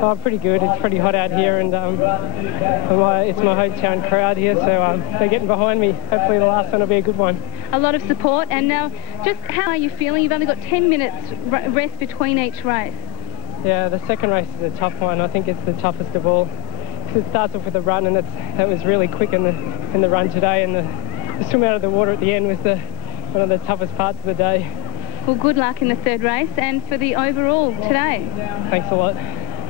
Oh, pretty good. It's pretty hot out here, and it's my hometown crowd here, so they're getting behind me. Hopefully the last one will be a good one. A lot of support. And now, just how are you feeling? You've only got 10 minutes rest between each race. Yeah, the second race is a tough one. I think it's the toughest of all. It starts off with a run, and that was really quick in the run today, and the swim out of the water at the end was one of the toughest parts of the day. Well, good luck in the third race and for the overall today. Thanks a lot.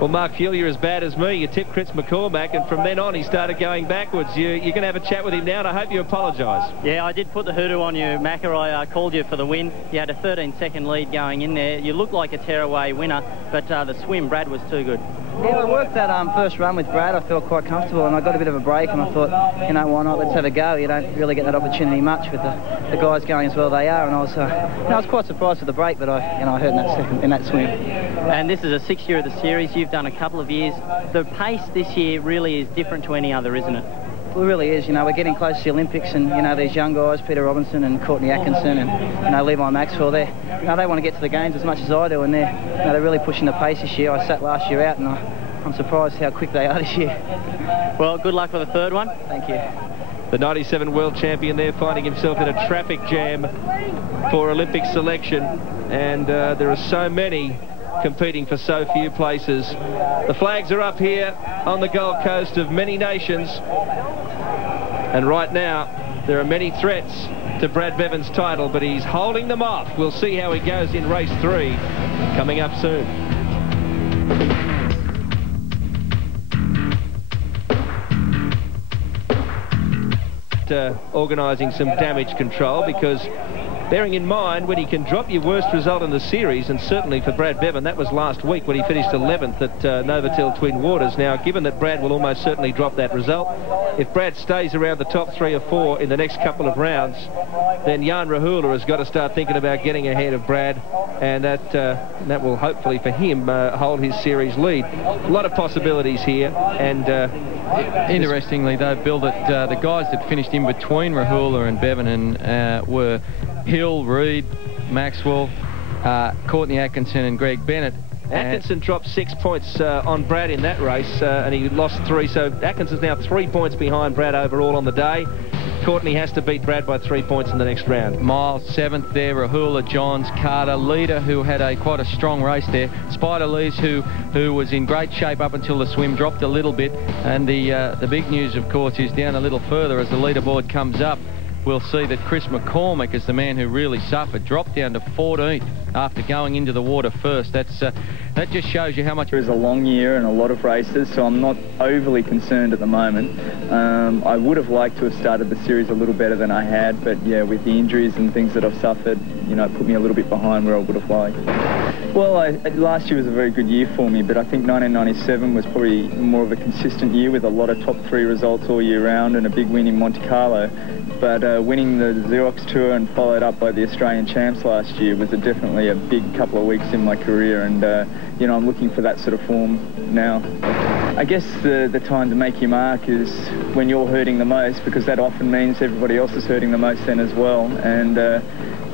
Well, Mark Fuel, you're as bad as me. You tipped Chris McCormack, and from then on he started going backwards. You're going to have a chat with him now, and I hope you apologise. Yeah, I did put the hoodoo on you, Macca. I called you for the win. You had a 13-second lead going in there. You looked like a tearaway winner, but the swim, Brad, was too good. Yeah, I worked that first run with Brad. I felt quite comfortable, and I got a bit of a break, and I thought, you know, why not? Let's have a go. You don't really get that opportunity much with the guys going as well they are, and I was quite surprised with the break, but I hurt in that swim. And this is the 6th year of the series. You've done a couple of years. The pace this year really is different to any other, isn't it? Well, it really is. You know, we're getting close to the Olympics, and you know, these young guys, Peter Robinson and Courtney Atkinson, and you know, Levi Maxwell, they want to get to the games as much as I do, and they're really pushing the pace this year. I sat last year out, and I'm surprised how quick they are this year. Well, good luck for the third one. Thank you. The 97 world champion there finding himself in a traffic jam for Olympic selection, and there are so many competing for so few places. The flags are up here on the Gold Coast of many nations, and right now there are many threats to Brad Bevan's title, but he's holding them off. We'll see how he goes in race 3 coming up soon. Organising some damage control, because bearing in mind, when he can drop your worst result in the series, and certainly for Brad Bevan, that was last week when he finished 11th at Novotel Twin Waters. Now, given that Brad will almost certainly drop that result, if Brad stays around the top 3 or 4 in the next couple of rounds, then Jan Rahula has got to start thinking about getting ahead of Brad, and that will hopefully for him hold his series lead. A lot of possibilities here, and interestingly though, Bill, that the guys that finished in between Rahula and Bevan were Hill, Reed, Maxwell, Courtney Atkinson and Greg Bennett. Atkinson dropped 6 points on Brad in that race, and he lost 3, so Atkinson's now 3 points behind Brad overall on the day. Courtney has to beat Brad by 3 points in the next round. Miles 7th there, Rahula, Johns, Carter, Leader, who had quite a strong race there, Spider Lees, who was in great shape up until the swim, dropped a little bit, and the big news, of course, is down a little further as the leaderboard comes up. We'll see that Chris McCormack is the man who really suffered, dropped down to 14th after going into the water first. That just shows you how much... It was a long year and a lot of races, so I'm not overly concerned at the moment. I would have liked to have started the series a little better than I had, but yeah, with the injuries and things that I've suffered, you know, it put me a little bit behind where I would have liked. Well, last year was a very good year for me, but I think 1997 was probably more of a consistent year with a lot of top 3 results all year round and a big win in Monte Carlo. But winning the Xerox Tour and followed up by the Australian Champs last year was definitely a big couple of weeks in my career, and you know, I'm looking for that sort of form now. I guess the time to make your mark is when you're hurting the most, because that often means everybody else is hurting the most then as well. And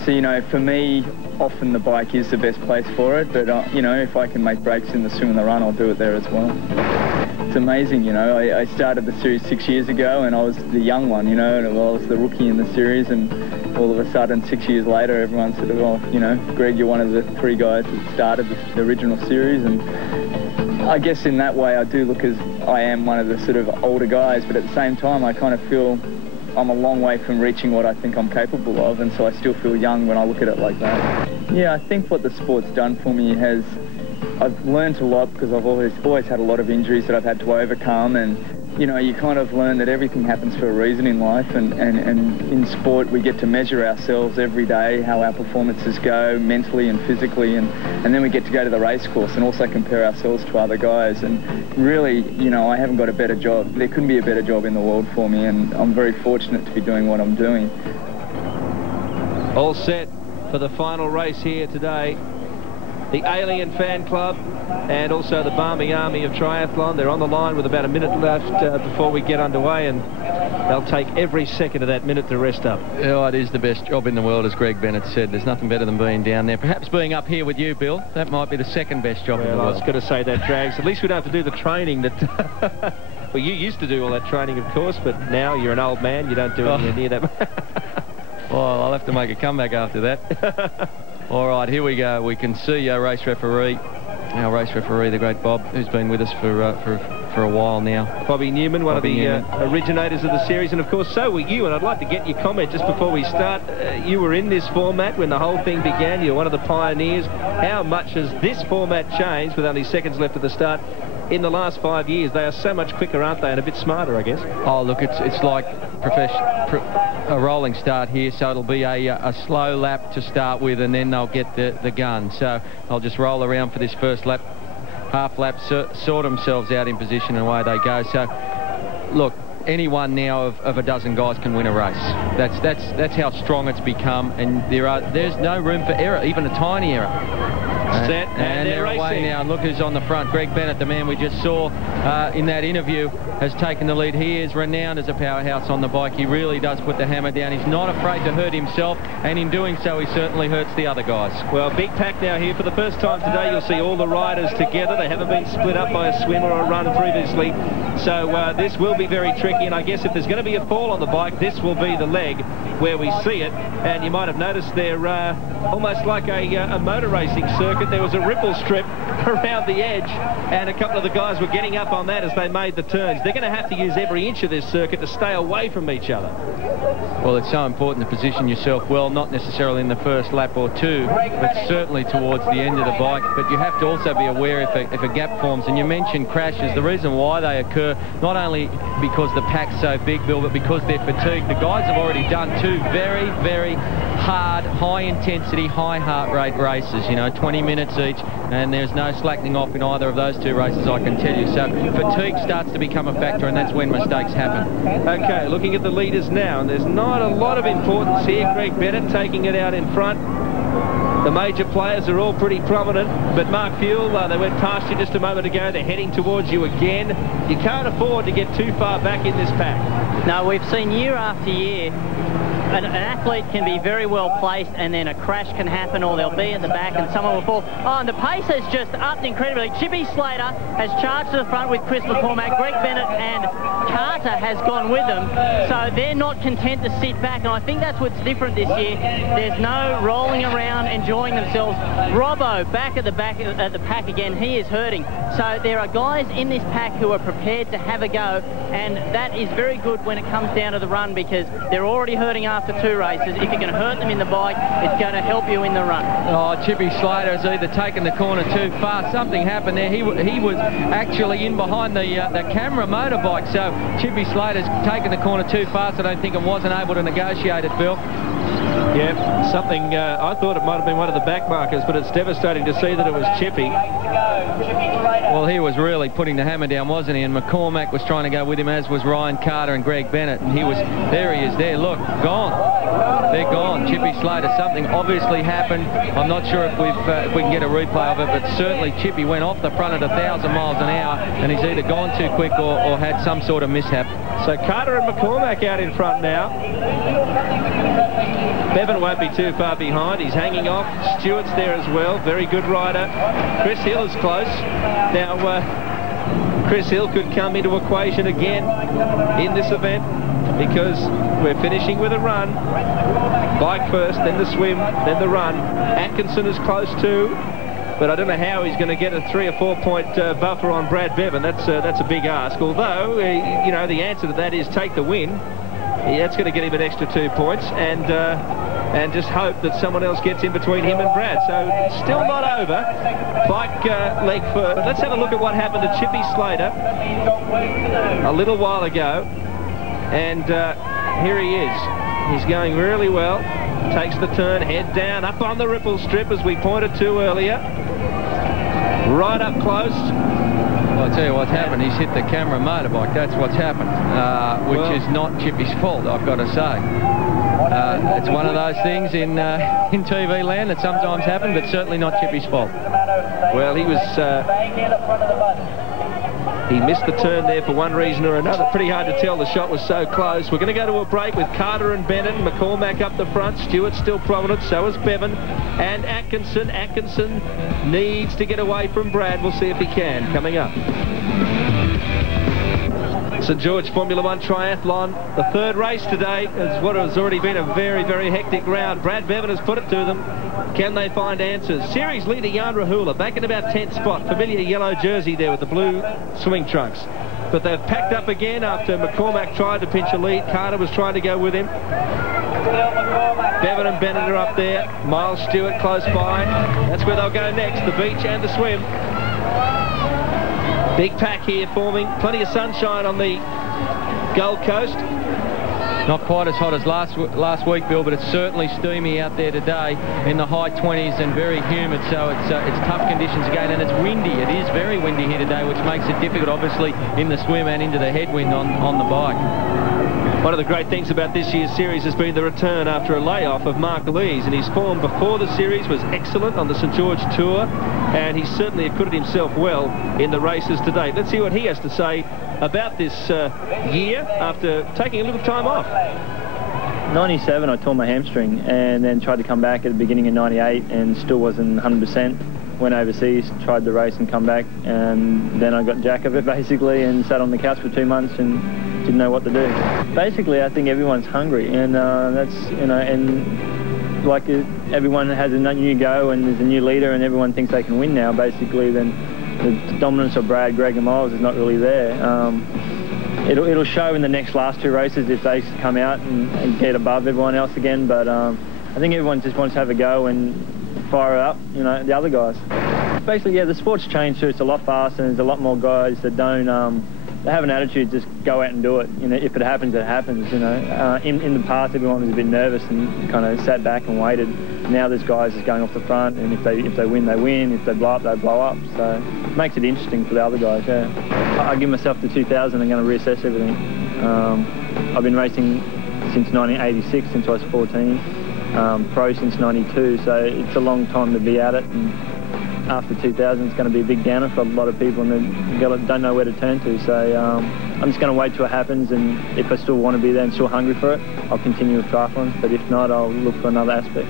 so, you know, for me, often the bike is the best place for it, but you know, if I can make breaks in the swim and the run, I'll do it there as well. It's amazing, you know. I started the series 6 years ago, and I was the young one, you know, and I was the rookie in the series, and all of a sudden 6 years later everyone said, oh, you know, Greg, you're one of the 3 guys that started the original series. And I guess in that way I do look as I am one of the sort of older guys, but at the same time I kind of feel I'm a long way from reaching what I think I'm capable of, and so I still feel young when I look at it like that. Yeah, I think what the sport's done for me has, I've learned a lot, because I've always had a lot of injuries that I've had to overcome, and you know, you kind of learn that everything happens for a reason in life, and in sport we get to measure ourselves every day, how our performances go mentally and physically, and then we get to go to the race course and also compare ourselves to other guys. And really, you know, I haven't got a better job. There couldn't be a better job in the world for me, and I'm very fortunate to be doing what I'm doing. All set for the final race here today. the Alien Fan Club, and also the Barmy Army of Triathlon. They're on the line with about a minute left before we get underway, and they'll take every second of that minute to rest up. Oh, it is the best job in the world, as Greg Bennett said. There's nothing better than being down there. Perhaps being up here with you, Bill. That might be the second best job in the world. I was going to say that, Drags. At least we don't have to do the training that... Well, you used to do all that training, of course, but now you're an old man. You don't do anywhere near that. Well, I'll have to make a comeback after that. All right, here we go. We can see our race referee, the great Bob, who's been with us for a while now. Bobby Newman, one of the originators of the series, and of course so were you, and I'd like to get your comment just before we start. You were in this format when the whole thing began. You're one of the pioneers. How much has this format changed with only seconds left at the start in the last 5 years? They are so much quicker, aren't they, and a bit smarter, I guess. Oh, look, it's like a rolling start here, so it'll be a slow lap to start with, and then they'll get the gun. So they'll just roll around for this first lap, half lap, sort themselves out in position, and away they go. So, look, anyone now of a dozen guys can win a race. That's how strong it's become, and there's no room for error, even a tiny error. Set, and they're away now. And look who's on the front. Greg Bennett, the man we just saw in that interview, has taken the lead. He is renowned as a powerhouse on the bike. He really does put the hammer down. He's not afraid to hurt himself, and in doing so, he certainly hurts the other guys. Well, big pack now here. For the first time today, you'll see all the riders together. They haven't been split up by a swim or a run previously. So this will be very tricky, and I guess if there's going to be a fall on the bike, this will be the leg where we see it. And you might have noticed there, almost like a motor racing circuit, there was a ripple strip around the edge, and a couple of the guys were getting up on that as they made the turns. They're going to have to use every inch of this circuit to stay away from each other. Well, it's so important to position yourself well, not necessarily in the first lap or two, but certainly towards the end of the bike. But you have to also be aware if a gap forms. And you mentioned crashes. The reason why they occur, not only because the pack's so big, Bill, but because they're fatigued. The guys have already done two very, very hard, high-intensity, high-heart rate races, 20 minutes each, and there's no slackening off in either of those two races, I can tell you. So fatigue starts to become a factor, and that's when mistakes happen. Okay, looking at the leaders now, and there's not a lot of importance here. Greg Bennett taking it out in front. The major players are all pretty prominent, but Mark Fuel, they went past you just a moment ago. They're heading towards you again. You can't afford to get too far back in this pack. No, we've seen year after year an athlete can be very well placed, and then a crash can happen, or they'll be at the back and someone will fall. Oh, and the pace has just upped incredibly. Chippy Slater has charged to the front with Chris McCormack. Greg Bennett and Carter has gone with them, so they're not content to sit back, and I think that's what's different this year. There's no rolling around enjoying themselves. Robbo back at the pack again. He is hurting. So there are guys in this pack who are prepared to have a go, and that is very good when it comes down to the run, because they're already hurting after two races. If you can hurt them in the bike, it's going to help you in the run. Oh, Chippy Slater has either taken the corner too fast. Something happened there. He was actually in behind the camera motorbike, so Chippy Slater's taken the corner too fast. I don't think it wasn't able to negotiate it, Bill. Yeah, something, I thought it might have been one of the back markers, but it's devastating to see that it was Chippy. Well, he was really putting the hammer down, wasn't he? And McCormack was trying to go with him, as was Ryan Carter and Greg Bennett. And there he is there. Look, gone. They're gone. Chippy Slater, something obviously happened. I'm not sure if we can get a replay of it, but certainly Chippy went off the front at 1,000 miles an hour, and he's either gone too quick or had some sort of mishap. So Carter and McCormack out in front now. Bevan won't be too far behind. He's hanging off. Stewart's there as well. Very good rider. Chris Hill is close. Now, Chris Hill could come into equation again in this event, because we're finishing with a run. Bike first, then the swim, then the run. Atkinson is close too, but I don't know how he's going to get a 3 or 4 point buffer on Brad Bevan. That's a big ask. Although, the answer to that is take the win. That's going to get him an extra 2 points, and just hope that someone else gets in between him and Brad. So still not over. Bike leg first. But let's have a look at what happened to Chippy Slater a little while ago. And here he is. He's going really well. Takes the turn, head down, up on the ripple strip, as we pointed to earlier. Right up close. Well, I'll tell you what's happened. He's hit the camera motorbike. That's what's happened, which is not Chippy's fault, I've got to say. It's one of those things in TV land that sometimes happen, but certainly not Chippy's fault. Well, he was... he missed the turn there for one reason or another. Pretty hard to tell. The shot was so close. We're going to go to a break with Carter and Bennett. McCormack up the front. Stewart's still prominent. So is Bevan. And Atkinson. Atkinson needs to get away from Brad. We'll see if he can. Coming up. St George Formula One Triathlon, the third race today, is what has already been a very, very hectic round. Brad Bevan has put it to them. Can they find answers? Series leader Jan Rahula back in about 10th spot. Familiar yellow jersey there with the blue swimming trunks. But they've packed up again after McCormack tried to pinch a lead. Carter was trying to go with him. Bevan and Bennett are up there. Miles Stewart close by. That's where they'll go next, the beach and the swim. Big pack here forming. Plenty of sunshine on the Gold Coast. Not quite as hot as last week, Bill, but it's certainly steamy out there today in the high 20s and very humid, so it's tough conditions again, and it's windy. It is very windy here today, which makes it difficult, obviously, in the swim and into the headwind on the bike. One of the great things about this year's series has been the return after a layoff of Mark Lees, and his form before the series was excellent on the St George Tour, and he certainly acquitted himself well in the races today. Let's see what he has to say about this year after taking a little time off. 97, I tore my hamstring and then tried to come back at the beginning of 98 and still wasn't 100%. Went overseas, tried the race and come back, and then I got jack of it basically and sat on the couch for 2 months and didn't know what to do. Basically, I think everyone's hungry, and that's, you know, and like everyone has a new go and there's a new leader and everyone thinks they can win now, basically, then the dominance of Brad, Greg and Miles is not really there. It'll show in the last two races if they come out and get above everyone else again, but I think everyone just wants to have a go and fire up, you know, the other guys. Basically, yeah, the sport's changed too. It's a lot faster and there's a lot more guys that don't, they have an attitude, just go out and do it. You know, if it happens, it happens, you know. In the past, everyone was a bit nervous and kind of sat back and waited. Now there's guys just going off the front, and if they win, they win. If they blow up, they blow up. So it makes it interesting for the other guys, yeah. I give myself to 2000, I'm going to reassess everything. I've been racing since 1986, since I was 14. Pro since 92, so it's a long time to be at it. And after 2000, it's going to be a big downer for a lot of people, and they don't know where to turn to. So I'm just going to wait till it happens, and if I still want to be there and still hungry for it, I'll continue with triathlon. But if not, I'll look for another aspect.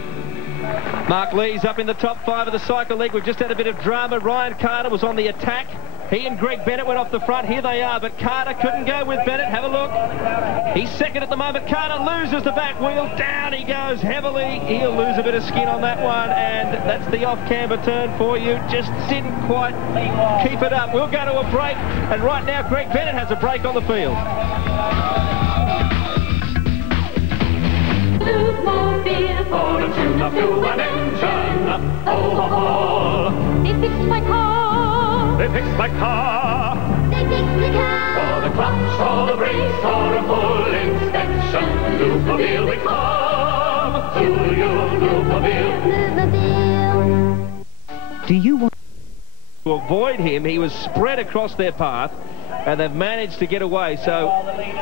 Mark Lees up in the top 5 of the cycle league. We've just had a bit of drama. Ryan Carter was on the attack. He and Greg Bennett went off the front. Here they are, but Carter couldn't go with Bennett. Have a look. He's second at the moment. Carter loses the back wheel. Down he goes heavily. He'll lose a bit of skin on that one, and that's the off-camber turn for you. Just didn't quite keep it up. We'll go to a break, and right now Greg Bennett has a break on the field. For a tune-up to an engine, oh, they fixed my car. They fixed my car. They fixed the car. For the clutch or the brakes or a full inspection, Loopmobile we come to you, Loopmobile. Do you want to avoid him? He was spread across their path, and they've managed to get away. So,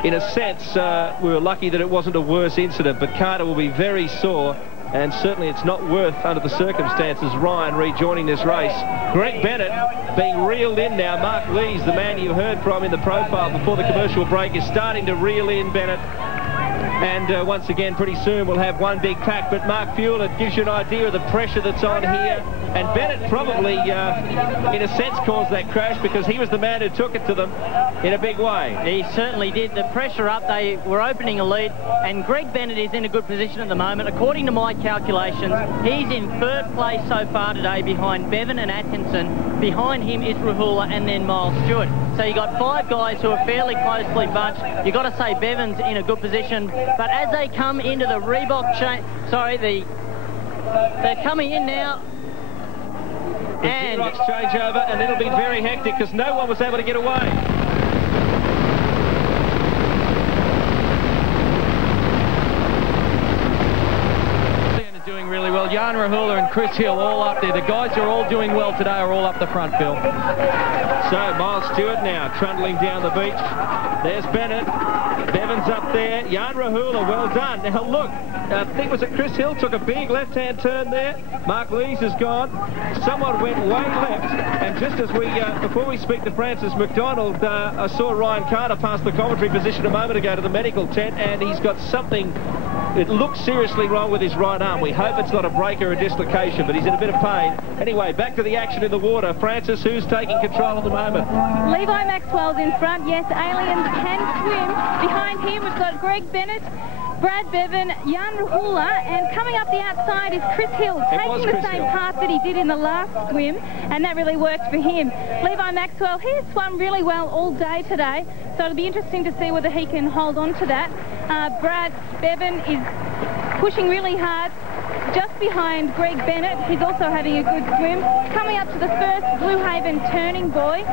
in a sense, we were lucky that it wasn't a worse incident, but Carter will be very sore, and certainly it's not worth, under the circumstances, Ryan rejoining this race. Greg Bennett being reeled in now. Mark Lees, the man you heard from in the profile before the commercial break, is starting to reel in Bennett. And once again, pretty soon we'll have one big pack. But Mark Fuel, it gives you an idea of the pressure that's on here. And Bennett probably, in a sense, caused that crash because he was the man who took it to them in a big way. He certainly did. The pressure up, they were opening a lead, and Greg Bennett is in a good position at the moment. According to my calculations, he's in third place so far today behind Bevan and Atkinson. Behind him is Rahula and then Miles Stewart. So you got 5 guys who are fairly closely bunched. You've got to say Bevan's in a good position. But as they come into the Reebok chain, they're coming in now. And Reebok's changeover, and it'll be very hectic because no one was able to get away. Doing really well. Jan Rahula and Chris Hill all up there. The guys who are all doing well today are all up the front, Bill. So Miles Stewart now trundling down the beach. There's Bennett. Bevan's up there. Jan Rahula, well done. Now look, I think was it Chris Hill took a big left-hand turn there. Mark Lees is gone. Someone went way left. And just as we, before we speak to Francis McDonald, I saw Ryan Carter pass the commentary position a moment ago to the medical tent, and he's got something. It looks seriously wrong with his right arm. We hope it's not a break or a dislocation, but he's in a bit of pain. Anyway, back to the action in the water. Francis, who's taking control at the moment? Levi Maxwell's in front. Yes, Aliens can swim. Behind him, we've got Greg Bennett, Brad Bevan, Jan Rahula, and coming up the outside is Chris Hill, taking the same path that he did in the last swim, and that really worked for him. Levi Maxwell, he has swum really well all day today, so it'll be interesting to see whether he can hold on to that. Brad Bevan is pushing really hard just behind Greg Bennett. He's also having a good swim. Coming up to the first Blue Haven turning buoy,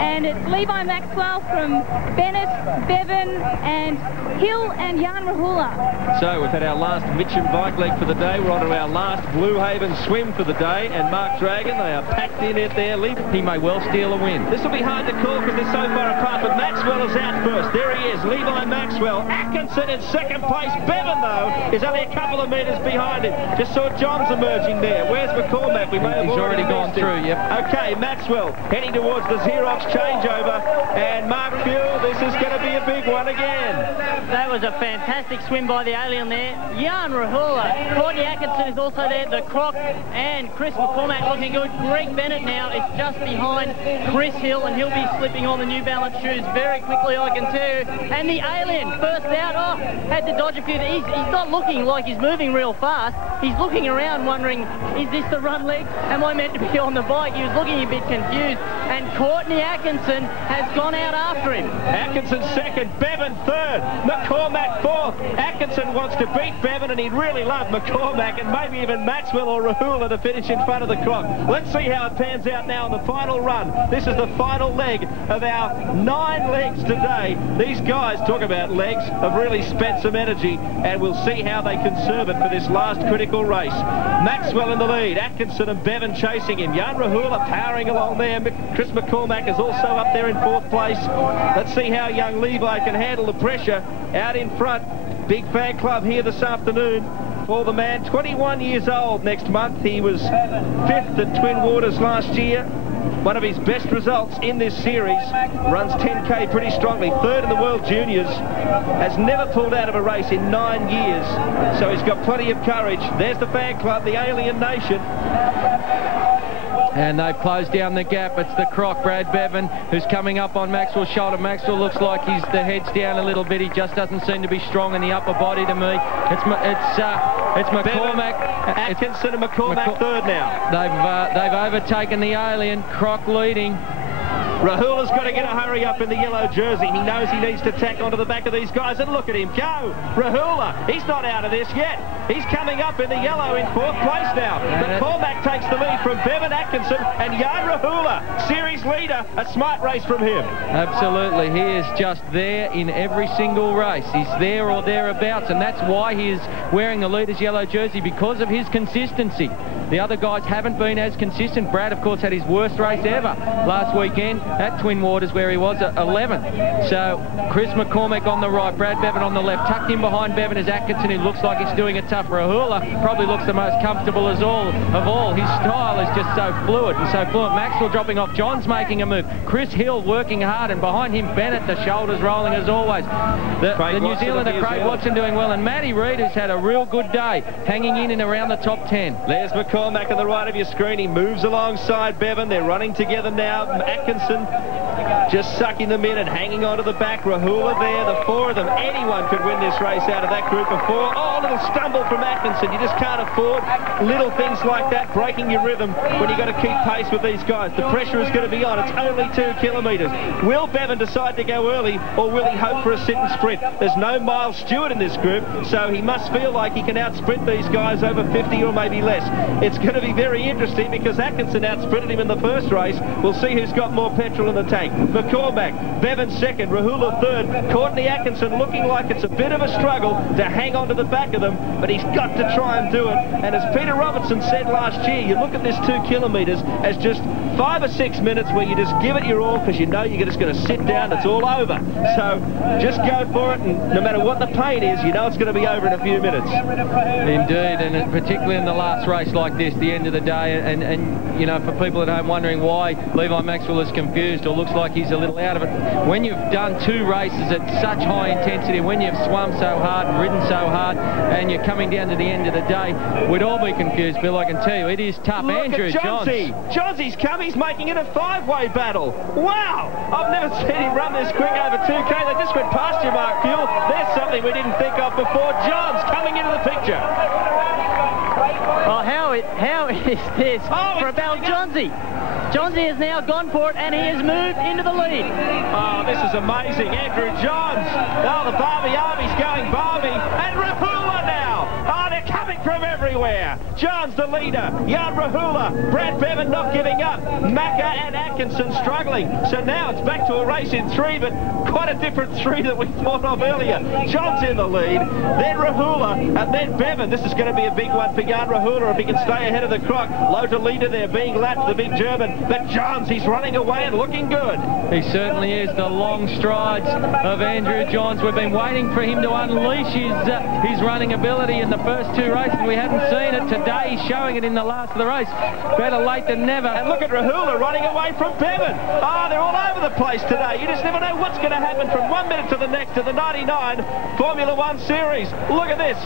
and it's Levi Maxwell from Bennett, Bevan, and Hill and Jan Rahula. So we've had our last Mitcham bike leg for the day. We're on to our last Blue Haven swim for the day, and Mark Dragon, they are packed in it there. He may well steal a win. This will be hard to call because they're so far apart, but Maxwell is out first. There he is, Levi Maxwell. Atkinson in second place. Bevan, though, is only a couple of metres behind him. Just saw Johns emerging there. Where's McCormack? We may have already gone through, yep. Okay, Maxwell heading towards the Xerox changeover, and Mark Fuel, this is going to be a big one again. That was a fantastic swim by the Alien there. Jan Rahula, Courtney Atkinson is also there, the Croc, and Chris McCormack looking good. Greg Bennett now is just behind Chris Hill, and he'll be slipping on the New Balance shoes very quickly, I can tell you. And the Alien, first out, had to dodge a few. He's not looking like he's moving real fast. He's looking around wondering, is this the run leg? Am I meant to be on the bike? He was looking a bit confused. And Courtney Atkinson has gone out after him. Atkinson second, Bevan third, McCormack fourth. Atkinson wants to beat Bevan, and he'd really love McCormack and maybe even Maxwell or Rahula to finish in front of the clock. Let's see how it pans out now in the final run. This is the final leg of our 9 legs today. These guys, talk about legs, have really spent some energy, and we'll see how they conserve it for this last critical race. Maxwell in the lead, Atkinson and Bevan chasing him. Jan Rahula powering along there. Chris McCormack is also up there in 4th place. Let's see how young Levi can handle the pressure out in front. Big fan club here this afternoon for the man, 21 years old next month. He was 5th at Twin Waters last year. One of his best results in this series. Runs 10K pretty strongly. 3rd in the World Juniors. Has never pulled out of a race in 9 years. So he's got plenty of courage. There's the fan club, the Alien Nation. And they've closed down the gap. It's the Croc, Brad Bevan, who's coming up on Maxwell's shoulder. Maxwell looks like the head's down a little bit. He just doesn't seem to be strong in the upper body to me. It's McCormack. Bevan, Atkinson and McCormack third now. They've overtaken the Alien. Croc leading. Rahula's got to get a hurry up in the yellow jersey. He knows he needs to tack onto the back of these guys, and look at him go. Rahula, he's not out of this yet. He's coming up in the yellow in 4th place now. McCormack takes the lead from Bevan, Atkinson, and Jan Rahula, series leader. A smart race from him. Absolutely, he is just there in every single race. He's there or thereabouts, and that's why he is wearing the leader's yellow jersey, because of his consistency. The other guys haven't been as consistent. Brad, of course, had his worst race ever last weekend at Twin Waters, where he was at 11th. So Chris McCormack on the right, Brad Bevan on the left. Tucked in behind Bevan is Atkinson, who looks like he's doing it tough. Rahula probably looks the most comfortable of all. His style is just so fluid and so fluent. Maxwell dropping off. John's making a move. Chris Hill working hard, and behind him Bennett, the shoulders rolling as always. The New Zealander Craig Watson doing well, and Matty Reid has had a real good day, hanging in and around the top 10. There's McCormack on the right of your screen. He moves alongside Bevan. They're running together now. Atkinson just sucking them in and hanging onto the back. Rahula there, the 4 of them. Anyone could win this race out of that group of 4. Oh, a little stumble from Atkinson. You just can't afford little things like that, breaking your rhythm when you've got to keep pace with these guys. The pressure is going to be on. It's only 2 kilometres. Will Bevan decide to go early, or will he hope for a sit and sprint? There's no Miles Stewart in this group, so he must feel like he can out-sprint these guys over 50 or maybe less. It's going to be very interesting because Atkinson out-sprinted him in the first race. We'll see who's got more petrol in the tank. McCormack, Bevan second, Rahula third. Courtney Atkinson looking like it's a bit of a struggle to hang on to the back of them, but he He's got to try and do it. And as Peter Robinson said last year, you look at this 2 kilometres as just 5 or 6 minutes where you just give it your all because you know you're just going to sit down, it's all over. So just go for it, and no matter what the pain is, you know it's going to be over in a few minutes. Indeed, and particularly in the last race like this, the end of the day, and you know, for people at home wondering why Levi Maxwell is confused or looks like he's a little out of it, when you've done 2 races at such high intensity, when you've swum so hard and ridden so hard, and you're coming down to the end of the day, we'd all be confused, Bill. I can tell you, it is tough. Look Andrew at Johnsy. Johnsey's come. He's making it a 5-way battle. Wow! I've never seen him run this quick over 2K. They just went past you, Mark Fuel. There's something we didn't think of before. Johns coming into the picture. Oh, how is this for about Johnsy? Johnsy has now gone for it, and he has moved into the lead. Oh, this is amazing. Andrew Johns. Oh, the Barbie Army's going Barbie. And Rahula now. Oh, they're coming from everywhere. Johns the leader. Jan Rahula. Brad Bevan not giving up. Macca and Atkinson struggling. So now it's back to a race in 3, but quite a different 3 that we thought of earlier. Johns in the lead. Then Rahula. And then Bevan. This is going to be a big one for Jan Rahula if he can stay ahead of the croc. Lothar leader there being lapped, the big German. But Johns, he's running away and looking good. He certainly is. The long strides of Andrew Johns. We've been waiting for him to unleash his running ability in the first 2 races. We hadn't seen it. Today he's showing it in the last of the race. Better late than never. And look at Rahula running away from Bevan. Oh, they're all over the place today. You just never know what's going to happen from 1 minute to the next to the 99 Formula 1 series. Look at this.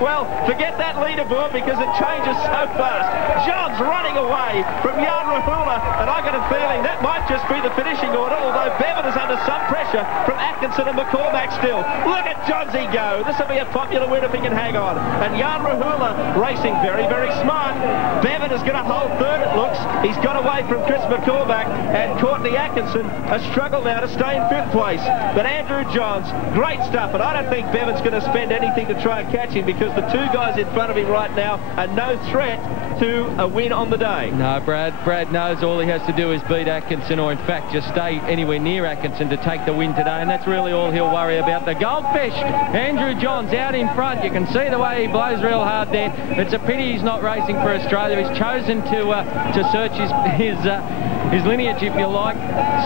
Well, forget that leaderboard because it changes so fast. Johns running away from Jan Rahula, and I got a feeling that might just be the finishing order, although Bevan is under some pressure from Atkinson and McCormack still. Look at Johnsy go. This will be a popular win if he can hang on. And Jan Rahula racing very, very smart. Bevan is going to hold 3rd, it looks. He's got away from Chris McCormack, and Courtney Atkinson a struggle now to stay in 5th place. But Andrew Johns, great stuff, and I don't think Bevan's going to spend anything to try and catch him because the 2 guys in front of him right now are no threat to a win on the day. No, Brad knows all he has to do is beat Atkinson, or in fact just stay anywhere near Atkinson to take the win today, and that's really all he'll worry about. The Goldfish, Andrew Johns out in front. You can see the way he blows real hard there. It's a pity he's not racing for Australia. He's chosen to search his lineage, if you like,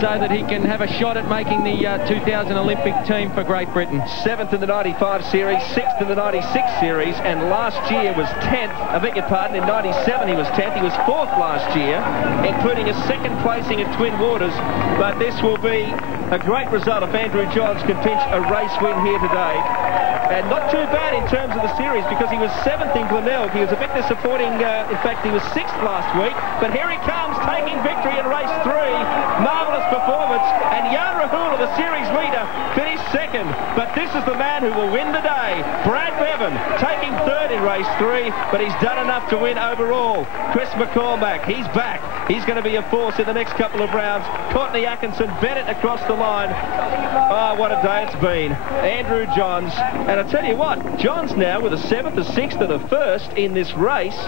so that he can have a shot at making the 2000 Olympic team for Great Britain. 7th in the 95 series, 6th in the 96 series, and last year was 10th. I beg your pardon, in 97 he was 10th. He was 4th last year, including a 2nd placing at Twin Waters. But this will be a great result if Andrew Johns can pinch a race win here today. And not too bad in terms of the series because he was 7th in Glenelg. He was a bit disappointing. In fact, he was 6th last week. But here he comes, taking victory in race 3. Marvellous performance. And Jan Rahula, the series leader, finished 2nd. But this is the man who will win the day. Brad Bevan taking 3rd in race 3, but he's done enough to win overall. Chris McCormack, he's back. He's going to be a force in the next couple of rounds. Courtney Atkinson, Bennett across the line. Oh, what a day it's been. Andrew Johns. And I tell you what, Johns now with a 7th, a 6th and a 1st in this race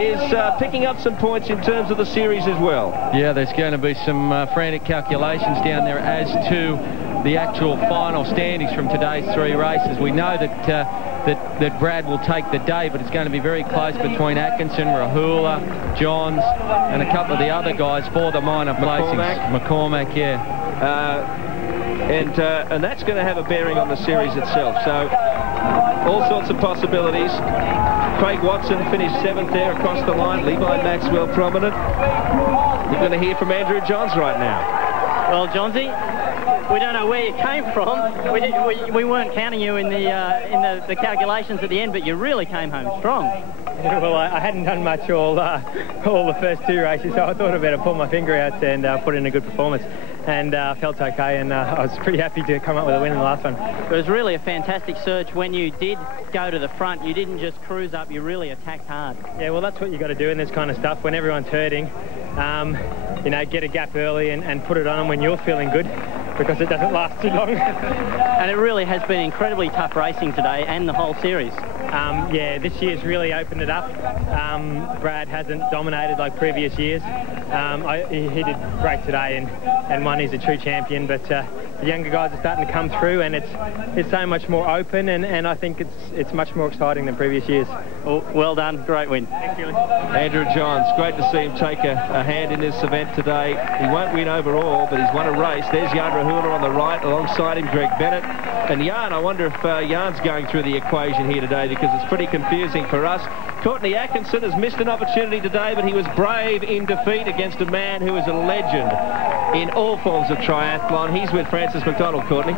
is picking up some points in terms of the series as well. Yeah, there's going to be some frantic calculations down there as to the actual final standings from today's 3 races. We know that Brad will take the day, but it's going to be very close between Atkinson, Rahula, Johns, and a couple of the other guys for the minor placings. McCormack, yeah. And that's going to have a bearing on the series itself. So all sorts of possibilities. Craig Watson finished 7th there across the line. Levi Maxwell prominent. You're going to hear from Andrew Johns right now. Well, Johnsy, we don't know where you came from. We weren't counting you in the calculations at the end, but you really came home strong. Well, I hadn't done much all the first 2 races, so I thought I'd better pull my finger out and put in a good performance. And felt okay, and I was pretty happy to come up with a win in the last one. It was really a fantastic surge. When you did go to the front, you didn't just cruise up, you really attacked hard. Yeah, well, that's what you got to do in this kind of stuff. When everyone's hurting, you know, get a gap early and put it on when you're feeling good, because it doesn't last too long. And it really has been incredibly tough racing today and the whole series. Yeah, this year's really opened it up. Brad hasn't dominated like previous years. He did great today and won. He's a true champion, but the younger guys are starting to come through, and it's so much more open, and I think it's much more exciting than previous years. Well done, great win. Thank you. Andrew Johns, great to see him take a hand in this event today. He won't win overall, but he's won a race. There's Jan Rahula on the right, alongside him Greg Bennett. And Jan, I wonder if Jan's going through the equation here today, because it's pretty confusing for us. Courtney Atkinson has missed an opportunity today, but he was brave in defeat against a man who is a legend in all forms of triathlon. He's with Francis McDonald. Courtney.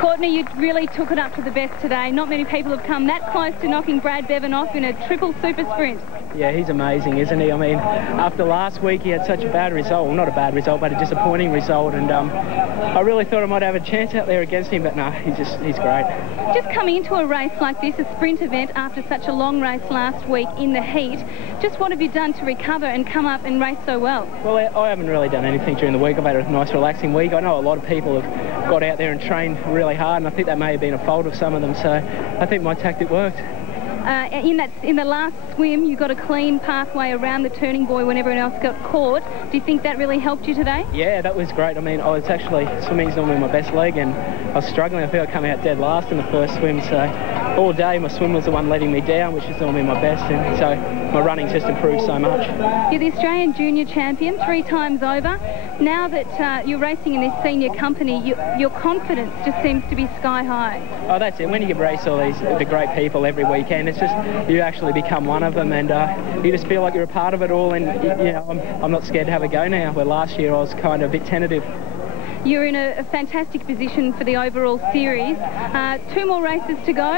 Courtney, you really took it up to the best today. Not many people have come that close to knocking Brad Bevan off in a triple super sprint. Yeah, he's amazing, isn't he? I mean, after last week, he had such a bad result. Well, not a bad result, but a disappointing result. And I really thought I might have a chance out there against him, but no, he's great. Just coming into a race like this, a sprint event, after such a long race last week in the heat, just what have you done to recover and come up and race so well? Well, I haven't really done anything during the week. I've had a nice, relaxing week. I know a lot of people have got out there and trained really hard, and I think that may have been a fault of some of them, so I think my tactic worked. In the last swim, you got a clean pathway around the turning buoy when everyone else got caught. Do you think that really helped you today? Yeah, that was great. I mean, I was actually, swimming's normally my best leg, and I was struggling. I think I come out dead last in the first swim, so all day my swim was the one letting me down, which is normally my best, and so my running's just improved so much. You're the Australian junior champion 3 times over. Now that you're racing in this senior company, your confidence just seems to be sky high. Oh, that's it. When you race all the great people every weekend, it's just you actually become one of them, and you just feel like you're a part of it all. And you know, I'm not scared to have a go now. Where last year I was kind of a bit tentative. You're in a fantastic position for the overall series. 2 more races to go.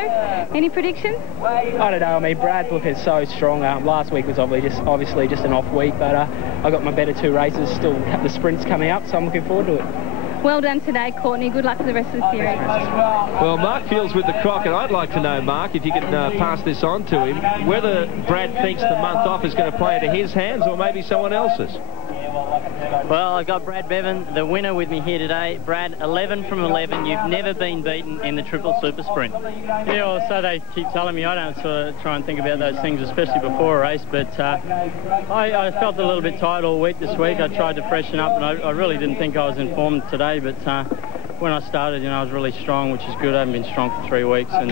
Any predictions? I don't know. I mean, Brad's looking so strong. Last week was obviously just an off week, but I got my better 2 races. Still, the sprint's coming up, so I'm looking forward to it. Well done today, Courtney. Good luck for the rest of the series. Well, Mark Fields with the croc, and I'd like to know, Mark, if you could pass this on to him, whether Brad thinks the month off is going to play into his hands or maybe someone else's. Well, I've got Brad Bevan, the winner, with me here today. Brad, 11 from 11. You've never been beaten in the triple super sprint. Yeah, well, so they keep telling me. I don't sort of try and think about those things, especially before a race, but I felt a little bit tired all week this week. I tried to freshen up, and I really didn't think I was in form today, but when I started, you know, I was really strong, which is good. I haven't been strong for 3 weeks, and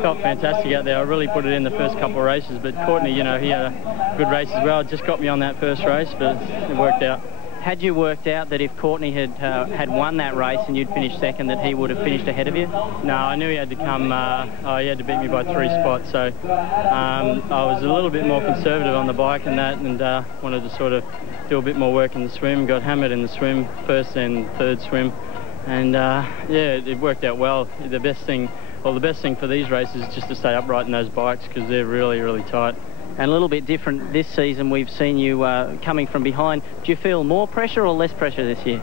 felt fantastic out there. I really put it in the first couple of races, but Courtney, you know, he had a good race as well. Just got me on that first race, but it worked out. Had you worked out that if Courtney had won that race and you'd finished second, that he would have finished ahead of you? No, I knew he had to come. He had to beat me by 3 spots, so I was a little bit more conservative on the bike and that, and wanted to sort of do a bit more work in the swim. Got hammered in the swim, first and third swim, and yeah, it worked out well. The best thing for these races is just to stay upright in those bikes, because they're really, really tight. And a little bit different this season, we've seen you coming from behind. Do you feel more pressure or less pressure this year?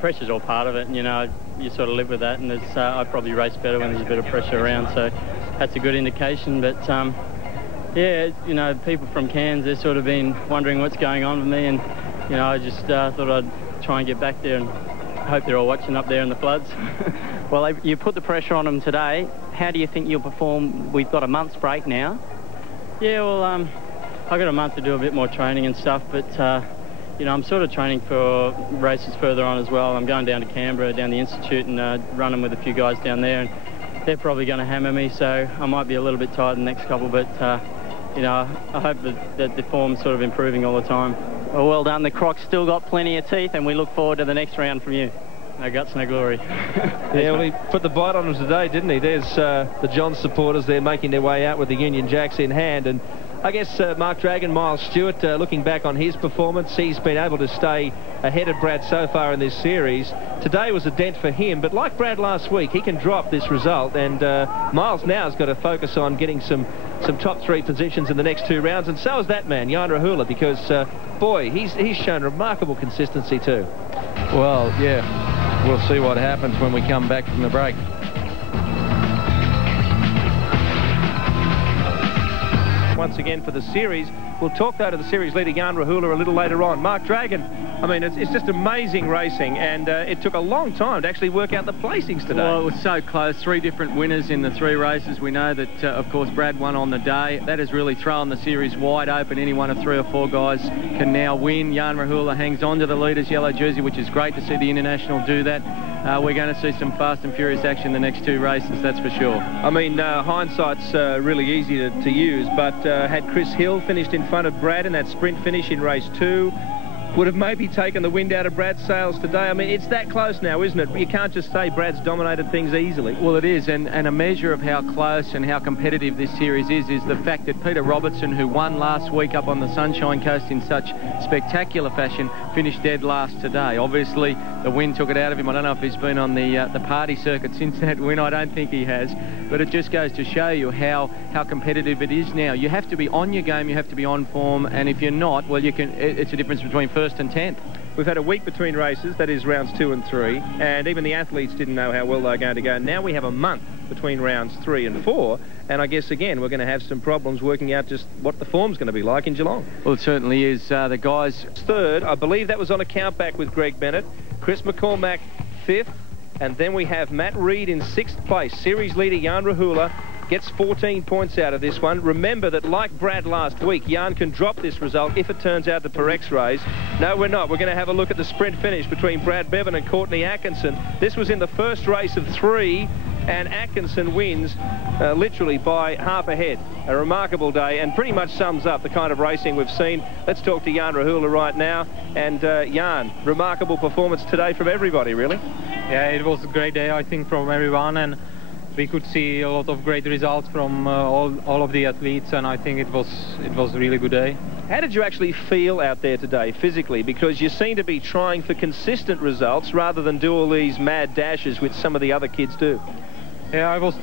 Pressure's all part of it, and, you know, you sort of live with that, and I probably race better when there's a bit of pressure around, so that's a good indication. But yeah, you know, people from Cairns, they've sort of been wondering what's going on with me, and, you know, I just thought I'd try and get back there, and hope they're all watching up there in the floods. Well, you put the pressure on them today. How do you think you'll perform? We've got a month's break now. Yeah, well, I've got a month to do a bit more training and stuff, but, you know, I'm sort of training for races further on as well. I'm going down to Canberra, down the Institute, and running with a few guys down there, and they're probably going to hammer me, so I might be a little bit tired in the next couple, but, you know, I hope that the form's sort of improving all the time. Well done. The croc's still got plenty of teeth, and we look forward to the next round from you. No guts, no glory. Yeah, well, he put the bite on him today, didn't he? There's the John supporters there making their way out with the Union Jacks in hand. And I guess Mark Dragon, Miles Stewart, looking back on his performance, he's been able to stay ahead of Brad so far in this series. Today was a dent for him, but like Brad last week, he can drop this result. And Miles now has got to focus on getting some top 3 positions in the next 2 rounds. And so is that man, Jan Rahula, because, boy, he's shown remarkable consistency too. Well, yeah. We'll see what happens when we come back from the break. Once again for the series. We'll talk, though, to the series leader, Jan Rahula, a little later on. Mark Dragon I mean, it's just amazing racing, and it took a long time to actually work out the placings today. Well, it was so close. 3 different winners in the 3 races. We know that, of course, Brad won on the day. That has really thrown the series wide open. Any one of 3 or 4 guys can now win. Jan Rahula hangs on to the leader's yellow jersey, which is great to see the International do that. We're going to see some fast and furious action the next 2 races, that's for sure. I mean, hindsight's really easy to use, but had Chris Hill finished in front of Brad in that sprint finish in race 2, would have maybe taken the wind out of Brad's sails today. I mean, it's that close now, isn't it? You can't just say Brad's dominated things easily. Well, it is, and a measure of how close and how competitive this series is the fact that Peter Robertson, who won last week up on the Sunshine Coast in such spectacular fashion, finished dead last today. Obviously, the wind took it out of him. I don't know if he's been on the party circuit since that win. I don't think he has. But it just goes to show you how competitive it is now. You have to be on your game, you have to be on form, and if you're not, well, it's a difference between first and 10th. We've had a week between races, that is rounds 2 and 3, and even the athletes didn't know how well they're going to go. Now we have a month between rounds 3 and 4, and I guess, again, we're going to have some problems working out just what the form's going to be like in Geelong. Well, it certainly is. The guys... 3rd, I believe that was on a countback with Greg Bennett. Chris McCormack, 5th, and then we have Matt Reid in 6th place. Series leader Jan Rahula gets 14 points out of this one. Remember that, like Brad last week, Jan can drop this result if it turns out the Perex race. No, we're not. We're going to have a look at the sprint finish between Brad Bevan and Courtney Atkinson. This was in the first race of 3, and Atkinson wins literally by half a head. A remarkable day, and pretty much sums up the kind of racing we've seen. Let's talk to Jan Rahula right now. And Jan, remarkable performance today from everybody, really. Yeah, it was a great day, I think, from everyone, and we could see a lot of great results from all of the athletes, and I think it was a really good day. How did you actually feel out there today physically? Because you seem to be trying for consistent results rather than do all these mad dashes which some of the other kids do. Yeah, I was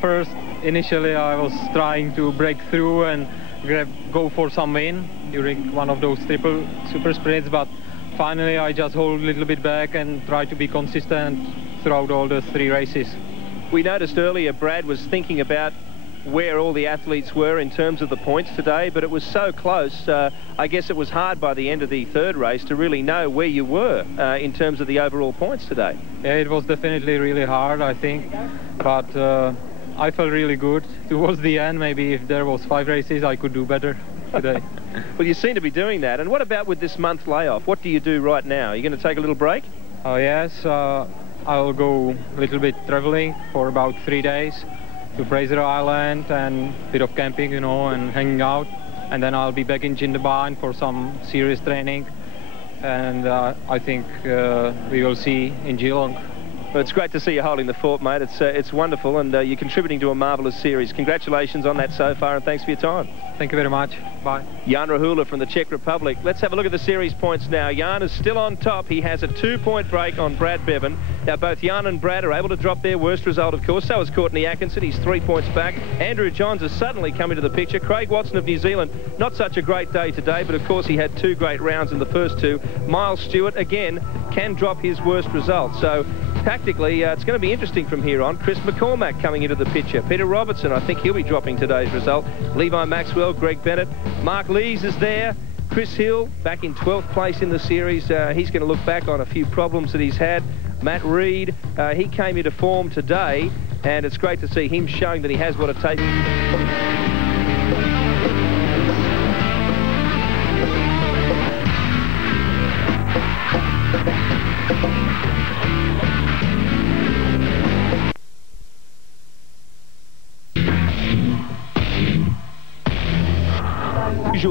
first. Initially, I was trying to break through and go for some win during one of those triple super sprints, but finally I just hold a little bit back and try to be consistent throughout all the 3 races. We noticed earlier Brad was thinking about where all the athletes were in terms of the points today, but it was so close. I guess it was hard by the end of the 3rd race to really know where you were in terms of the overall points today. Yeah, it was definitely really hard, I think, but I felt really good towards the end. Maybe if there was 5 races, I could do better today. Well, you seem to be doing that. And what about with this month layoff? What do you do right now? Are you going to take a little break? Oh, yes. I'll go a little bit traveling for about 3 days to Fraser Island and a bit of camping, you know, and hanging out. And then I'll be back in Jindabyne for some serious training. And I think we will see in Geelong. Well, it's great to see you holding the fort, mate. It's wonderful, and you're contributing to a marvellous series. Congratulations on that so far, and thanks for your time. Thank you very much. Bye. Jan Rahula from the Czech Republic. Let's have a look at the series points now. Jan is still on top. He has a 2-point break on Brad Bevan. Now, both Jan and Brad are able to drop their worst result, of course. So is Courtney Atkinson. He's 3 points back. Andrew Johns has suddenly come into the picture. Craig Watson of New Zealand, not such a great day today, but of course he had 2 great rounds in the first 2. Miles Stewart, again, can drop his worst result. So tactically, it's going to be interesting from here on. Chris McCormack coming into the picture. Peter Robertson, I think he'll be dropping today's result. Levi Maxwell, Greg Bennett. Mark Lees is there. Chris Hill back in 12th place in the series. He's going to look back on a few problems that he's had. Matt Reid, he came into form today, and it's great to see him showing that he has what it takes.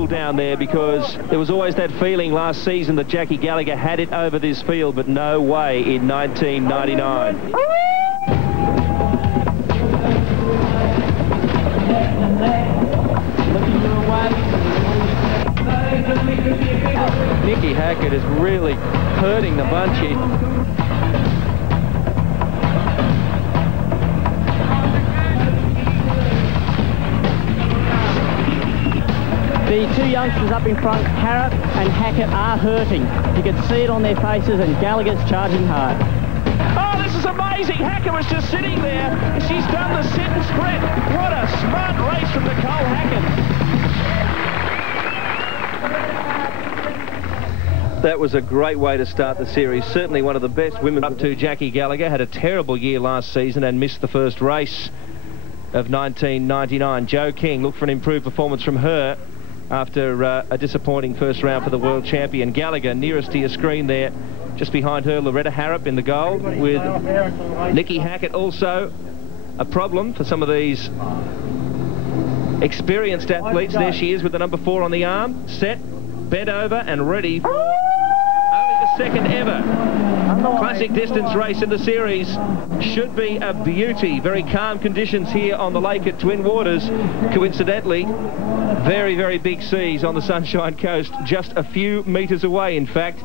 Down there, because there was always that feeling last season that Jackie Gallagher had it over this field, but no way in 1999. Nicky Hackett is really hurting the bunch here. The 2 youngsters up in front, Harrop and Hackett, are hurting. You can see it on their faces, and Gallagher's charging hard. Oh, this is amazing. Hackett was just sitting there. She's done the sit and spread. What a smart race from Nicole Hackett. That was a great way to start the series. Certainly one of the best women. Up to Jackie Gallagher, had a terrible year last season and missed the first race of 1999. Jo King, look for an improved performance from her after a disappointing first round for the world champion. Gallagher nearest to your screen there. Just behind her, Loretta Harrop in the goal, with Nikki Hackett also a problem for some of these experienced athletes. There she is with the number 4 on the arm, set, bent over and ready for only the second ever classic distance race in the series. Should be a beauty. Very calm conditions here on the lake at Twin Waters. Coincidentally, very, very big seas on the Sunshine Coast, just a few metres away, in fact.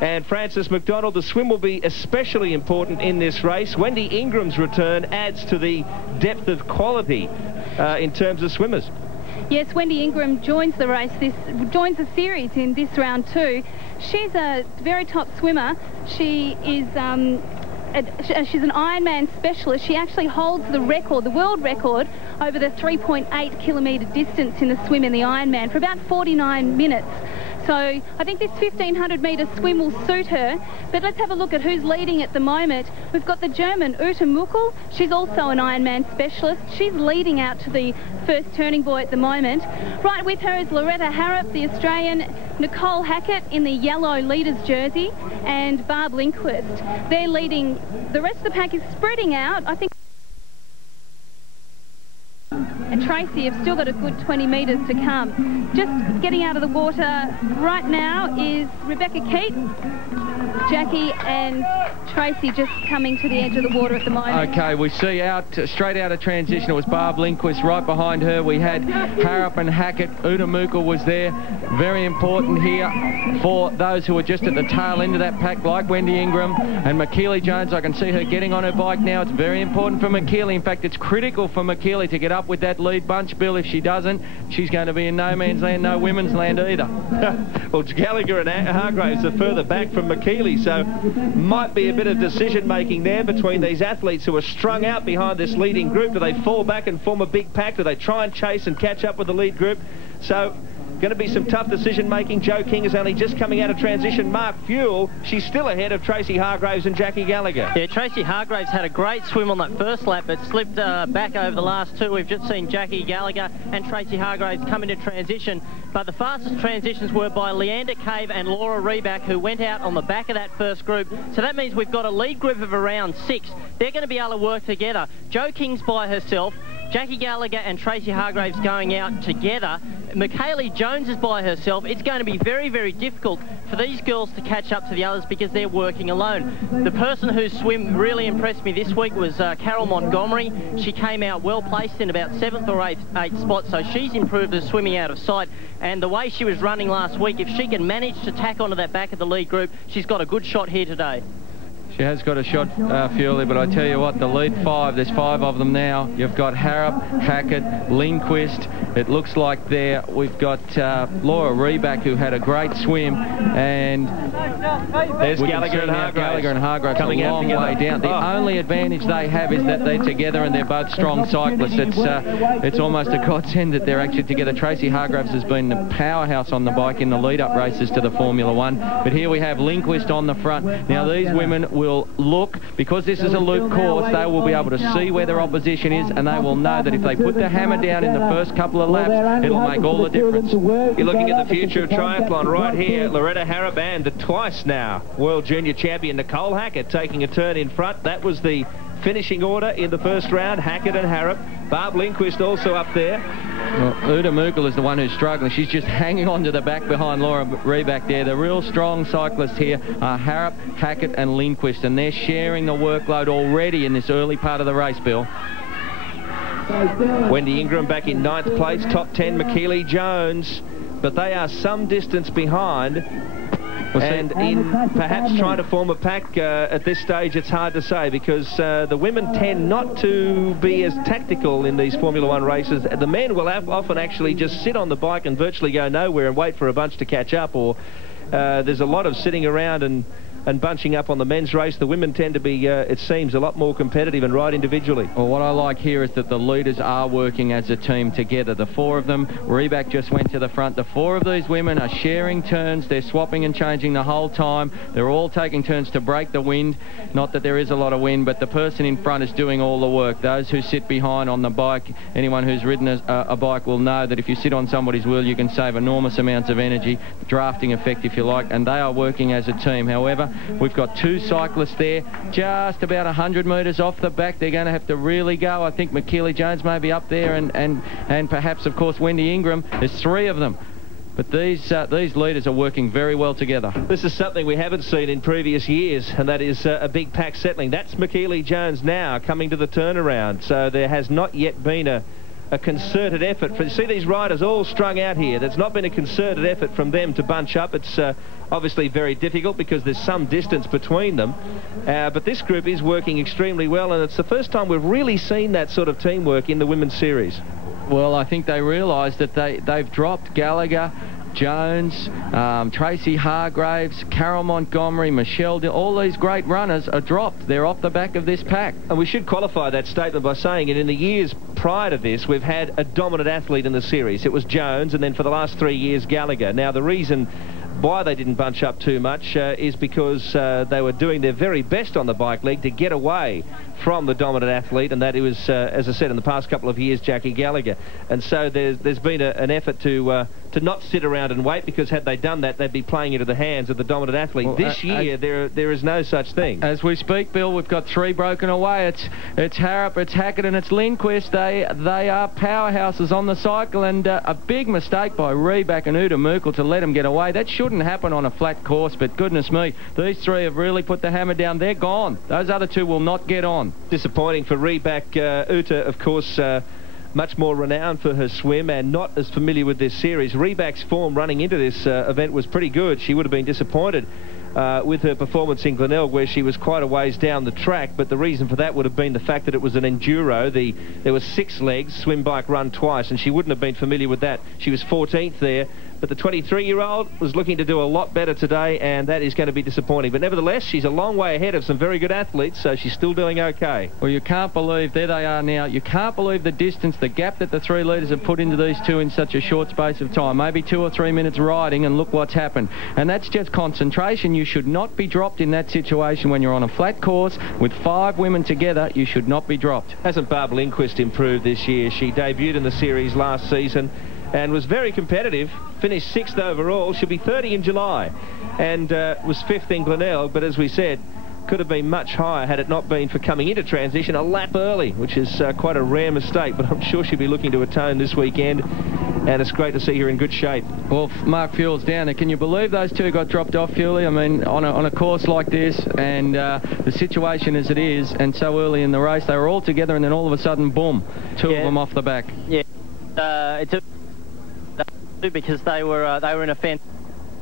And Frances McDonald, the swim will be especially important in this race. Wendy Ingram's return adds to the depth of quality in terms of swimmers. Yes, Wendy Ingram joins the race, joins the series in this round too. She's a very top swimmer. She is she's an Ironman specialist. She actually holds the record, the world record, over the 3.8 kilometre distance in the swim in the Ironman for about 49 minutes. So I think this 1,500 metre swim will suit her. But let's have a look at who's leading at the moment. We've got the German Ute Muckel. She's also an Ironman specialist. She's leading out to the first turning buoy at the moment. Right with her is Loretta Harrop, the Australian, Nicole Hackett in the yellow leaders jersey, and Barb Lindquist. They're leading. The rest of the pack is spreading out. I think and Tracy have still got a good 20 metres to come. Just getting out of the water right now is Rebecca Keat, Jackie and Tracy just coming to the edge of the water at the moment. Okay, we see straight out of transition, it was Barb Lindquist. Right behind her we had Harrop and Hackett. Ute Muckel was there. Very important here for those who are just at the tail end of that pack, like Wendy Ingram and McKeely Jones. I can see her getting on her bike now. It's very important for McKeely. In fact, it's critical for McKeely to get up with that lead bunch, Bill. If she doesn't, she's going to be in no man's land, no women's land either. Well, Gallagher and Hargraves are further back from McKeely, so might be a bit of decision-making there between these athletes who are strung out behind this leading group. Do they fall back and form a big pack? Do they try and chase and catch up with the lead group? So going to be some tough decision-making. Jo King is only just coming out of transition. Mark Fuel, she's still ahead of Tracy Hargraves and Jackie Gallagher. Yeah, Tracy Hargraves had a great swim on that first lap, but slipped back over the last two. We've just seen Jackie Gallagher and Tracy Hargraves come into transition, but the fastest transitions were by Leander Cave and Laura Reback, who went out on the back of that first group. So that means we've got a lead group of around 6. They're going to be able to work together. Jo King's by herself. Jackie Gallagher and Tracy Hargraves going out together. Michaela Jones is by herself. It's going to be very, very difficult for these girls to catch up to the others because they're working alone. The person whose swim really impressed me this week was Carol Montgomery. She came out well placed in about 7th or 8th spot, so she's improved her swimming out of sight. And the way she was running last week, if she can manage to tack onto that back of the lead group, she's got a good shot here today. She has got a shot, Fury, but I tell you what, the lead 5, there's 5 of them now. You've got Harrop, Hackett, Lindquist. It looks like there we've got Laura Reback, who had a great swim, and there's Gallagher and Hargraves coming a long way down. The only advantage they have is that they're together and they're both strong cyclists. It's almost a godsend that they're actually together. Tracy Hargraves has been the powerhouse on the bike in the lead-up races to the Formula 1, but here we have Lindquist on the front. Now these women will look, because this is a loop course, they will be able to see where their opposition is, and they will know that if they put the hammer down in the first couple of laps, it'll make all the difference. You're looking at the future of triathlon right here. Loretta Harrop and the twice now world junior champion Nicole Hackett taking a turn in front. That was the finishing order in the first round. Hackett and Harrop. Barb Lindquist also up there. Well, Ute Muckel is the one who's struggling. She's just hanging on to the back behind Laura Reback there. The real strong cyclists here are Harrop, Hackett and Lindquist, and they're sharing the workload already in this early part of the race, Bill. Wendy Ingram back in 9th place, top 10 McKeely Jones, but they are some distance behind. And in perhaps trying to form a pack at this stage, it's hard to say, because the women tend not to be as tactical in these Formula 1 races. The men will often actually just sit on the bike and virtually go nowhere and wait for a bunch to catch up, or there's a lot of sitting around and and bunching up on the men's race. The women tend to be, it seems, a lot more competitive and ride individually. Well, what I like here is that the leaders are working as a team together. The four of them, Reback just went to the front. The four of these women are sharing turns. They're swapping and changing the whole time. They're all taking turns to break the wind. Not that there is a lot of wind, but the person in front is doing all the work. Those who sit behind on the bike, anyone who's ridden a bike will know that if you sit on somebody's wheel, you can save enormous amounts of energy, drafting effect if you like, and they are working as a team. However, we've got two cyclists there, just about 100 metres off the back. They're going to have to really go. I think McKeely Jones may be up there, and perhaps, of course, Wendy Ingram. There's three of them. But these leaders are working very well together. This is something we haven't seen in previous years, and that is a big pack settling. That's McKeely Jones now coming to the turnaround. So there has not yet been a concerted effort. You see these riders all strung out here. There's not been a concerted effort from them to bunch up. It's obviously very difficult because there's some distance between them. But this group is working extremely well, and it's the first time we've really seen that sort of teamwork in the women's series. Well, I think they realise that they've dropped Gallagher, Jones, Tracy Hargraves, Carol Montgomery, Michelle, all these great runners are dropped. They're off the back of this pack. And we should qualify that statement by saying it. In the years prior to this, we've had a dominant athlete in the series. It was Jones, and then for the last 3 years, Gallagher. Now, the reason why they didn't bunch up too much is because they were doing their very best on the bike leg to get away from the dominant athlete, and that it was, as I said, in the past couple of years, Jackie Gallagher. And so there's been an effort to not sit around and wait, because had they done that, they'd be playing into the hands of the dominant athlete. Well, this year, there is no such thing. As we speak, Bill, we've got three broken away. It's Harrop, it's Hackett, and it's Lindquist. They are powerhouses on the cycle, and a big mistake by Reback and Uta Merkel to let them get away. That shouldn't happen on a flat course, but goodness me, these three have really put the hammer down. They're gone. Those other two will not get on. Disappointing for Reback. Uta, of course, much more renowned for her swim and not as familiar with this series. Reback's form running into this event was pretty good. She would have been disappointed with her performance in Glenelg, where she was quite a ways down the track, but the reason for that would have been the fact that it was an enduro. There was 6 legs, swim, bike, run twice, and she wouldn't have been familiar with that. She was 14th there, but the 23-year-old was looking to do a lot better today, and that is going to be disappointing. But nevertheless, she's a long way ahead of some very good athletes, so she's still doing okay. Well, you can't believe, there they are now, you can't believe the distance, the gap that the three leaders have put into these two in such a short space of time. Maybe 2 or 3 minutes riding, and look what's happened. And that's just concentration. You should not be dropped in that situation when you're on a flat course with 5 women together. You should not be dropped. Hasn't Barb Lindquist improved this year? She debuted in the series last season and was very competitive, finished 6th overall. She'll be 30 in July, and was 5th in Glenelg, but as we said, could have been much higher had it not been for coming into transition a lap early, which is quite a rare mistake, but I'm sure she'll be looking to atone this weekend, and it's great to see her in good shape. Well, Mark Fuel's down there. Can you believe those two got dropped off, Fuely? I mean, on a course like this, and the situation as it is, and so early in the race, they were all together, and then all of a sudden, boom, two of them off the back. Yeah, it's because they were in a fantastic.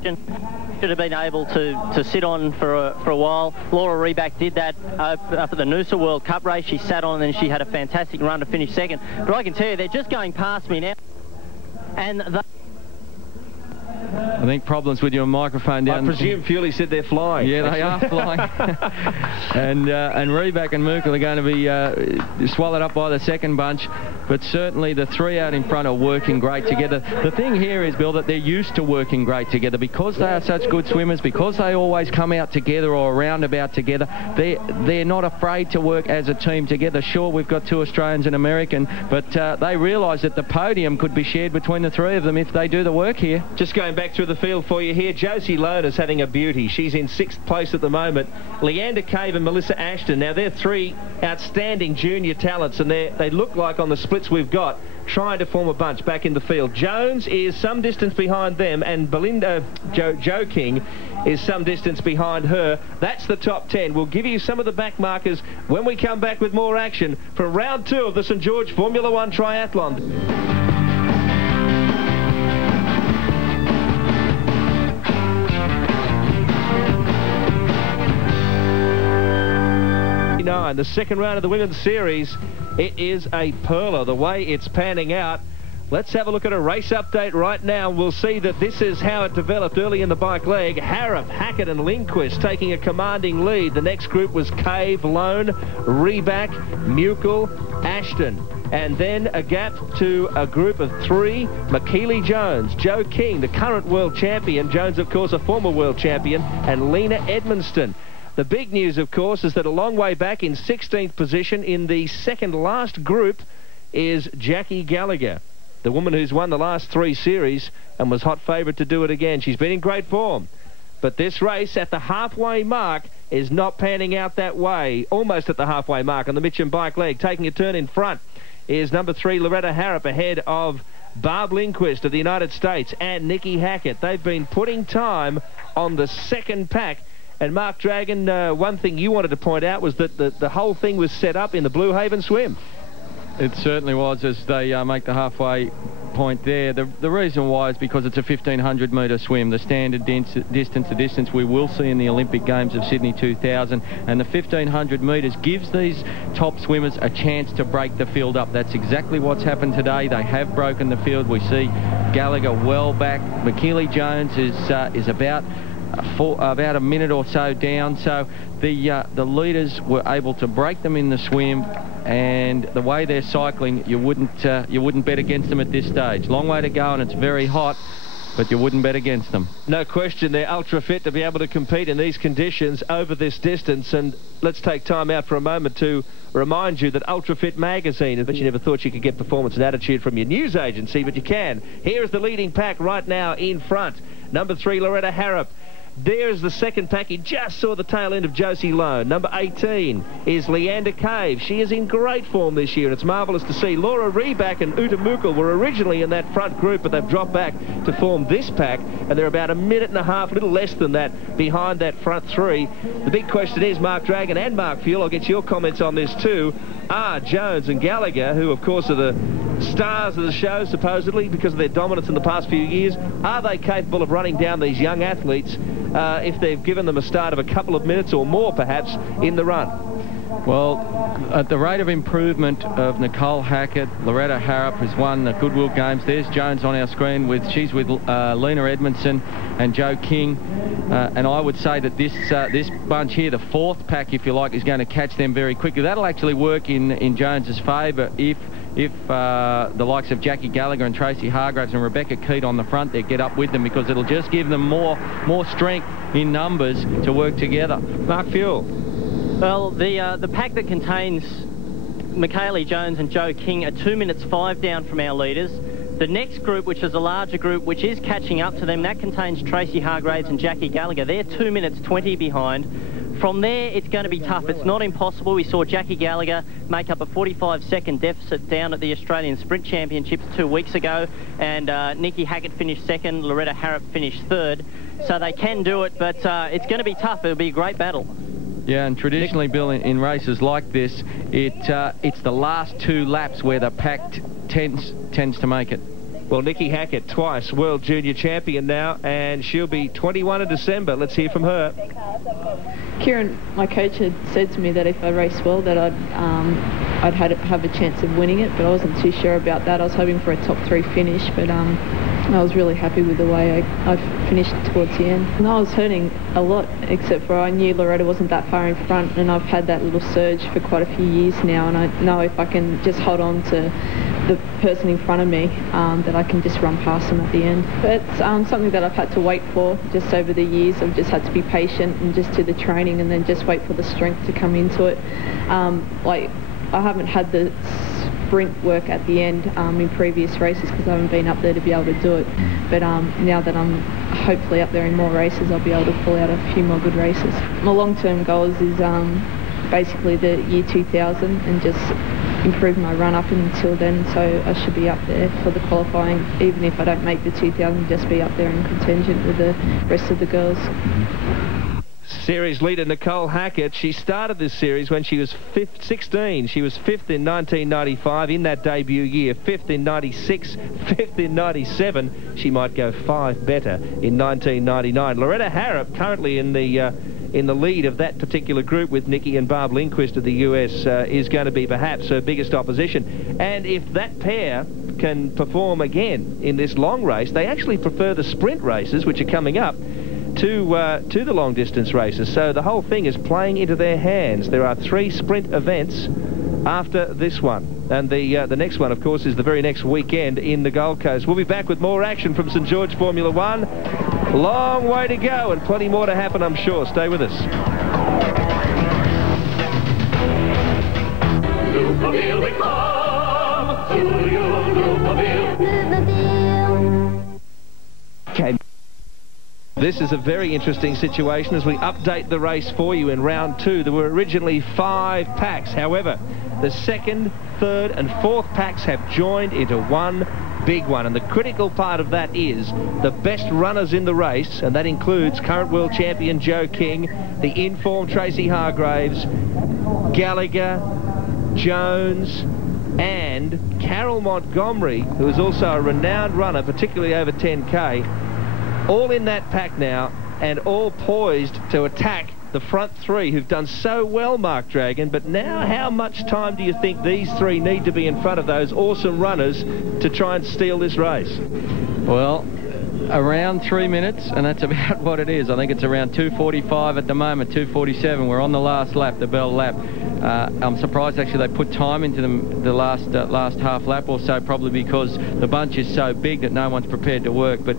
Should have been able to sit on for a while. Laura Reback did that up at the Noosa World Cup race. She sat on, and then she had a fantastic run to finish 2nd. But I can tell you, they're just going past me now, and I think problems with your microphone down. I presume Fuely said they're flying. Yeah, they are flying. and Reback and Merkel are going to be swallowed up by the second bunch. But certainly the three out in front are working great together. The thing here is, Bill, that they're used to working great together because they are such good swimmers, because they always come out together or roundabout together. They're not afraid to work as a team together. Sure, we've got 2 Australians and American, but they realise that the podium could be shared between the 3 of them if they do the work here. Just going back through the field for you here, Josie Lohner's having a beauty. She's in 6th place at the moment. Leander Cave and Melissa Ashton. Now, they're 3 outstanding junior talents, and they look like, on the splits we've got, trying to form a bunch back in the field. Jones is some distance behind them, and Belinda Jo King is some distance behind her. That's the top 10. We'll give you some of the back markers when we come back with more action for round 2 of the St George Formula 1 Triathlon. The second round of the women's series. It is a pearler. The way it's panning out, Let's have a look at a race update right now. We'll see that this is how it developed early in the bike leg. Harrop, Hackett and Lindquist taking a commanding lead. The next group was Cave, Lone, Reback, Mukel, Ashton. And then a gap to a group of 3, McKeely Jones, Joe King, the current world champion. Jones, of course, a former world champion. And Lena Edmonston. The big news, of course, is that a long way back in 16th position in the second last group is Jackie Gallagher, the woman who's won the last 3 series and was hot favourite to do it again. She's been in great form. But this race at the halfway mark is not panning out that way. Almost at the halfway mark on the Mitcham bike leg. Taking a turn in front is number 3, Loretta Harrop, ahead of Barb Lindquist of the United States and Nikki Hackett. They've been putting time on the second pack. And Mark Dragon, one thing you wanted to point out was that the whole thing was set up in the Blue Haven swim. It certainly was, as they make the halfway point there. The reason why is because it's a 1,500 metre swim, the standard distance, the distance we will see in the Olympic Games of Sydney 2000, and the 1,500 metres gives these top swimmers a chance to break the field up. That's exactly what's happened today. They have broken the field. We see Gallagher well back. McKeely Jones is about a minute or so down, so the leaders were able to break them in the swim, and the way they're cycling, you wouldn't bet against them at this stage. Long way to go, and it's very hot, but you wouldn't bet against them. No question, they're ultra fit to be able to compete in these conditions over this distance. And let's take time out for a moment to remind you that Ultra Fit magazine, but you never thought you could get performance and attitude from your news agency, but you can. Here's the leading pack right now in front. Number 3, Loretta Harrop. There's the second pack. He just saw the tail end of Josie Lone. Number 18 is Leander Cave. She is in great form this year, and it's marvellous to see. Laura Reback and Uta Mukel were originally in that front group, but they've dropped back to form this pack, and they're about a minute and a half, a little less than that, behind that front 3. The big question is, Mark Dragon and Mark Fuel, I'll get your comments on this too, are Jones and Gallagher, who of course are the stars of the show supposedly because of their dominance in the past few years, are they capable of running down these young athletes if they've given them a start of a couple of minutes or more perhaps in the run? Well, at the rate of improvement of Nicole Hackett, Loretta Harrop has won the Goodwill Games. There's Jones on our screen. She's with Lena Edmondson and Joe King. And I would say that this bunch here, the fourth pack, if you like, is going to catch them very quickly. That'll actually work in Jones's favour if the likes of Jackie Gallagher and Tracy Hargraves and Rebecca Keat on the front there get up with them, because it'll just give them more strength in numbers to work together. Mark Fuel. Well, the pack that contains Michaeli Jones and Joe King are 2 minutes 5 down from our leaders. The next group, which is a larger group, which is catching up to them, that contains Tracy Hargraves and Jackie Gallagher. They're 2 minutes 20 behind. From there, it's going to be tough. It's not impossible. We saw Jackie Gallagher make up a 45-second deficit down at the Australian Sprint Championships 2 weeks ago, and Nikki Hackett finished second, Loretta Harrop finished third. So they can do it, but it's going to be tough. It'll be a great battle. Yeah, and traditionally, Bill, in races like this, it's the last 2 laps where the pack tends to make it. Well, Nikki Hackett, twice World Junior Champion now, and she'll be 21 in December. Let's hear from her. Kieran, my coach, had said to me that if I raced well, that I'd have a chance of winning it, but I wasn't too sure about that. I was hoping for a top 3 finish, but I was really happy with the way I finished towards the end. And I was hurting a lot, except for I knew Loretta wasn't that far in front, and I've had that little surge for quite a few years now, and I know if I can just hold on to the person in front of me, that I can just run past them at the end. But it's something that I've had to wait for just over the years. I've just had to be patient and just do the training and then just wait for the strength to come into it. Like, I haven't had the sprint work at the end in previous races because I haven't been up there to be able to do it. But now that I'm hopefully up there in more races, I'll be able to pull out a few more good races. My long-term goals is basically the year 2000 and just improve my run up until then, so I should be up there for the qualifying. Even if I don't make the 2000, just be up there in contention with the rest of the girls. Series leader Nicole Hackett, she started this series when she was 16. She was 5th in 1995 in that debut year, 5th in 96, 5th in 97. She might go 5 better in 1999. Loretta Harrop currently in the lead of that particular group with Nikki and Barb Lindquist of the US is going to be perhaps her biggest opposition. And if that pair can perform again in this long race. They actually prefer the sprint races, which are coming up, to the long distance races. So the whole thing is playing into their hands. There are 3 sprint events after this one, and the next one, of course, is the very next weekend in the Gold Coast. We'll be back with more action from St George Formula 1. Long way to go and plenty more to happen, I'm sure. Stay with us. Loopmobile, we come to you, Loopmobile. Okay. This is a very interesting situation as we update the race for you in round 2. There were originally 5 packs. However, the 2nd, 3rd and 4th packs have joined into one big one. And the critical part of that is the best runners in the race, and that includes current world champion Joe King, the informed Tracy Hargraves, Gallagher, Jones, and Carol Montgomery, who is also a renowned runner, particularly over 10K. All in that pack now, and all poised to attack the front 3 who've done so well, Mark Dragon. But now, how much time do you think these 3 need to be in front of those awesome runners to try and steal this race? Well, around 3 minutes, and that's about what it is. I think it's around 2:45 at the moment, 2:47. We're on the last lap, the bell lap. I'm surprised actually they put time into the last half lap or so, probably because the bunch is so big that no one's prepared to work. But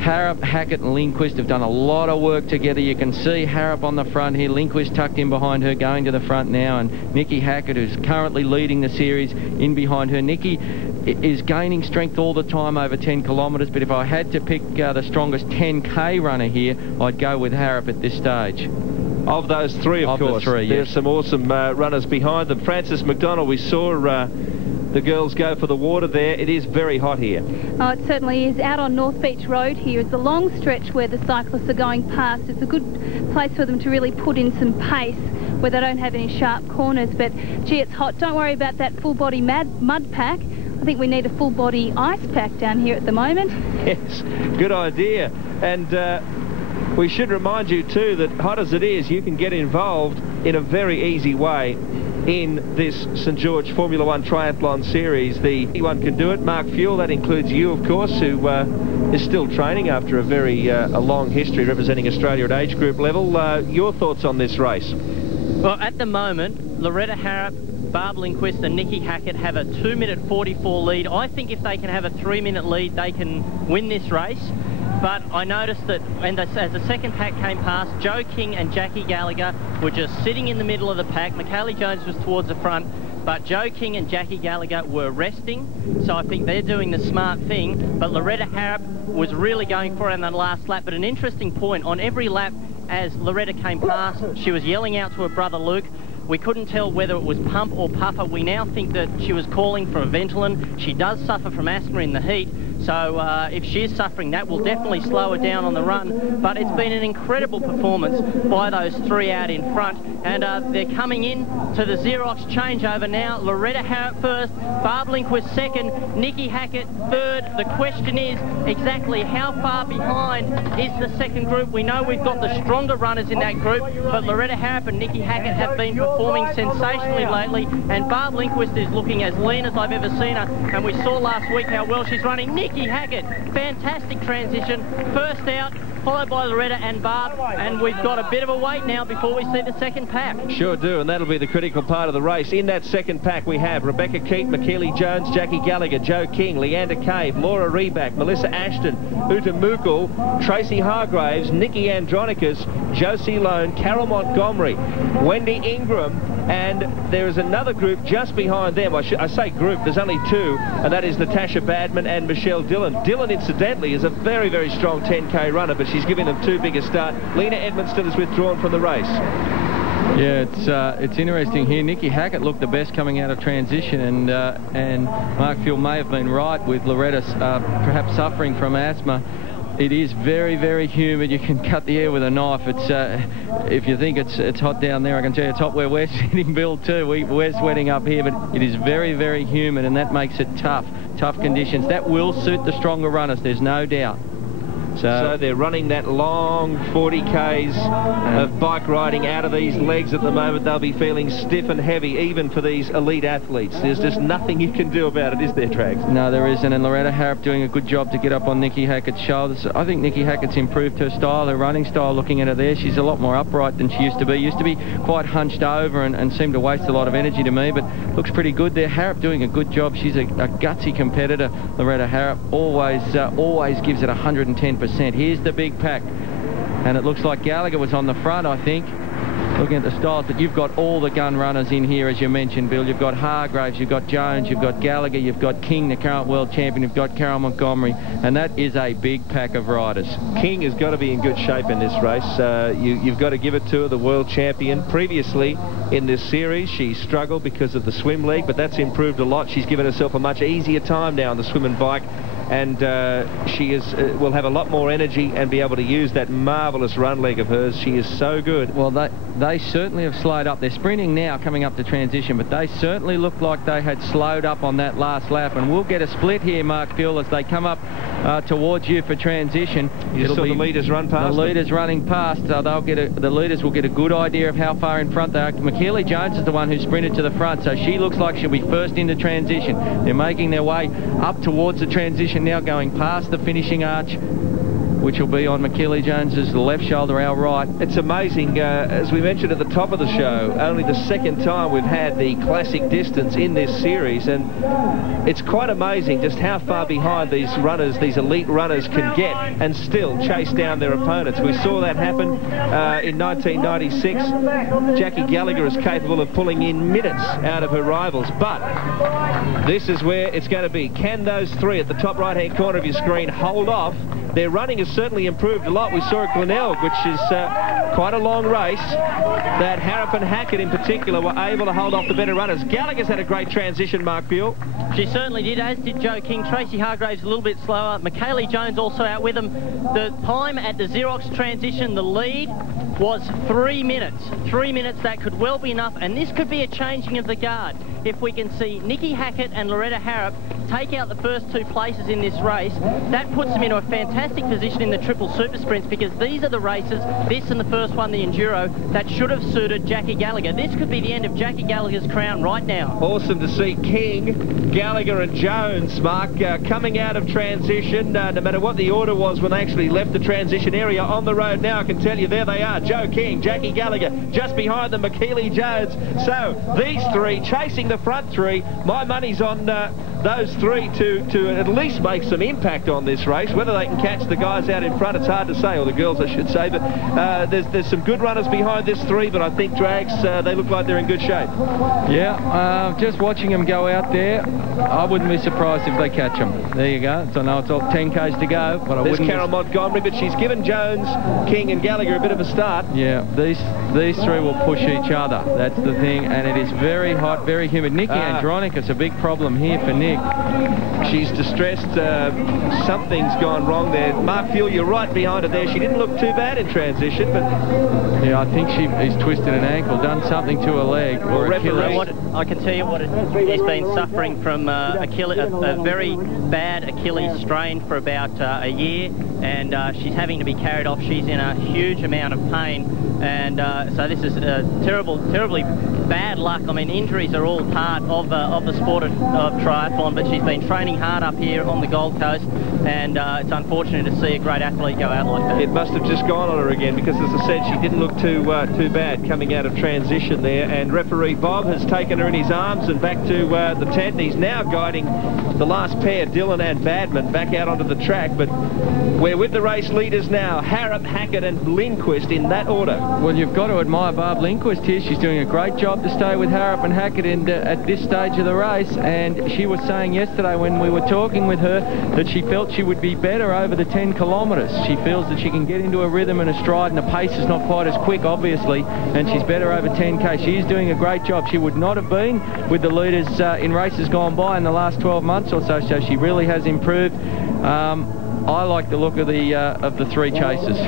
Harrop, Hackett and Lindquist have done a lot of work together. You can see Harrop on the front here, Lindquist tucked in behind her, going to the front now, and Nikki Hackett, who's currently leading the series, in behind her. Nikki is gaining strength all the time over 10 kilometres, but if I had to pick the strongest 10K runner here, I'd go with Harrop at this stage. Of those 3, of course. There's yes. Some awesome runners behind them. Frances McDonald, we saw the girls go for the water there. It is very hot here. Oh, it certainly is. Out on North Beach Road here is a long stretch where the cyclists are going past. It's a good place for them to really put in some pace where they don't have any sharp corners. But, gee, it's hot. Don't worry about that full-body mud pack. I think we need a full-body ice pack down here at the moment. Yes, good idea. And we should remind you too that, hot as it is, you can get involved in a very easy way in this St George Formula 1 Triathlon Series. Anyone can do it. Mark Fuel, that includes you, of course, who is still training after a very a long history representing Australia at age group level. Your thoughts on this race? Well, at the moment, Loretta Harrop, Barb Lindquist and Nikki Hackett have a 2-minute 44 lead. I think if they can have a 3-minute lead, they can win this race. But I noticed that, and as the second pack came past, Joe King and Jackie Gallagher were just sitting in the middle of the pack. Michaela Jones was towards the front, but Joe King and Jackie Gallagher were resting, so I think they're doing the smart thing. But Loretta Harrop was really going for it in the last lap. But an interesting point, on every lap as Loretta came past, she was yelling out to her brother Luke. We couldn't tell whether it was pump or puffer. We now think that she was calling for a Ventolin. She does suffer from asthma in the heat, so if she is suffering, that will definitely slow her down on the run. But it's been an incredible performance by those 3 out in front, and they're coming in to the Xerox changeover now. Loretta Harrop first, Barb Lindquist second, Nikki Hackett third. The question is exactly how far behind is the second group. We know we've got the stronger runners in that group, but Loretta Harrop and Nikki Hackett have been performing sensationally lately, and Barb Lindquist is looking as lean as I've ever seen her, and we saw last week how well she's running. Nikki Hackett, fantastic transition, first out, followed by Loretta and Barb, and we've got a bit of a wait now before we see the second pack. Sure do, and that'll be the critical part of the race. In that second pack we have Rebecca Keat, Michaela Jones, Jackie Gallagher, Joe King, Leander Cave, Laura Reback, Melissa Ashton, Uta Mukul, Tracy Hargraves, Nikki Andronicus, Josie Lone, Carol Montgomery, Wendy Ingram, and there is another group just behind them. I say group, there's only 2, and that is Natasha Badman and Michelle Dillon. Dillon, incidentally, is a very, very strong 10K runner, but she's giving them too big a start. Lena Edmonston is withdrawn from the race. Yeah, it's interesting here. Nikki Hackett looked the best coming out of transition, and Mark Fuel may have been right with Loretta perhaps suffering from asthma. It is very, very humid. You can cut the air with a knife. It's if you think it's hot down there, I can tell you it's hot where we're sitting, Bill, too. We're sweating up here, but it is very, very humid, and that makes it tough conditions. That will suit the stronger runners, there's no doubt. So they're running that long 40 Ks of bike riding out of these legs at the moment. They'll be feeling stiff and heavy, even for these elite athletes. There's just nothing you can do about it, is there, Trags? No, there isn't. And Loretta Harrop doing a good job to get up on Nikki Hackett's shoulders. I think Nikki Hackett's improved her style, her running style, looking at her there. She's a lot more upright than she used to be. Used to be quite hunched over and seemed to waste a lot of energy to me, but looks pretty good there. Harrop doing a good job. She's a gutsy competitor. Loretta Harrop always gives it 110%. Here's the big pack, and it looks like Gallagher was on the front, I think. Looking at the styles, but you've got all the gun runners in here, as you mentioned, Bill. You've got Hargraves, you've got Jones, you've got Gallagher, you've got King, the current world champion, you've got Carol Montgomery, and that is a big pack of riders. King has got to be in good shape in this race. You've got to give it to her, the world champion. Previously in this series, she struggled because of the swim leg, but that's improved a lot. She's given herself a much easier time now on the swim and bike, and she will have a lot more energy and be able to use that marvellous run leg of hers. She is so good. Well, they certainly have slowed up. They're sprinting now coming up to transition, but they certainly look like they had slowed up on that last lap, and we'll get a split here, Mark Gill, as they come up towards you for transition. You saw the leaders run past. The leaders running past, so the leaders will get a good idea of how far in front they are. McKeely Jones is the one who sprinted to the front, so she looks like she'll be first into transition. They're making their way up towards the transition now, going past the finishing arch, which will be on McKeely Jones's left shoulder, our right. It's amazing, as we mentioned at the top of the show, only the second time we've had the classic distance in this series, and it's quite amazing just how far behind these runners, these elite runners, can get and still chase down their opponents. We saw that happen in 1996. Jackie Gallagher is capable of pulling in minutes out of her rivals, but this is where it's going to be. Can those three at the top right-hand corner of your screen hold off? Their running has certainly improved a lot. We saw at Glenelg, which is quite a long race, that Harrop and Hackett in particular were able to hold off the better runners. Gallagher's had a great transition, Mark Buell. She certainly did, as did Joe King. Tracy Hargraves a little bit slower. McKaylee Jones also out with them. The time at the Xerox transition, the lead was 3 minutes. 3 minutes, that could well be enough, and this could be a changing of the guard. If we can see Nikki Hackett and Loretta Harrop take out the first two places in this race, that puts them into a fantastic position in the triple super sprints, because these are the races, this and the first one, the Enduro, that should have suited Jackie Gallagher. This could be the end of Jackie Gallagher's crown right now. Awesome to see King, Gallagher and Jones, Mark, coming out of transition, no matter what the order was when they actually left the transition area. On the road now, I can tell you, there they are, Joe King, Jackie Gallagher, just behind them, McKeely Jones. So these three chasing the front three. My money's on those three to at least make some impact on this race. Whether they can catch the guys out in front, it's hard to say, or the girls, I should say, but there's some good runners behind this three, but I think Drags, they look like they're in good shape. Yeah, just watching them go out there, I wouldn't be surprised if they catch them. There you go. So I know it's all 10 Ks to go, but I wouldn't. There's Carol Montgomery, but she's given Jones, King and Gallagher a bit of a start. Yeah, these three will push each other. That's the thing, and it is very hot, very humid. Nikki Andronic's a big problem here for Nick. She's distressed. Something's gone wrong there. Mark Fuel, you're right behind her there. She didn't look too bad in transition, but... Yeah, I think he's twisted an ankle, done something to her leg. Or Achilles. I can tell you what he's been suffering from a very bad Achilles strain for about a year, and she's having to be carried off. She's in a huge amount of pain, and so this is terribly bad luck. I mean, injuries are all part of the sport of triathlon, but she's been training hard up here on the Gold Coast, and it's unfortunate to see a great athlete go out like that. It must have just gone on her again, because as I said, she didn't look too bad coming out of transition there, and referee Bob has taken her in his arms and back to the tent, and he's now guiding the last pair, Dillon and Badman, back out onto the track. But we're with the race leaders now, Harrop, Hackett and Lindquist, in that order. Well, you've got to admire Barb Lindquist here. She's doing a great job to stay with Harrop and Hackett at this stage of the race, and she was saying yesterday when we were talking with her that she felt she would be better over the 10 kilometres. She feels that she can get into a rhythm and a stride, and the pace is not quite as quick, obviously, and she's better over 10K. She is doing a great job. She would not have been with the leaders in races gone by in the last 12 months or so, so she really has improved. I like the look of the three chasers.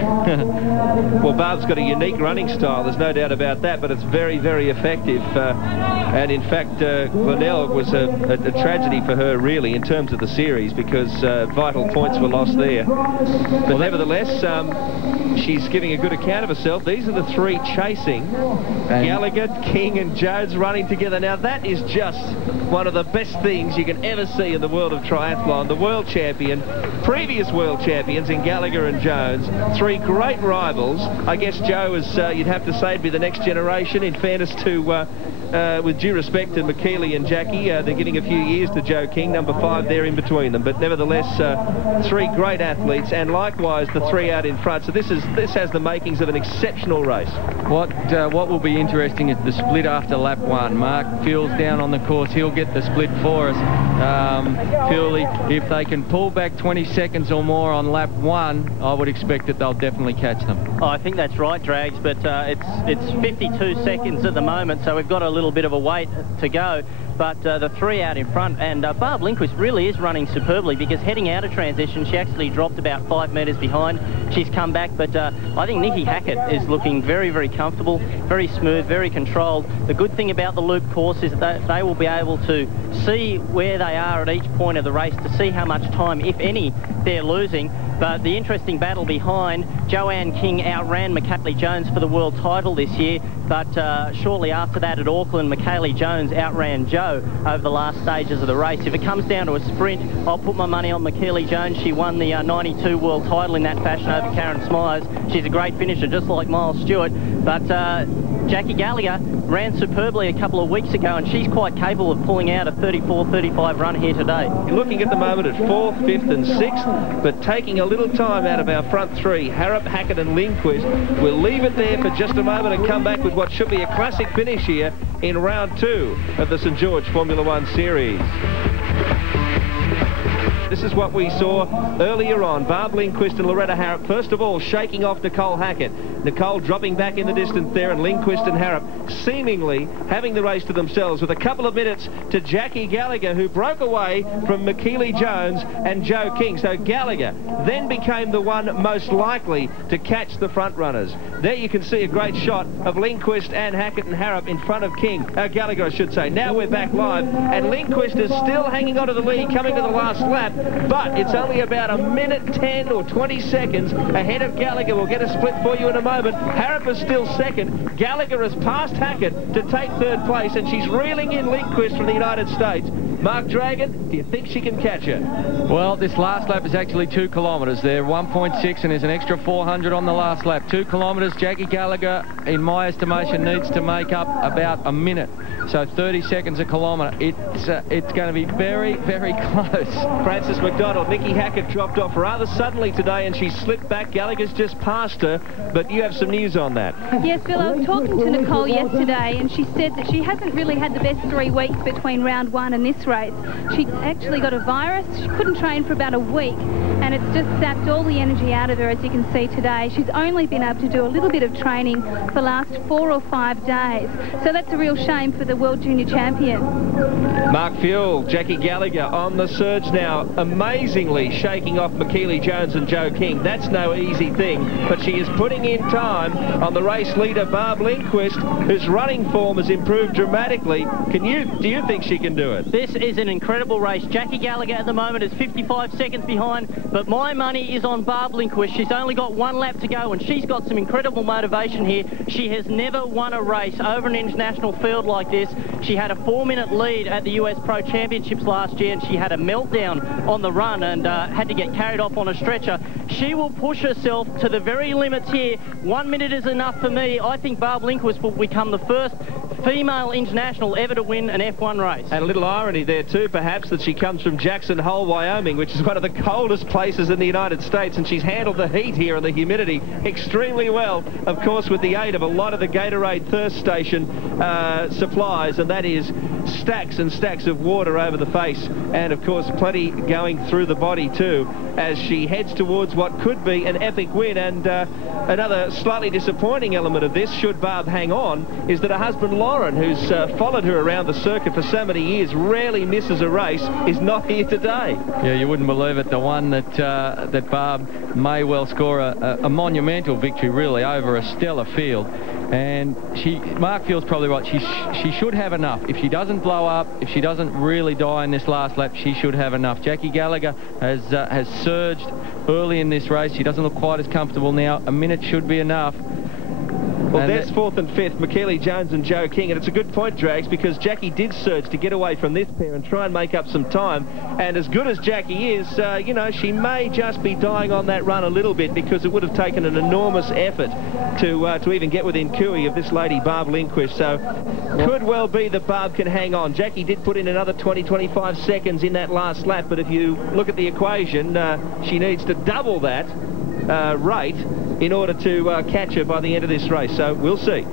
Well, Barb's got a unique running style, there's no doubt about that, but it's very, very effective. And in fact, Glenelg was a tragedy for her, really, in terms of the series, because vital points were lost there. But nevertheless, she's giving a good account of herself. These are the three chasing. Gallagher, King and Jones running together. Now, that is just one of the best things you can ever see in the world of triathlon. The world champion, previous world champions in Gallagher and Jones, three great rivals. I guess Joe is, you'd have to say, would be the next generation, in fairness to, with due respect to McKeely and Jackie. They're giving a few years to Joe King, number 5 there in between them. But nevertheless, three great athletes, and likewise the three out in front. So this has the makings of an exceptional race. What will be interesting is the split after lap 1. Mark Fuel's down on the course. He'll get the split for us. Fuel, if they can pull back 20 seconds or more on lap 1, I would expect that they'll definitely catch them. Oh, I think that's right, Drags, but it's 52 seconds at the moment, so we've got a little bit of a wait to go. But the three out in front, and Barb Lindquist really is running superbly, because heading out of transition, she actually dropped about 5 metres behind. She's come back, but I think Nikki Hackett is looking very, very comfortable, very smooth, very controlled. The good thing about the loop course is that they will be able to see where they are at each point of the race to see how much time, if any, they're losing. But the interesting battle behind, Joanne King outran Michaeli Jones for the world title this year, but shortly after that at Auckland, Michaeli Jones outran Joe over the last stages of the race. If it comes down to a sprint, I'll put my money on Michaeli Jones. She won the 92 world title in that fashion over Karen Smyers. She's a great finisher, just like Miles Stewart. But Jackie Gallagher ran superbly a couple of weeks ago, and she's quite capable of pulling out a 34-35 run here today. You're looking at the moment at 4th, 5th and 6th, but taking a little time out of our front three, Harrop, Hackett and Lindquist. We'll leave it there for just a moment and come back with what should be a classic finish here in round 2 of the St George Formula One Series. This is what we saw earlier on. Barb Lindquist and Loretta Harrop, first of all, shaking off Nicole Hackett. Nicole dropping back in the distance there, and Lindquist and Harrop seemingly having the race to themselves, with a couple of minutes to Jackie Gallagher, who broke away from Michaeli Jones and Joe King. So Gallagher then became the one most likely to catch the front runners. There you can see a great shot of Lindquist and Hackett and Harrop in front of King. Gallagher, I should say. Now we're back live, and Lindquist is still hanging onto the lead, coming to the last lap. But it's only about a minute 10 or 20 seconds ahead of Gallagher. We'll get a split for you in a moment. Harrop is still second. Gallagher has passed Hackett to take 3rd place, and she's reeling in Lindquist from the United States. Mark Dragon, do you think she can catch her? Well, this last lap is actually 2 kilometres there, 1.6, and there's an extra 400 on the last lap. 2 kilometres, Jackie Gallagher, in my estimation, needs to make up about a minute. So 30 seconds a kilometre. It's going to be very, very close. Frances McDonald, Nikki Hackett dropped off rather suddenly today, and she slipped back. Gallagher's just passed her, but you have some news on that. Yes, Phil, I was talking to Nicole yesterday, and she said that she hasn't really had the best 3 weeks between round 1 and this race. She actually got a virus. She couldn't train for about a week, and it's just sapped all the energy out of her, as you can see today. She's only been able to do a little bit of training for the last 4 or 5 days. So that's a real shame for the World Junior Champion. Mark Fuel, Jackie Gallagher on the surge now, amazingly shaking off Michaeli Jones and Joe King. That's no easy thing, but she is putting in time on the race leader, Barb Lindquist, whose running form has improved dramatically. Do you think she can do it? This is an incredible race. Jackie Gallagher at the moment is 55 seconds behind, but my money is on Barb Lindquist. She's only got 1 lap to go, and she's got some incredible motivation here. She has never won a race over an international field like this. She had a 4-minute lead at the US Pro Championships last year, and she had a meltdown on the run and had to get carried off on a stretcher. She will push herself to the very limits here. 1 minute is enough for me. I think Barb Lindquist will become the first female international ever to win an F1 race. And a little irony there too, perhaps, that she comes from Jackson Hole, Wyoming, which is one of the coldest places in the United States, and she's handled the heat here and the humidity extremely well, of course, with the aid of a lot of the Gatorade Thirst Station supplies, and that is stacks and stacks of water over the face, and of course plenty going through the body too, as she heads towards towards what could be an epic win. And another slightly disappointing element of this, should Barb hang on, is that her husband Lauren, who's followed her around the circuit for so many years, rarely misses a race, is not here today. Yeah, you wouldn't believe it. The one that that Barb may well score a monumental victory, really, over a stellar field. And Mark Field's probably right. She should have enough. If she doesn't blow up, if she doesn't really die in this last lap, she should have enough. Jackie Gallagher has surged early in this race. She doesn't look quite as comfortable now. A minute should be enough. Well, there's 4th and 5th, McKeely Jones and Joe King, and it's a good point, Drags, because Jackie did surge to get away from this pair and try and make up some time. And as good as Jackie is, you know, she may just be dying on that run a little bit, because it would have taken an enormous effort to even get within cooey of this lady, Barb Lindquist. So could well be that Barb can hang on. Jackie did put in another 20-25 seconds in that last lap, but if you look at the equation, she needs to double that rate in order to catch her by the end of this race. So we'll see.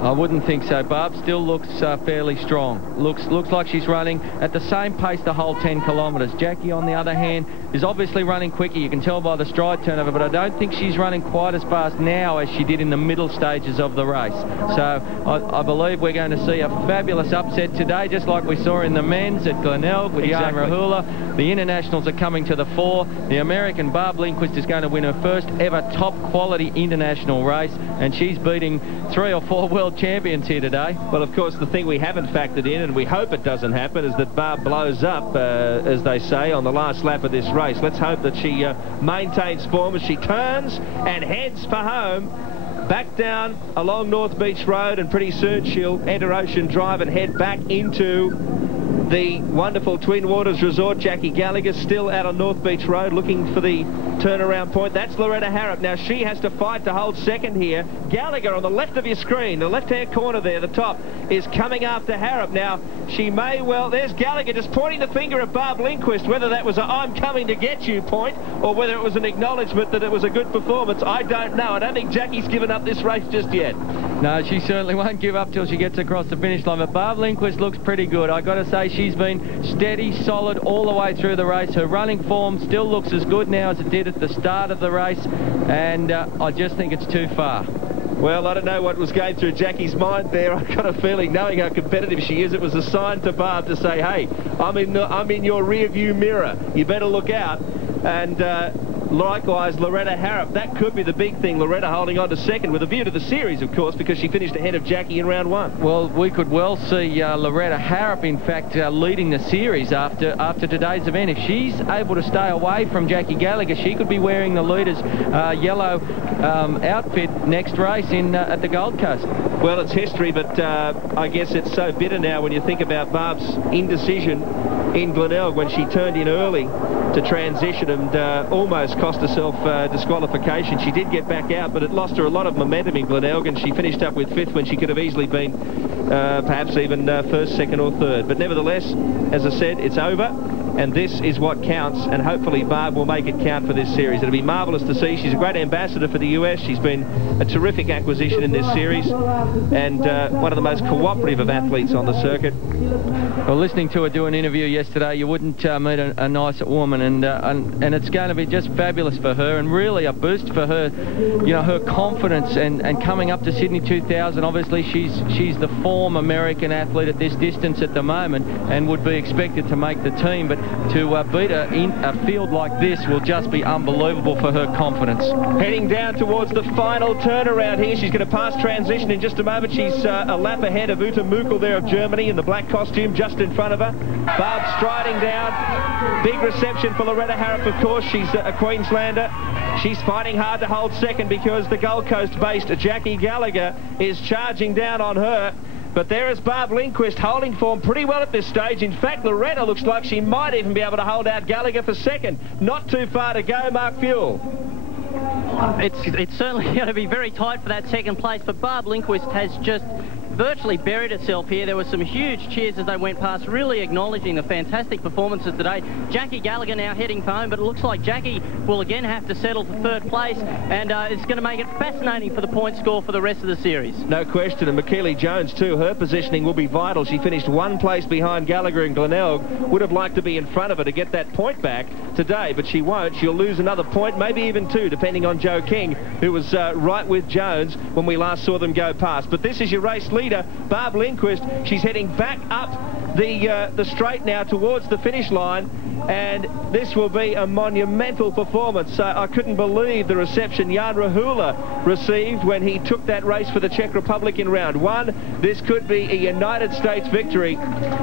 I wouldn't think so. Barb still looks fairly strong. Looks like she's running at the same pace the whole 10 kilometres. Jackie, on the other hand, is obviously running quicker. You can tell by the stride turnover, but I don't think she's running quite as fast now as she did in the middle stages of the race. So I believe we're going to see a fabulous upset today, just like we saw in the men's at Glenelg with Jan Rahula. The internationals are coming to the fore. The American Barb Lindquist is going to win her first ever top quality international race, and she's beating 3 or 4 world champions here today. Well, of course, the thing we haven't factored in, and we hope it doesn't happen, is that Barb blows up, as they say, on the last lap of this race. Let's hope that she maintains form as she turns and heads for home, back down along North Beach Road, and pretty soon she'll enter Ocean Drive and head back into the wonderful Twin Waters Resort. Jackie Gallagher still out on North Beach Road looking for the turnaround point. That's Loretta Harrop. Now she has to fight to hold second here. Gallagher on the left of your screen, the left-hand corner there, the top, is coming after Harrop. Now she may well... There's Gallagher just pointing the finger at Barb Lindquist, whether that was a "I'm coming to get you" point or whether it was an acknowledgement that it was a good performance. I don't know. I don't think Jackie's given up this race just yet. No, she certainly won't give up till she gets across the finish line, but Barb Lindquist looks pretty good. I got to say, she's been steady, solid all the way through the race. Her running form still looks as good now as it did at the start of the race, and I just think it's too far. Well, I don't know what was going through Jackie's mind there. I've got a feeling, knowing how competitive she is, it was a sign to Barb to say, hey, I'm in your rear view mirror. You better look out. And likewise, Loretta Harrop. That could be the big thing. Loretta holding on to second with a view to the series, of course, because she finished ahead of Jackie in round 1. Well, we could well see Loretta Harrop, in fact, leading the series after today's event. If she's able to stay away from Jackie Gallagher, she could be wearing the leader's yellow outfit next race at the Gold Coast. Well, it's history, but I guess it's so bitter now when you think about Barb's indecision in Glenelg when she turned in early to transition and almost cost herself disqualification. She did get back out, but it lost her a lot of momentum in Glenelg, and she finished up with 5th when she could have easily been perhaps even 1st, 2nd or 3rd. But nevertheless, as I said, it's over, and this is what counts, and hopefully Barb will make it count for this series. It'll be marvellous to see. She's a great ambassador for the US. She's been a terrific acquisition in this series, and one of the most cooperative of athletes on the circuit. Well, listening to her do an interview yesterday, you wouldn't meet a nicer woman, and it's going to be just fabulous for her, and really a boost for her, you know, her confidence and coming up to Sydney 2000. Obviously, she's the form American athlete at this distance at the moment, and would be expected to make the team. But to beat her in a field like this will just be unbelievable for her confidence. Heading down towards the final turnaround here. She's going to pass transition in just a moment. She's a lap ahead of Ute Mukel there of Germany in the black costume, just in front of her. Barb striding down. Big reception for Loretta Harrop, of course. She's a Queenslander. She's fighting hard to hold second because the Gold Coast-based Jackie Gallagher is charging down on her. But there is Barb Lindquist holding form pretty well at this stage. In fact, Loretta looks like she might even be able to hold out Gallagher for second. Not too far to go, Mark Fuel. It's certainly going to be very tight for that second place, but Barb Lindquist has just virtually buried itself here. There were some huge cheers as they went past, really acknowledging the fantastic performances today. Jackie Gallagher now heading for home, but it looks like Jackie will again have to settle for third place, and it's going to make it fascinating for the point score for the rest of the series. No question, and McKeely Jones too, her positioning will be vital. She finished 1 place behind Gallagher and Glenelg. Would have liked to be in front of her to get that point back today, but she won't. She'll lose another point, maybe even 2, depending on Joe King, who was right with Jones when we last saw them go past. But this is your race leader, Barb Lindquist. She's heading back up the straight now towards the finish line, and this will be a monumental performance. I couldn't believe the reception Jan Rahula received when he took that race for the Czech Republic in round 1. This could be a United States victory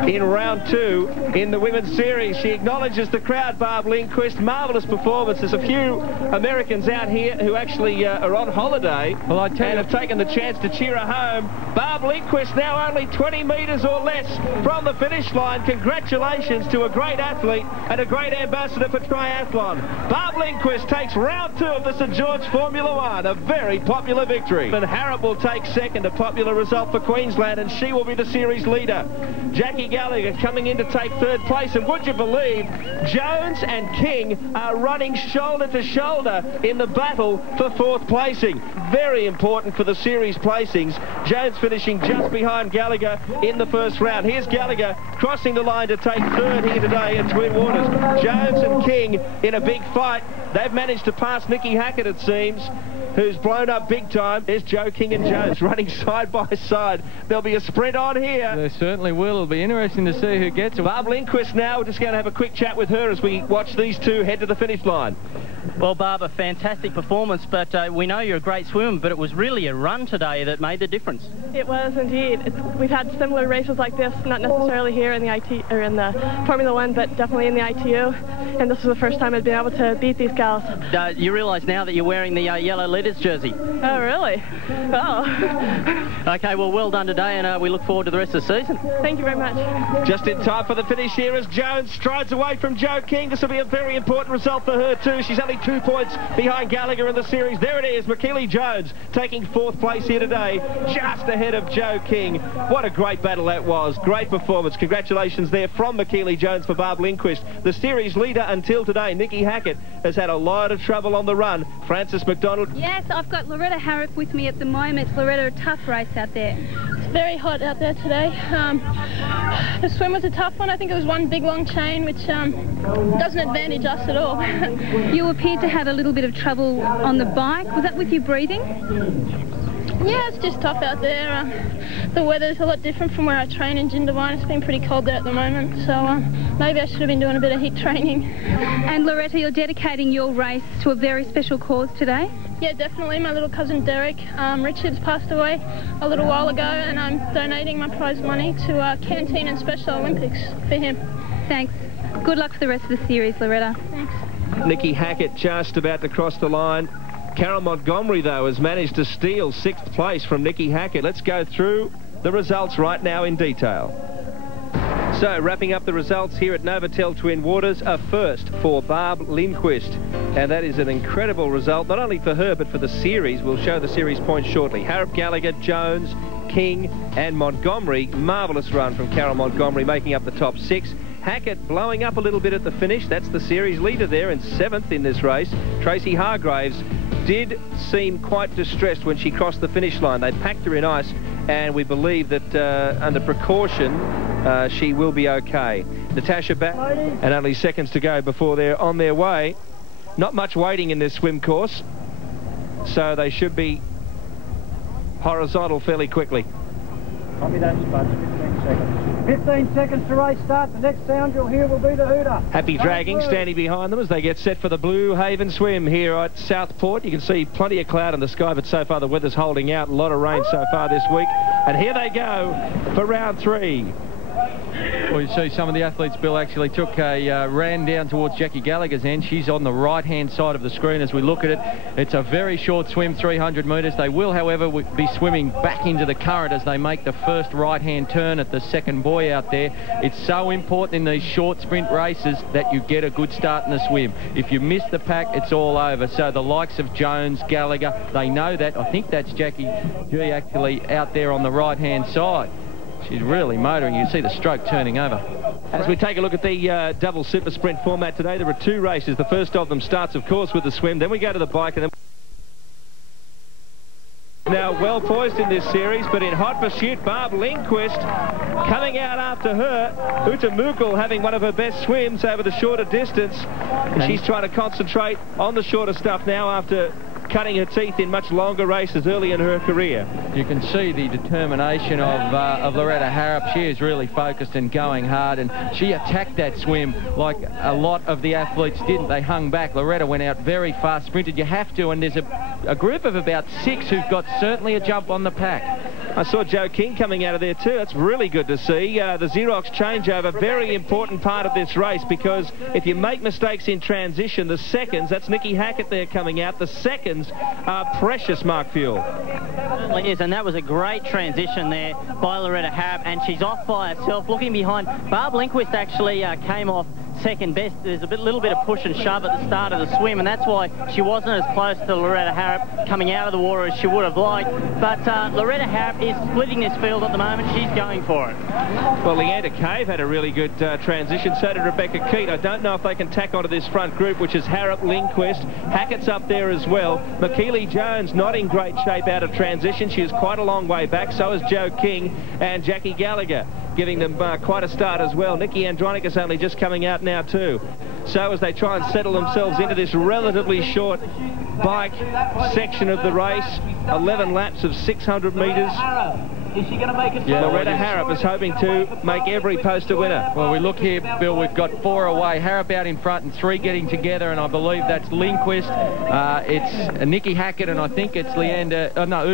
in round 2 in the women's series. She acknowledges the crowd, Barb Lindquist. Marvellous performance. There's a few Americans out here who actually are on holiday and have taken the chance to cheer her home. Barb Lindquist now only 20 metres or less from the finish line. Congratulations to a great athlete and a great ambassador for triathlon. Barb Lindquist takes round 2 of the St George Formula 1, a very popular victory. And Harrop will take second, a popular result for Queensland, and she will be the series leader. Jackie Gallagher coming in to take third place, and would you believe, Jones and King are running shoulder to shoulder in the battle for 4th placing. Very important for the series placings. Jones finishing just behind Gallagher in the first round. Here's Gallagher crossing the line to take 3rd here today at Twin Waters. Jones and King in a big fight. They've managed to pass Nikki Hackett, it seems, who's blown up big time. There's Joe King and Jones running side by side. There'll be a sprint on here. There certainly will. It'll be interesting to see who gets it. Barb Lindquist now. We're just going to have a quick chat with her as we watch these two head to the finish line. Well, Barb, a fantastic performance, but we know you're a great swimmer, but it was really a run today that made the difference. It was indeed. We've had similar races like this, not necessarily here in the in the Formula 1, but definitely in the ITU. And this was the first time I'd been able to beat these gals. You realise now that you're wearing the yellow letters jersey? Oh, really? Oh. Okay, well, well done today, and we look forward to the rest of the season. Thank you very much. Just in time for the finish here as Jones strides away from Joe King. This will be a very important result for her too. She's only 2 points behind Gallagher in the series. There it is, McKeely Jones taking 4th place here today, just ahead of Joe King. What a great battle that was. Great performance. Congratulations there from McKeely Jones for Barb Lindquist. The series leader until today, Nikki Hackett, has had a lot of trouble on the run. Frances McDonald. Yes, I've got Loretta Harrop with me at the moment. Loretta, a tough race out there. It's very hot out there today. The swim was a tough one. I think it was one big long chain, which doesn't advantage us at all. You appeared to have a little bit of trouble on the bike. Was that with you breathing? Yeah, it's just tough out there. The weather's a lot different from where I train in Jindabyne. It's been pretty cold there at the moment, so maybe I should have been doing a bit of heat training. And Loretta, you're dedicating your race to a very special cause today? Yeah, definitely. My little cousin Derek Richards passed away a little while ago, and I'm donating my prize money to Canteen and Special Olympics for him. Thanks. Good luck for the rest of the series, Loretta. Thanks. Nikki Hackett just about to cross the line. Carol Montgomery, though, has managed to steal 6th place from Nikki Hackett. Let's go through the results right now in detail. So, wrapping up the results here at Novotel Twin Waters, a first for Barb Lindquist. And that is an incredible result, not only for her, but for the series. We'll show the series points shortly. Harrop, Gallagher, Jones, King and Montgomery. Marvellous run from Carol Montgomery, making up the top 6. Hackett blowing up a little bit at the finish. That's the series leader there in 7th in this race. Tracy Hargraves did seem quite distressed when she crossed the finish line. They packed her in ice, and we believe that under precaution she will be okay. Natasha back, and only seconds to go before they're on their way. Not much waiting in this swim course, so they should be horizontal fairly quickly. Copy that, Spud. 15 seconds. 15 seconds to race start. The next sound you'll hear will be the hooter. Happy Dragging standing behind them as they get set for the Blue Haven swim here at Southport. You can see plenty of cloud in the sky, but so far the weather's holding out. A lot of rain so far this week. And here they go for round 3. Well, you see some of the athletes, Bill, actually took a ran down towards Jackie Gallagher's end. She's on the right-hand side of the screen as we look at it. It's a very short swim, 300 metres. They will, however, be swimming back into the current as they make the first right-hand turn at the second buoy out there. It's so important in these short sprint races that you get a good start in the swim. If you miss the pack, it's all over. So the likes of Jones, Gallagher, they know that. I think that's Jackie G actually out there on the right-hand side. She's really motoring. You see the stroke turning over. As we take a look at the double super sprint format today, there are two races. The first of them starts, of course, with the swim. Then we go to the bike, and then... Now well poised in this series, but in hot pursuit, Barb Lindquist coming out after her. Uta Mukul having one of her best swims over the shorter distance. And she's trying to concentrate on the shorter stuff now after cutting her teeth in much longer races early in her career. You can see the determination of Loretta Harrop. She is really focused and going hard, and she attacked that swim like a lot of the athletes didn't. They hung back. Loretta went out very fast, sprinted. You have to, and there's a group of about 6 who've got certainly a jump on the pack. I saw Joe King coming out of there too. That's really good to see. The Xerox changeover, very important part of this race, because if you make mistakes in transition, the seconds, that's Nikki Hackett there coming out, the seconds are precious, Mark Fuel. Certainly is, and that was a great transition there by Loretta Harrop, and she's off by herself, looking behind. Barb Lindquist actually came off second best. There's a little bit of push and shove at the start of the swim, and that's why she wasn't as close to Loretta Harrop coming out of the water as she would have liked. But Loretta Harrop is splitting this field at the moment. She's going for it. Well, Leander Cave had a really good transition. So did Rebecca Keat. I don't know if they can tack onto this front group, which is Harrop, Lindquist. Hackett's up there as well. McKeely Jones not in great shape out of transition. She is quite a long way back. So is Joe King and Jackie Gallagher, giving them quite a start as well. Nikki Andronicus only just coming out now too. So as they try and settle themselves into this relatively short bike section of the race, 11 laps of 600 metres. Is she going to make it? Yeah, Loretta Harrop is hoping to make every post a winner. Well, we look here, Bill, we've got 4 away. Harrop out in front and 3 getting together, and I believe that's Lindquist. It's Nikki Hackett, and I think it's Uta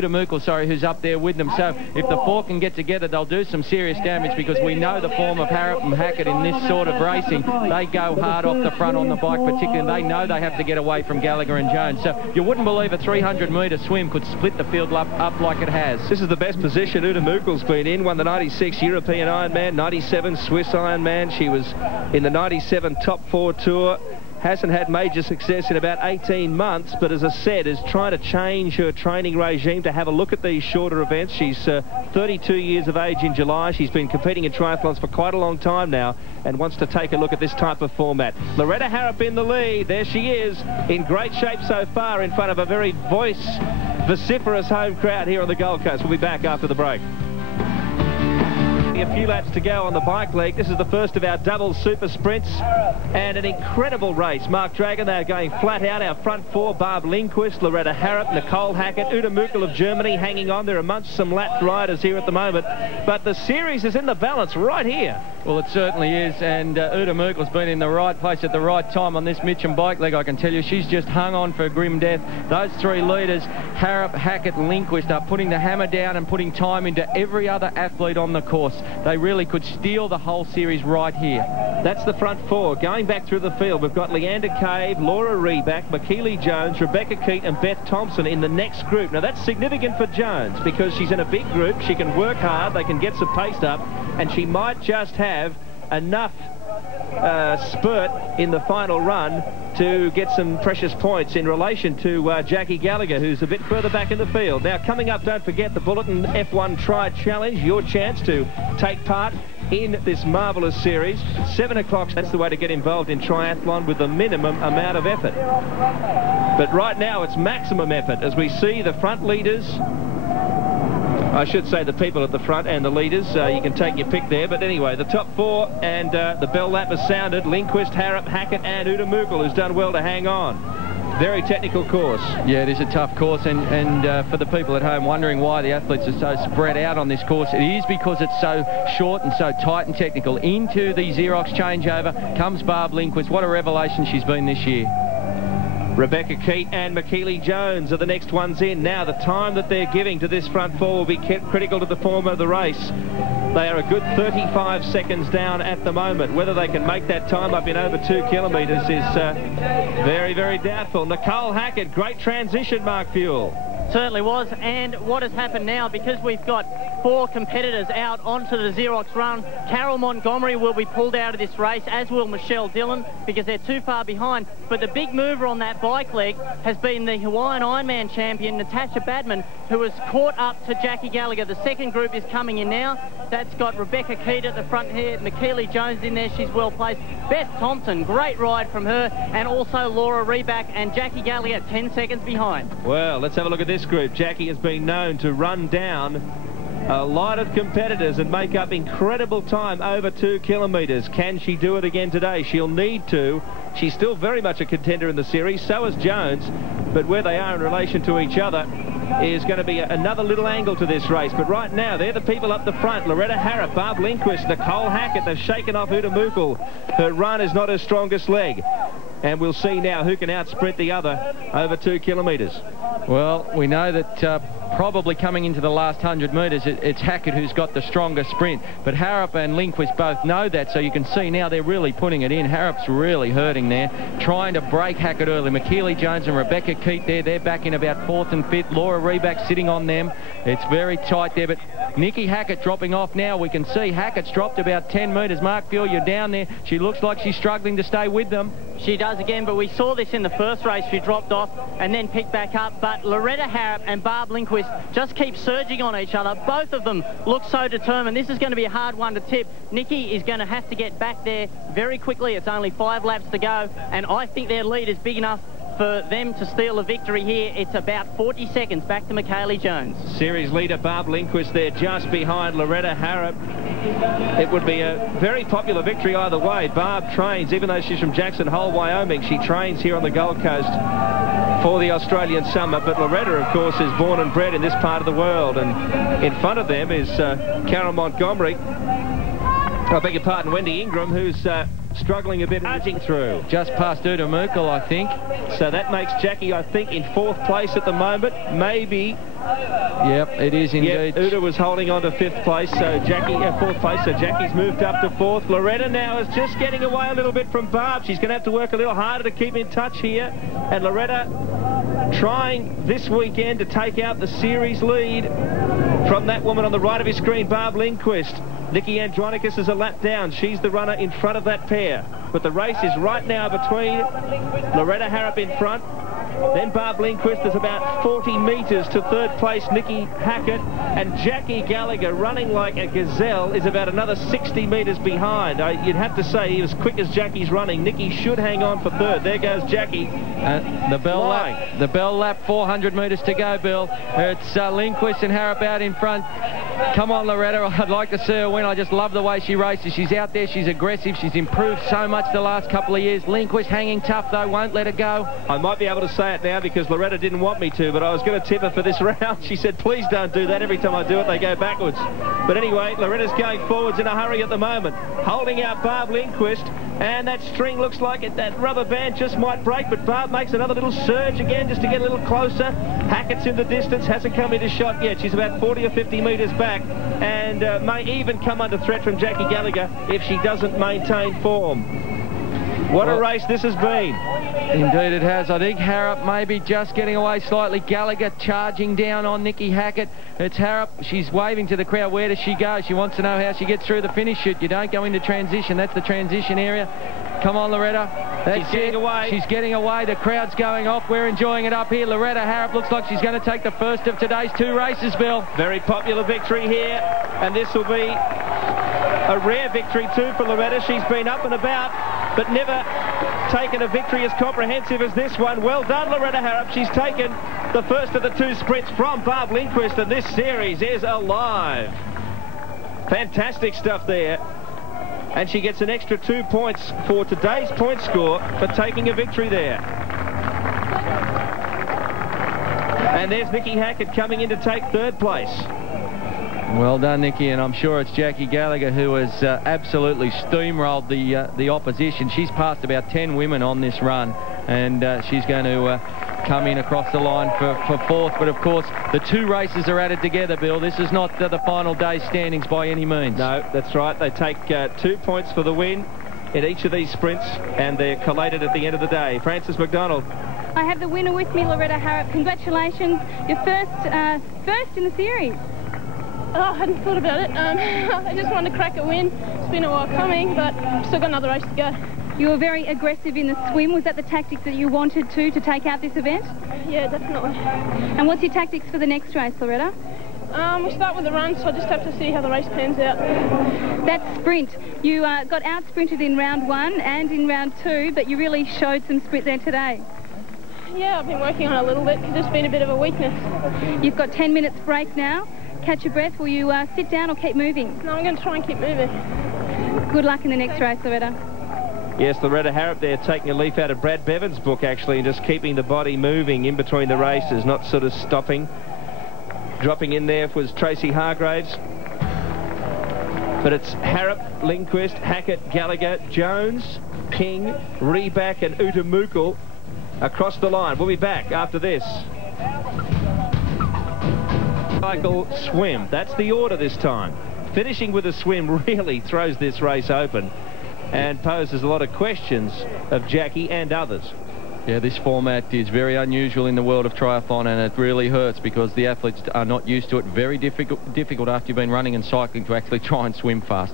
Mukul, sorry, who's up there with them. So if the 4 can get together, they'll do some serious damage, because we know the form of Harrop and Hackett in this sort of racing. They go hard off the front on the bike, particularly. They know they have to get away from Gallagher and Jones. So you wouldn't believe a 300-metre swim could split the field up like it has. This is the best position Uta Mukul's been in. Won the 96 European Ironman, 97 Swiss Ironman. She was in the 97 Top 4 Tour. Hasn't had major success in about 18 months, but as I said, is trying to change her training regime to have a look at these shorter events. She's 32 years of age in July. She's been competing in triathlons for quite a long time now and wants to take a look at this type of format. Loretta Harrop in the lead. There she is, in great shape so far, in front of a very vociferous home crowd here on the Gold Coast. We'll be back after the break. A few laps to go on the bike leg. This is the first of our double super sprints, and an incredible race. Mark Dragon, they're going flat out. Our front 4, Barb Lindquist, Loretta Harrop, Nicole Hackett, Uta Mukul of Germany hanging on. They're amongst some lapped riders here at the moment, but the series is in the balance right here. Well, it certainly is, and Uta Mukul's been in the right place at the right time on this Mitcham bike leg, I can tell you. She's just hung on for grim death. Those 3 leaders, Harrop, Hackett, Lindquist, are putting the hammer down and putting time into every other athlete on the course. They really could steal the whole series right here. That's the front 4. Going back through the field, we've got Leander Cave, Laura Reback, McKeely Jones, Rebecca Keat and Beth Thompson in the next group. Now that's significant for Jones, because she's in a big group. She can work hard, they can get some pace up, and she might just have enough spurt in the final run to get some precious points in relation to Jackie Gallagher, who's a bit further back in the field. Now coming up, don't forget the Bulletin F1 Tri Challenge, your chance to take part in this marvellous series. 7 o'clock, that's the way to get involved in triathlon with the minimum amount of effort. But right now it's maximum effort as we see the front leaders. I should say the people at the front and the leaders. You can take your pick there. But anyway, the top 4, and the bell lap has sounded. Lindquist, Harrop, Hackett and Uta Mukul, who's done well to hang on. Very technical course. Yeah, it is a tough course, and for the people at home wondering why the athletes are so spread out on this course, it is because it's so short and so tight and technical. Into the Xerox changeover comes Barb Lindquist. What a revelation she's been this year. Rebecca Keat and McKeely Jones are the next ones in. Now, the time that they're giving to this front 4 will be critical to the form of the race. They are a good 35 seconds down at the moment. Whether they can make that time up in over 2 kilometres is very, very doubtful. Nicole Hackett, great transition, Mark Fuel. Certainly was, and what has happened now, because we've got 4 competitors out onto the Xerox run, Carol Montgomery will be pulled out of this race, as will Michelle Dillon, because they're too far behind. But the big mover on that bike leg has been the Hawaiian Ironman champion, Natasha Badman, who has caught up to Jackie Gallagher. The second group is coming in now. That's got Rebecca Keat at the front here, McKeely Jones in there, she's well placed. Beth Thompson, great ride from her, and also Laura Reback, and Jackie Gallagher 10 seconds behind. Well, let's have a look at this group. Jackie has been known to run down a lot of competitors and make up incredible time over 2 kilometres. Can she do it again today? She'll need to. She's still very much a contender in the series, so is Jones, but where they are in relation to each other is going to be another little angle to this race. But right now, they're the people up the front. Loretta Harrop, Barb Lindquist, Nicole Hackett. They've shaken off Uta Mukul. Her run is not her strongest leg. And we'll see now who can outsprint the other over 2 kilometres. Well, we know that probably coming into the last 100 metres, it's Hackett who's got the stronger sprint. But Harrop and Lindquist both know that, so you can see now they're really putting it in. Harrop's really hurting there, trying to break Hackett early. McKeely Jones and Rebecca Keat there, they're back in about 4th and 5th. Laura Reback sitting on them. It's very tight there, but Nikki Hackett dropping off now. We can see Hackett's dropped about 10 metres. Mark Fuel, you're down there. She looks like she's struggling to stay with them. She does again, but we saw this in the first race. She dropped off and then picked back up. But Loretta Harrop and Barb Lindquist just keep surging on each other. Both of them look so determined. This is going to be a hard one to tip. Nikki is going to have to get back there very quickly. It's only 5 laps to go, and I think their lead is big enough for them to steal a victory here. It's about 40 seconds back to McKeely Jones. Series leader Barb Lindquist there just behind Loretta Harrop. It would be a very popular victory either way. Barb trains, even though she's from Jackson Hole, Wyoming, she trains here on the Gold Coast for the Australian summer. But Loretta, of course, is born and bred in this part of the world. And in front of them is Carol Montgomery. I beg your pardon, Wendy Ingram, who's struggling a bit, edging through. Just past Uta Mukul, I think. So that makes Jackie, I think, in 4th place at the moment. Maybe. Yep, it is indeed. Yep, Uta was holding on to 5th place, so Jackie, 4th place, so Jackie's moved up to 4th. Loretta now is just getting away a little bit from Barb. She's going to have to work a little harder to keep in touch here. And Loretta trying this weekend to take out the series lead from that woman on the right of his screen, Barb Lindquist. Nikki Andronicus is a lap down. She's the runner in front of that pair. But the race is right now between Loretta Harrop in front, then Barb Lindquist. There's about 40 metres to 3rd place, Nikki Hackett, and Jackie Gallagher, running like a gazelle, is about another 60 metres behind. You'd have to say, as quick as Jackie's running, Nikki should hang on for 3rd. There goes Jackie. The bell lap, 400 metres to go, Bill. It's Lindquist and Harrop out in front. Come on, Loretta, I'd like to see her win. I just love the way she races. She's out there, she's aggressive, she's improved so much the last couple of years. Lindquist hanging tough, though, won't let her go. I might be able to say it now because Loretta didn't want me to, but I was going to tip her for this round. She said, please don't do that. Every time I do it, they go backwards. But anyway, Loretta's going forwards in a hurry at the moment, holding out Barb Lindquist, and that string looks like it, that rubber band just might break, but Barb makes another little surge again just to get a little closer. Hackett's in the distance, hasn't come into shot yet. She's about 40 or 50 metres back, and may even come under threat from Jackie Gallagher if she doesn't maintain form. What a race this has been. Indeed it has. I think Harrop maybe just getting away slightly. Gallagher charging down on Nikki Hackett. It's Harrop. She's waving to the crowd. Where does she go? She wants to know how she gets through the finish chute. You don't go into transition. That's the transition area. Come on, Loretta. She's getting away. She's getting away. The crowd's going off. We're enjoying it up here. Loretta Harrop looks like she's going to take the first of today's 2 races, Bill. Very popular victory here, and this will be a rare victory too for Loretta. She's been up and about, but never taken a victory as comprehensive as this one. Well done, Loretta Harrop. She's taken the first of the 2 sprints from Barb Lindquist, and this series is alive. Fantastic stuff there. And she gets an extra 2 points for today's point score for taking a victory there. And there's Nikki Hackett coming in to take 3rd place. Well done, Nikki, and I'm sure it's Jackie Gallagher who has absolutely steamrolled the opposition. She's passed about 10 women on this run, and she's going to come in across the line for fourth. But, of course, the two races are added together, Bill. This is not the final day standings by any means. No, that's right. They take 2 points for the win in each of these sprints, and they're collated at the end of the day. Frances McDonald. I have the winner with me, Loretta Harrop. Congratulations. Your first in the series. Oh, I hadn't thought about it. I just wanted to crack a win. It's been a while coming, but still got another race to go. You were very aggressive in the swim. Was that the tactics that you wanted to take out this event? Yeah, definitely. And what's your tactics for the next race, Loretta? We start with the run, so I just have to see how the race pans out. That sprint, you got out-sprinted in round 1 and in round 2, but you really showed some sprint there today. Yeah, I've been working on it a little bit. It's just been a bit of a weakness. You've got 10 minutes break now. Catch your breath. Will you sit down or keep moving? No, I'm going to try and keep moving. Good luck in the next race, Loretta. Yes, Loretta Harrop there taking a leaf out of Brad Bevan's book, actually, and just keeping the body moving in between the races, not sort of stopping. Dropping in there was Tracy Hargraves. But it's Harrop, Lindquist, Hackett, Gallagher, Jones, King, Reback and Utamukul across the line. We'll be back after this. Cycle, swim. That's the order this time. Finishing with a swim really throws this race open and poses a lot of questions of Jackie and others. Yeah, this format is very unusual in the world of triathlon, and it really hurts because the athletes are not used to it. Very difficult after you've been running and cycling to actually try and swim fast.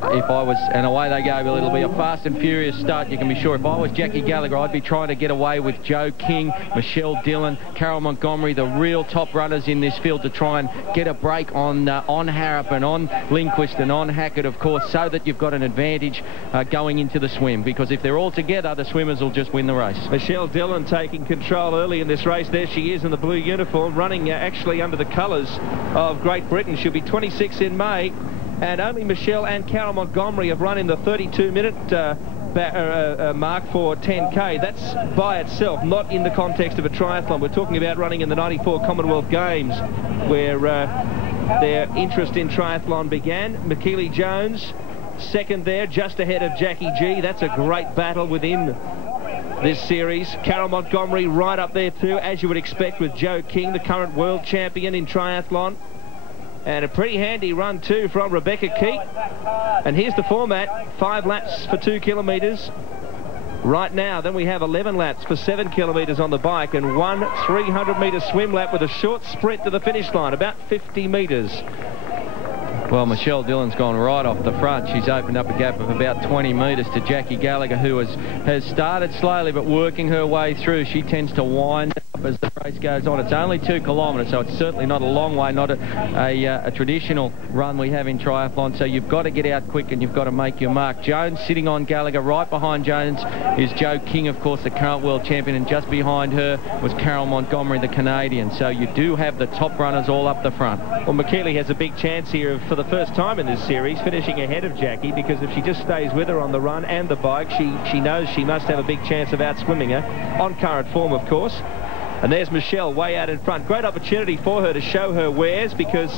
If I was, and away they go, it'll be a fast and furious start, you can be sure. If I was Jackie Gallagher, I'd be trying to get away with Joe King, Michelle Dillon, Carol Montgomery, the real top runners in this field, to try and get a break on Harrop and on Lindquist and on Hackett, of course, so that you've got an advantage going into the swim, because if they're all together, the swimmers will just win the race. Michelle Dillon taking control early in this race. There she is in the blue uniform, running actually under the colours of Great Britain. She'll be 26 in May. And only Michelle and Carol Montgomery have run in the 32-minute mark for 10K. That's by itself, not in the context of a triathlon. We're talking about running in the 94 Commonwealth Games, where their interest in triathlon began. McKeely Jones, second there, just ahead of Jackie G. That's a great battle within this series. Carol Montgomery right up there too, as you would expect, with Joe King, the current world champion in triathlon. And a pretty handy run too from Rebecca Keat. And here's the format: 5 laps for 2 kilometres right now. Then we have 11 laps for 7 kilometres on the bike, and 1 300-metre swim lap with a short sprint to the finish line, about 50 metres. Well, Michelle Dillon's gone right off the front. She's opened up a gap of about 20 metres to Jackie Gallagher, who has started slowly but working her way through. She tends to wind up as the race goes on. It's only 2 kilometres, so it's certainly not a long way, not a traditional run we have in triathlon. So you've got to get out quick and you've got to make your mark. Jones sitting on Gallagher. Right behind Jones is Joe King, of course, the current world champion, and just behind her was Carol Montgomery, the Canadian. So you do have the top runners all up the front. Well, McKeely has a big chance here for the first time in this series, finishing ahead of Jackie, because if she just stays with her on the run and the bike, she knows she must have a big chance of outswimming her, on current form, of course. And there's Michelle way out in front. Great opportunity for her to show her wares, because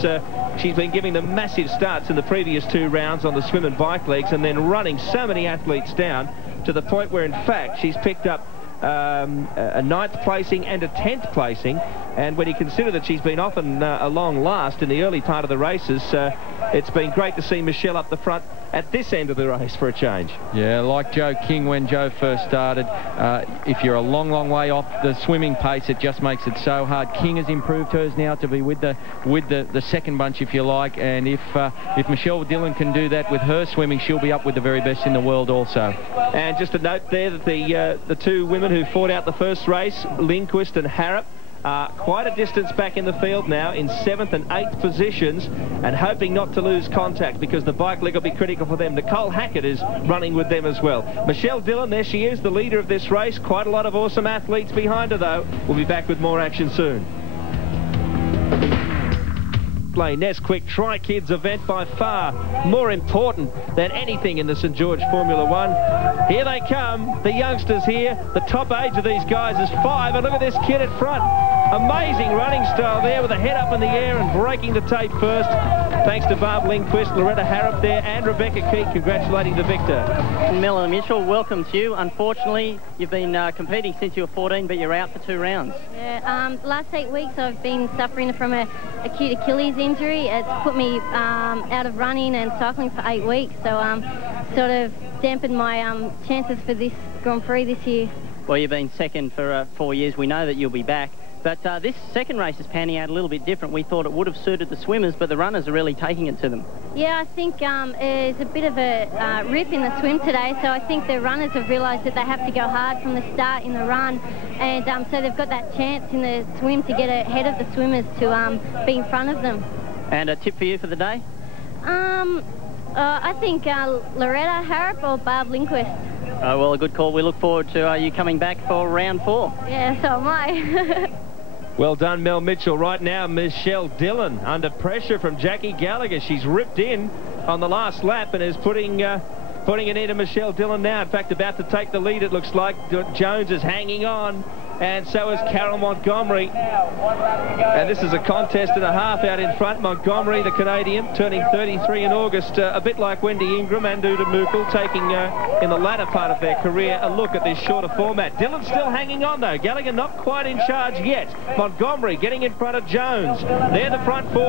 she's been giving them massive starts in the previous 2 rounds on the swim and bike legs, and then running so many athletes down to the point where, in fact, she's picked up a 9th placing and a 10th placing. And when you consider that she's been often a long last in the early part of the races, it's been great to see Michelle up the front at this end of the race for a change. Yeah, like Joe King when Joe first started. If you're a long, long way off the swimming pace, it just makes it so hard. King has improved hers now to be with the second bunch, if you like. And if Michelle Dillon can do that with her swimming, she'll be up with the very best in the world also. And just a note there that the 2 women who fought out the first race, Lindquist and Harrop, quite a distance back in the field now, in 7th and 8th positions, and hoping not to lose contact, because the bike leg will be critical for them. Nicole Hackett is running with them as well. Michelle Dillon, there she is, the leader of this race. Quite a lot of awesome athletes behind her, though. We'll be back with more action soon. Nesquik Tri-Kids event, by far more important than anything in the St George Formula 1. Here they come, the youngsters here. The top age of these guys is 5, and look at this kid at front. Amazing running style there with a head up in the air and breaking the tape first. Thanks to Barb Lindquist, Loretta Harrop there, and Rebecca Keat congratulating the victor. Melanie Mitchell, welcome to you. Unfortunately, you've been competing since you were 14, but you're out for 2 rounds. Yeah, last 8 weeks I've been suffering from an acute Achilles injury. It's put me out of running and cycling for 8 weeks, so sort of dampened my chances for this Grand Prix this year. Well, you've been second for 4 years. We know that you'll be back. But this second race is panning out a little bit different. We thought it would have suited the swimmers, but the runners are really taking it to them. Yeah, I think there's a bit of a rip in the swim today, so I think the runners have realised that they have to go hard from the start in the run, and so they've got that chance in the swim to get ahead of the swimmers to be in front of them. And a tip for you for the day? I think Loretta Harrop or Barb Lindquist. Well, a good call. We look forward to you coming back for round 4. Yeah, so am I. Well done, Mel Mitchell. Right now, Michelle Dillon under pressure from Jackie Gallagher. She's ripped in on the last lap and is putting an end to Michelle Dillon now. In fact, about to take the lead, it looks like. Jones is hanging on, and so is Carol Montgomery. And this is a contest and a half out in front. Montgomery, the Canadian, turning 33 in August, a bit like Wendy Ingram and Uda Mukel, taking in the latter part of their career a look at this shorter format. Dillon still hanging on though. Gallagher not quite in charge yet. Montgomery getting in front of Jones. They're the front 4.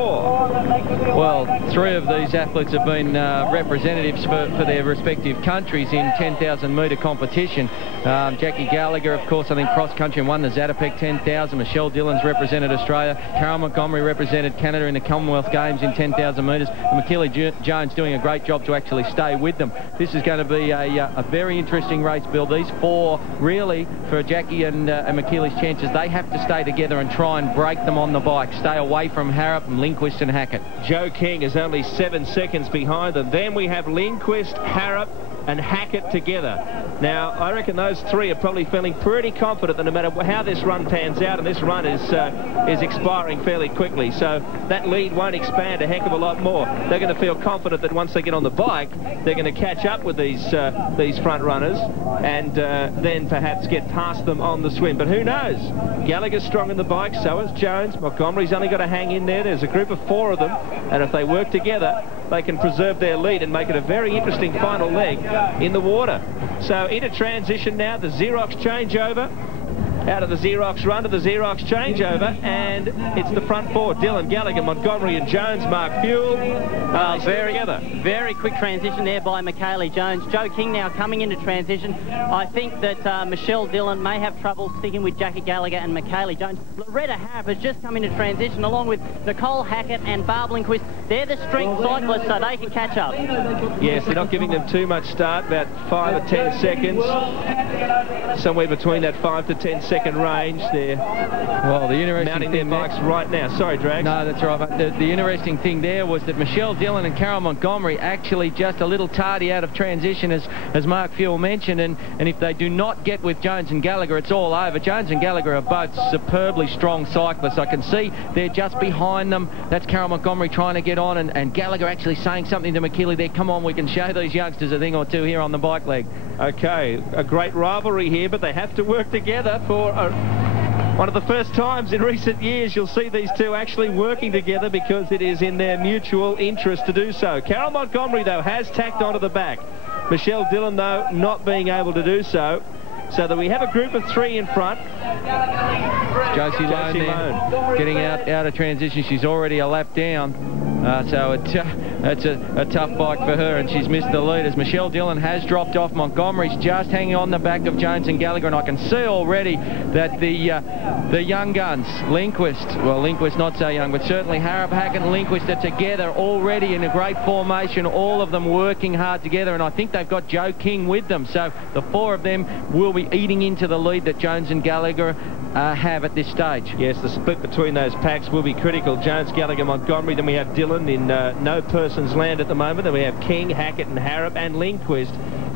Well, 3 of these athletes have been representatives for their respective countries in 10,000 metre competition. Jackie Gallagher, of course, I think cross-country and won the Zatopek 10,000. Michelle Dillon's represented Australia. Carol Montgomery represented Canada in the Commonwealth Games in 10,000 metres. And McKeely Jones doing a great job to actually stay with them. This is going to be a very interesting race, Bill. These 4, really, for Jackie and McKeely's chances, they have to stay together and try and break them on the bike. Stay away from Harrop and Lindquist and Hackett. Joe King is only 7 seconds behind them. Then we have Lindquist, Harrop and Hackett together. Now, I reckon those 3 are probably feeling pretty confident that no matter how this run pans out, and this run is expiring fairly quickly, so that lead won't expand a heck of a lot more. They're going to feel confident that once they get on the bike, they're going to catch up with these front runners and then perhaps get past them on the swim. But who knows? Gallagher's strong in the bike, so is Jones. Montgomery's only got to hang in there. There's a group of 4 of them, and if they work together, they can preserve their lead and make it a very interesting final leg in the water. So into transition now, the Xerox changeover. Out of the Xerox run to the Xerox changeover, and it's the front 4, Dillon, Gallagher, Montgomery and Jones. Mark Fuel very quick transition there by Michaela Jones. Joe King now coming into transition. I think that Michelle Dillon may have trouble sticking with Jackie Gallagher and Michaela Jones. Loretta Harrop has just come into transition along with Nicole Hackett and Barb Lindquist. They're the strength cyclists, so they can catch up. Yes, they're not giving them too much start, about 5 or 10 seconds. Somewhere between that 5 to 10 second range there. Well, the interesting mounting thing their bikes right now. Sorry, Drags. No, that's right. But the interesting thing there was that Michelle Dillon and Carol Montgomery actually just a little tardy out of transition, as Mark Fuel mentioned, and if they do not get with Jones and Gallagher, it's all over. Jones and Gallagher are both superbly strong cyclists. I can see they're just behind them. That's Carol Montgomery trying to get on, and Gallagher actually saying something to McKeely there. Come on, we can show these youngsters a thing or two here on the bike leg. Okay, a great rivalry here, but they have to work together for one of the first times in recent years you'll see these 2 actually working together, because it is in their mutual interest to do so. Carol Montgomery, though, has tacked onto the back. Michelle Dillon, though, not being able to do so. So that we have a group of 3 in front. Josie Lone there, getting out of transition. She's already a lap down. So it's a tough bike for her, and she's missed the lead as Michelle Dillon has dropped off. Montgomery's just hanging on the back of Jones and Gallagher, and I can see already that the young guns, Lindquist not so young, but certainly Harrop, Hackett and Lindquist are together already in a great formation, all of them working hard together, and I think they've got Joe King with them. So the 4 of them will be eating into the lead that Jones and Gallagher have at this stage. Yes, the split between those packs will be critical. Jones, Gallagher, Montgomery, then we have Dillon in no person's land at the moment. Then we have King, Hackett and Harrop and Lindquist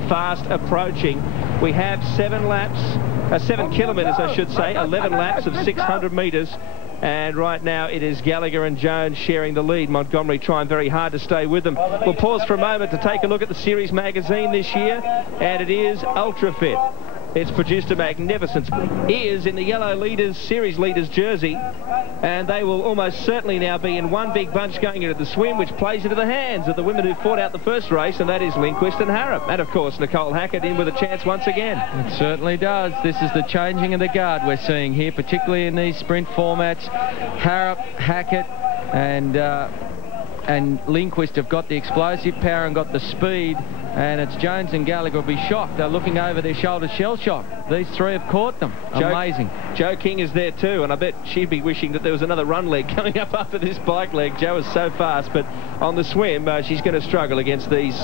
fast approaching. We have 7 kilometres, I should say, 11 laps of 600 metres. And right now it is Gallagher and Jones sharing the lead. Montgomery trying very hard to stay with them. We'll pause for a moment to take a look at the series magazine this year, and it is Ultra Fit. It's produced a magnificent ears in the yellow leaders, series leaders jersey, and they will almost certainly now be in one big bunch going into the swim, which plays into the hands of the women who fought out the first race, and that is Lindquist and Harrop. And of course Nicole Hackett in with a chance once again. It certainly does. This is the changing of the guard we're seeing here, particularly in these sprint formats. Harrop, Hackett and Lindquist have got the explosive power and got the speed, and it's Jones and Gallagher will be shocked. They're looking over their shoulders, shell shock. These three have caught them. Amazing. Jo King is there too, and I bet she'd be wishing that there was another run leg coming up after this bike leg. Jo is so fast, but on the swim she's going to struggle against these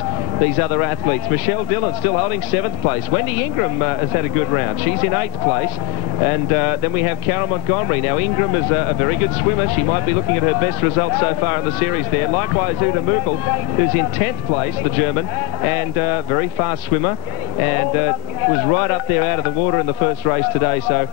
other athletes. Michelle Dillon still holding 7th place. Wendy Ingram has had a good round. She's in 8th place, and then we have Carol Montgomery. Now Ingram is a very good swimmer. She might be looking at her best result so far in the series there. Likewise Uta Mukel, who's in 10th place, the German, and very fast swimmer, and was right up there out of the water in the first race today, so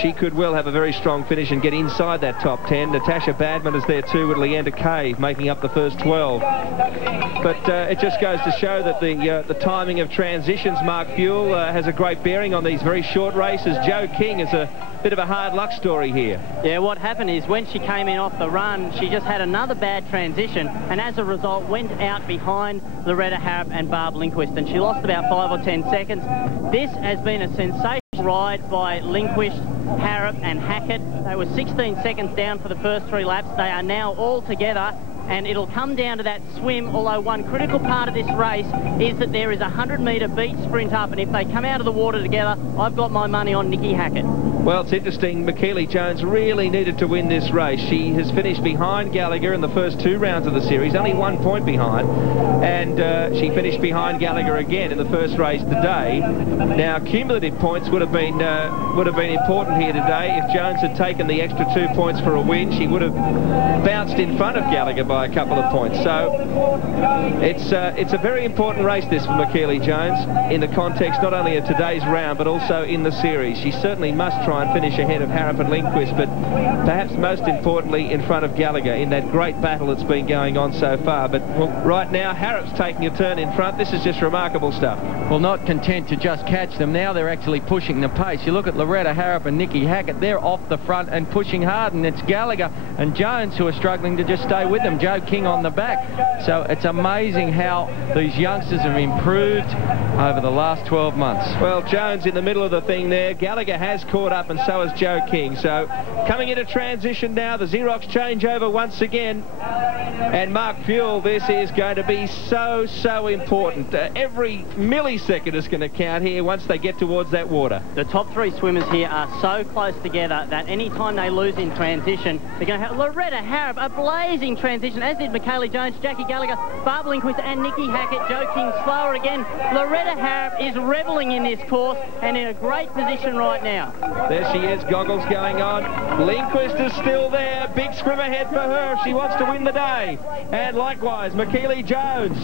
she could well have a very strong finish and get inside that top 10. Natasha Badman is there too, with Leander Cave making up the first 12. But it just goes to show that the timing of transitions, Mark Buell, has a great bearing on these very short races. Jo King is a bit of a hard luck story here. Yeah, what happened is when she came in off the run, she just had another bad transition, and as a result went out behind Loretta Harrop and Barb Lindquist, and she lost about 5 or 10 seconds. This has been a sensational ride by Lindquist, Harrop and Hackett. They were 16 seconds down for the first 3 laps. They are now all together, and it'll come down to that swim, although one critical part of this race is that there is a 100-metre beach sprint up, and if they come out of the water together, I've got my money on Nikki Hackett. Well, it's interesting. McKeely Jones really needed to win this race. She has finished behind Gallagher in the first 2 rounds of the series, only 1 point behind, and she finished behind Gallagher again in the first race today. Now, cumulative points would have been important here today. If Jones had taken the extra 2 points for a win, she would have bounced in front of Gallagher by a couple of points. So it's a very important race, this, for McKeely Jones, in the context not only of today's round but also in the series. She certainly must try and finish ahead of Harrop and Lindquist, but perhaps most importantly in front of Gallagher in that great battle that's been going on so far. But right now Harrop's taking a turn in front. This is just remarkable stuff. Well, not content to just catch them, now they're actually pushing the pace. You look at Loretta Harrop and Nikki Hackett, they're off the front and pushing hard, and it's Gallagher and Jones who are struggling to just stay with them. Jo King on the back. So it's amazing how these youngsters have improved over the last 12 months. Well, Jones in the middle of the thing there. Gallagher has caught up, and so has Jo King. So coming into transition now, the Xerox changeover once again. And Mark Buell, this is going to be so important. Every millisecond is going to count here once they get towards that water. The top 3 swimmers here are so close together that any time they lose in transition, they're going to have Loretta Harrop, a blazing transition, as did Michaela Jones, Jackie Gallagher, Barb Lindquist and Nikki Hackett. Jo King slower again. Loretta Harrop is revelling in this course and in a great position right now. There she is, goggles going on. Lindquist is still there. Big swim ahead for her if she wants to win the day. And likewise, McKeely Jones.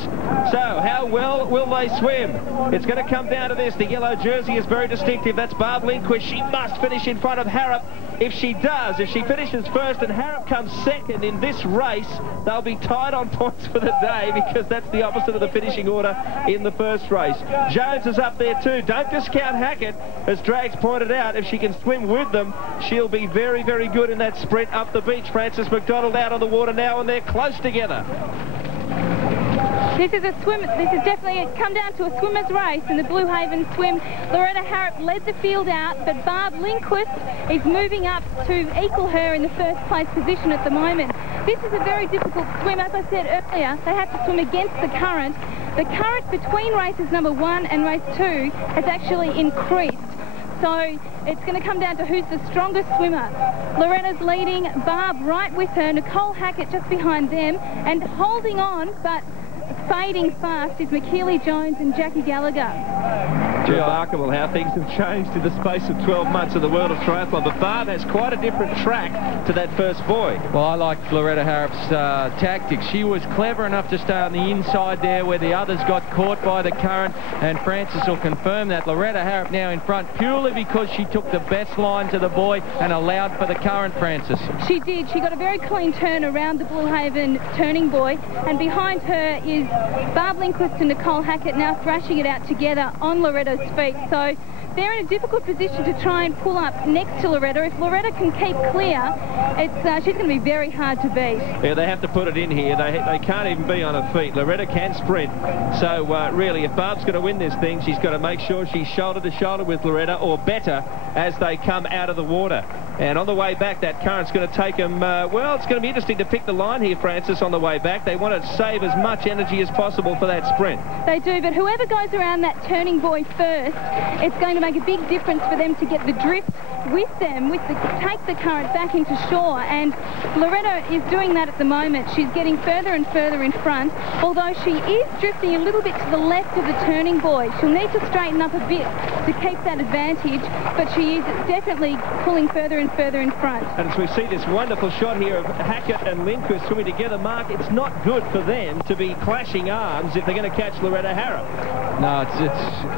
So, how well will they swim? It's going to come down to this. The yellow jersey is very distinctive. That's Barb Lindquist. She must finish in front of Harrop. If she does, if she finishes first and Harrop comes second in this race, they'll be tied on points for the day, because that's the opposite of the finishing order in the first race. Jones is up there too. Don't discount Hackett. As Drags pointed out, if she can swim with them, she'll be very, very good in that sprint up the beach. Frances McDonald out on the water now, and they're close together. This is definitely come down to a swimmer's race in the Blue Haven swim. Loretta Harrop led the field out, but Barb Lindquist is moving up to equal her in the first place position at the moment. This is a very difficult swim. As I said earlier, they have to swim against the current. The current between races number 1 and race 2 has actually increased. So it's going to come down to who's the strongest swimmer. Loretta's leading, Barb right with her, Nicole Hackett just behind them, and holding on, but fading fast is McKeely Jones and Jackie Gallagher. Remarkable how things have changed in the space of 12 months in the world of triathlon. But Barb has quite a different track to that first boy. Well, I like Loretta Harrop's tactics. She was clever enough to stay on the inside there where the others got caught by the current, and Frances will confirm that. Loretta Harrop now in front purely because she took the best line to the buoy and allowed for the current, Frances. She did. She got a very clean turn around the Blue Haven turning buoy, and behind her is Barb Lindquist and Nicole Hackett now thrashing it out together on Loretta's feet. So they're in a difficult position to try and pull up next to Loretta. If Loretta can keep clear, she's going to be very hard to beat. Yeah, they have to put it in here. They can't even be on her feet. Loretta can sprint. So really, if Barb's going to win this thing, she's got to make sure she's shoulder to shoulder with Loretta, or better, as they come out of the water. And on the way back, that current's going to take them, well, it's going to be interesting to pick the line here, Francis, on the way back. They want to save as much energy as possible for that sprint. They do, but whoever goes around that turning buoy first, it's going to make a big difference for them to get the drift with them, take the current back into shore. And Loretta is doing that at the moment. She's getting further and further in front, although she is drifting a little bit to the left of the turning buoy. She'll need to straighten up a bit to keep that advantage, but she is definitely pulling further and further in front. And as we see this wonderful shot here of Hackett and Lindquist swimming together, Mark, it's not good for them to be clashing arms if they're going to catch Loretta Harrop. No,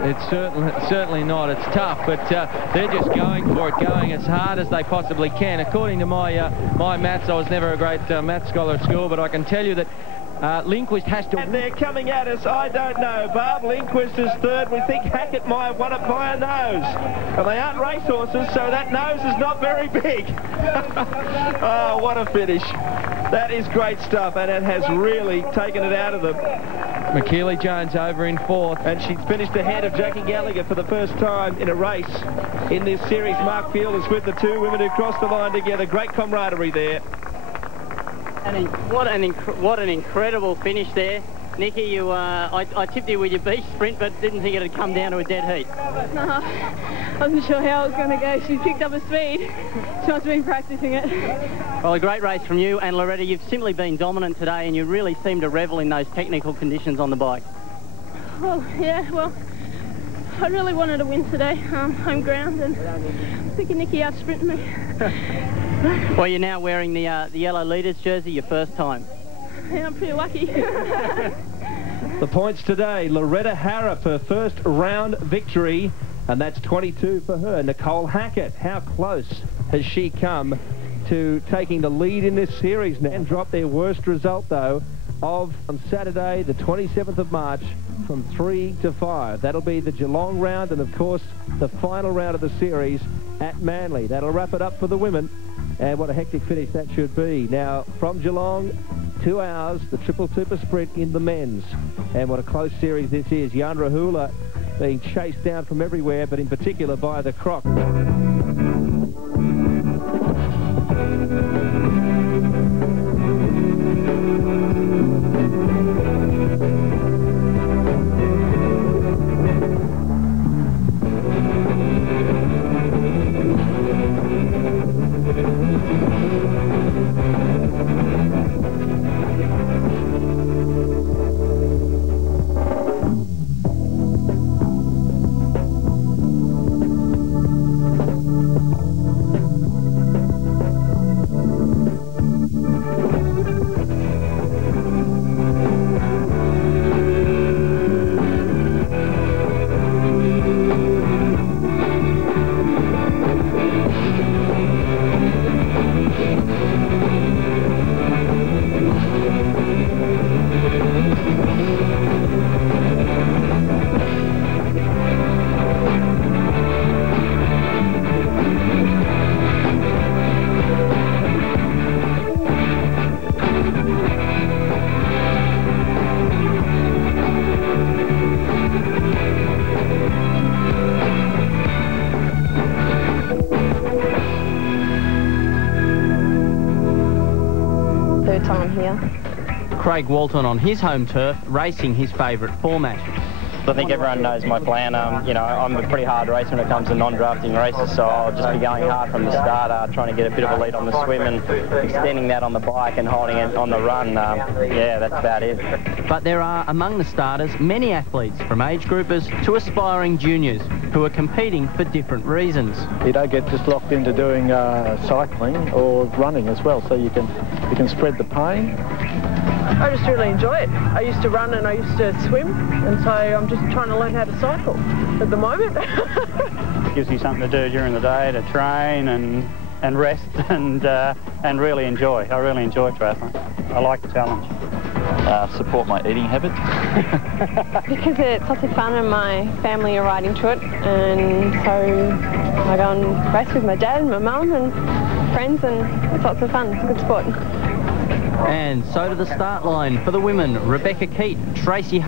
it's certainly not. It's tough, but they're just going for it, going as hard as they possibly can. According to my maths, I was never a great maths scholar at school, but I can tell you that Lindquist has to... And they're coming at us, I don't know. Barb Lindquist is third. We think Hackett might have won it by a nose. And they aren't racehorses, so that nose is not very big. Oh, what a finish. That is great stuff, and it has really taken it out of them. McKeely Jones over in fourth. And she's finished ahead of Jackie Gallagher for the first time in a race in this series. Mark Field is with the two women who crossed the line together. Great camaraderie there. And what an incredible finish there. Nikki, I tipped you with your beach sprint, but didn't think it had come down to a dead heat. No, I wasn't sure how it was going to go. She picked up a speed. She must have been practicing it. Well, a great race from you, and Loretta, you've simply been dominant today, and you really seem to revel in those technical conditions on the bike. Well, yeah, well, I really wanted to win today, home ground, and I think Nikki out-sprinted me. Well, you're now wearing the yellow leaders jersey, your first time. Yeah, I'm pretty lucky. The points today, Loretta Harrop, her first round victory, and that's 22 for her. Nicole Hackett, how close has she come to taking the lead in this series now? And dropped their worst result, though, on Saturday, the 27th of March, from 3 to 5. That'll be the Geelong round, and of course, the final round of the series at Manly. That'll wrap it up for the women. And what a hectic finish that should be. Now, from Geelong, 2 hours, the triple super sprint in the men's. And what a close series this is. Jan Rahula being chased down from everywhere, but in particular by the Croc. Craig Walton on his home turf, racing his favourite format. I think everyone knows my plan. You know, I'm a pretty hard racer when it comes to non-drafting races, so I'll just be going hard from the start, trying to get a bit of a lead on the swim and extending that on the bike and holding it on the run. Yeah, that's about it. But there are, among the starters, many athletes from age groupers to aspiring juniors who are competing for different reasons. You don't get just locked into doing cycling or running as well, so you can spread the pain. I just really enjoy it. I used to run and I used to swim, and so I'm just trying to learn how to cycle at the moment. It gives me something to do during the day, to train and rest and really enjoy. I really enjoy triathlon. I like the challenge. support my eating habits. Because it's lots of fun and my family are right into it, and so I go and race with my dad and my mum and friends, and it's lots of fun. It's a good sport. And so to the start line for the women, Rebecca Keat, Tracy.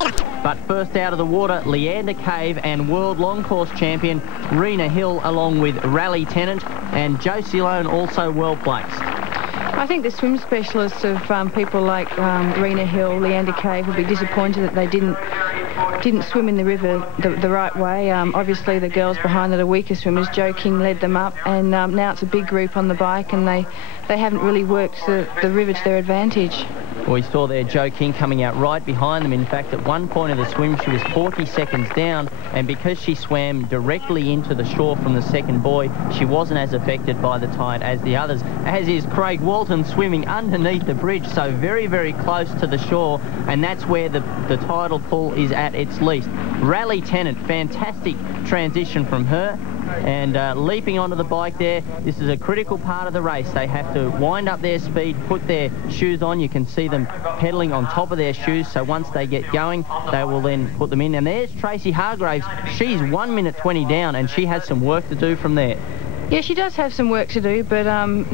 But first out of the water, Leander Cave and world long course champion Rena Hill, along with Raleigh Tennant and Josie Lone, also well placed. I think the swim specialists of people like Rena Hill, Leander Cave would be disappointed that they didn't swim in the river the right way. Obviously the girls behind that are weaker swimmers. Jo King led them up, and now it's a big group on the bike, and they haven't really worked the river to their advantage. We saw there Jo King coming out right behind them. In fact, at one point of the swim, she was 40 seconds down, and because she swam directly into the shore from the second buoy, she wasn't as affected by the tide as the others, as is Craig Walton swimming underneath the bridge, so very, very close to the shore, and that's where the tidal pull is at its least. Raleigh Tennant, fantastic transition from her, and leaping onto the bike there. This is a critical part of the race. They have to wind up their speed, put their shoes on. You can see them pedaling on top of their shoes, so once they get going, they will then put them in. And there's Tracy Hargraves. She's 1 minute 20 down, and she has some work to do from there. Yeah, she does have some work to do, but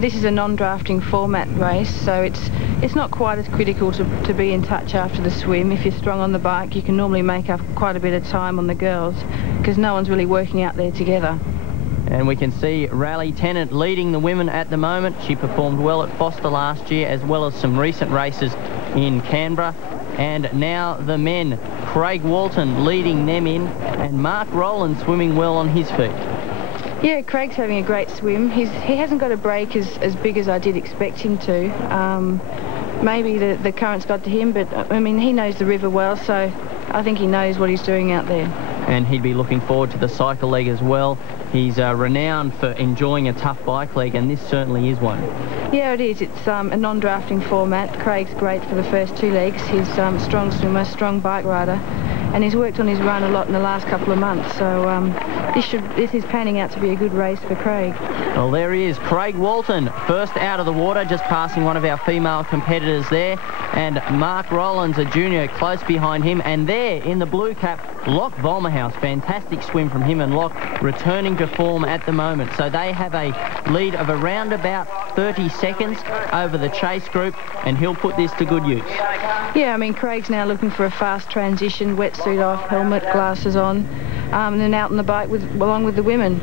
this is a non-drafting format race, so it's not quite as critical to be in touch after the swim. If you're strong on the bike, you can normally make up quite a bit of time on the girls, because no one's really working out there together. And we can see Raleigh Tennant leading the women at the moment. She performed well at Foster last year, as well as some recent races in Canberra. And now the men, Craig Walton leading them in, and Mark Rowland swimming well on his feet. Yeah, Craig's having a great swim. He hasn't got a break as big as I did expect him to. Maybe the current's got to him, but I mean, he knows the river well, so I think he knows what he's doing out there. And he'd be looking forward to the cycle leg as well. He's renowned for enjoying a tough bike leg, and this certainly is one. Yeah, it is. It's a non-drafting format. Craig's great for the first two legs. He's a strong swimmer, strong bike rider, and he's worked on his run a lot in the last couple of months, so this is panning out to be a good race for Craig. Well, there he is, Craig Walton, first out of the water, just passing one of our female competitors there, and Mark Rowlands, a junior, close behind him, and there in the blue cap, Locke Volmerhouse. Fantastic swim from him, and Locke returning to form at the moment. So they have a lead of around about 30 seconds over the chase group, and he'll put this to good use. Yeah, I mean, Craig's now looking for a fast transition, wetsuit off, helmet, glasses on, and then out on the bike along with the women.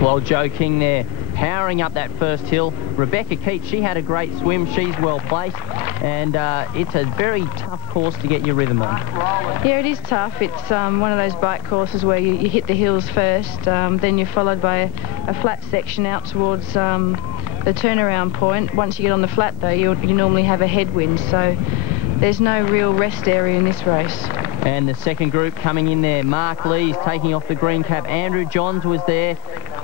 Well, Jo King there powering up that first hill. Rebecca Keat, she had a great swim. She's well placed, and it's a very tough course to get your rhythm on. Yeah, it is tough. It's one of those bike courses where you hit the hills first, then you're followed by a flat section out towards the turnaround point. Once you get on the flat, though, you normally have a headwind, so there's no real rest area in this race. And the second group coming in there, Mark Lees taking off the green cap. Andrew Johns was there.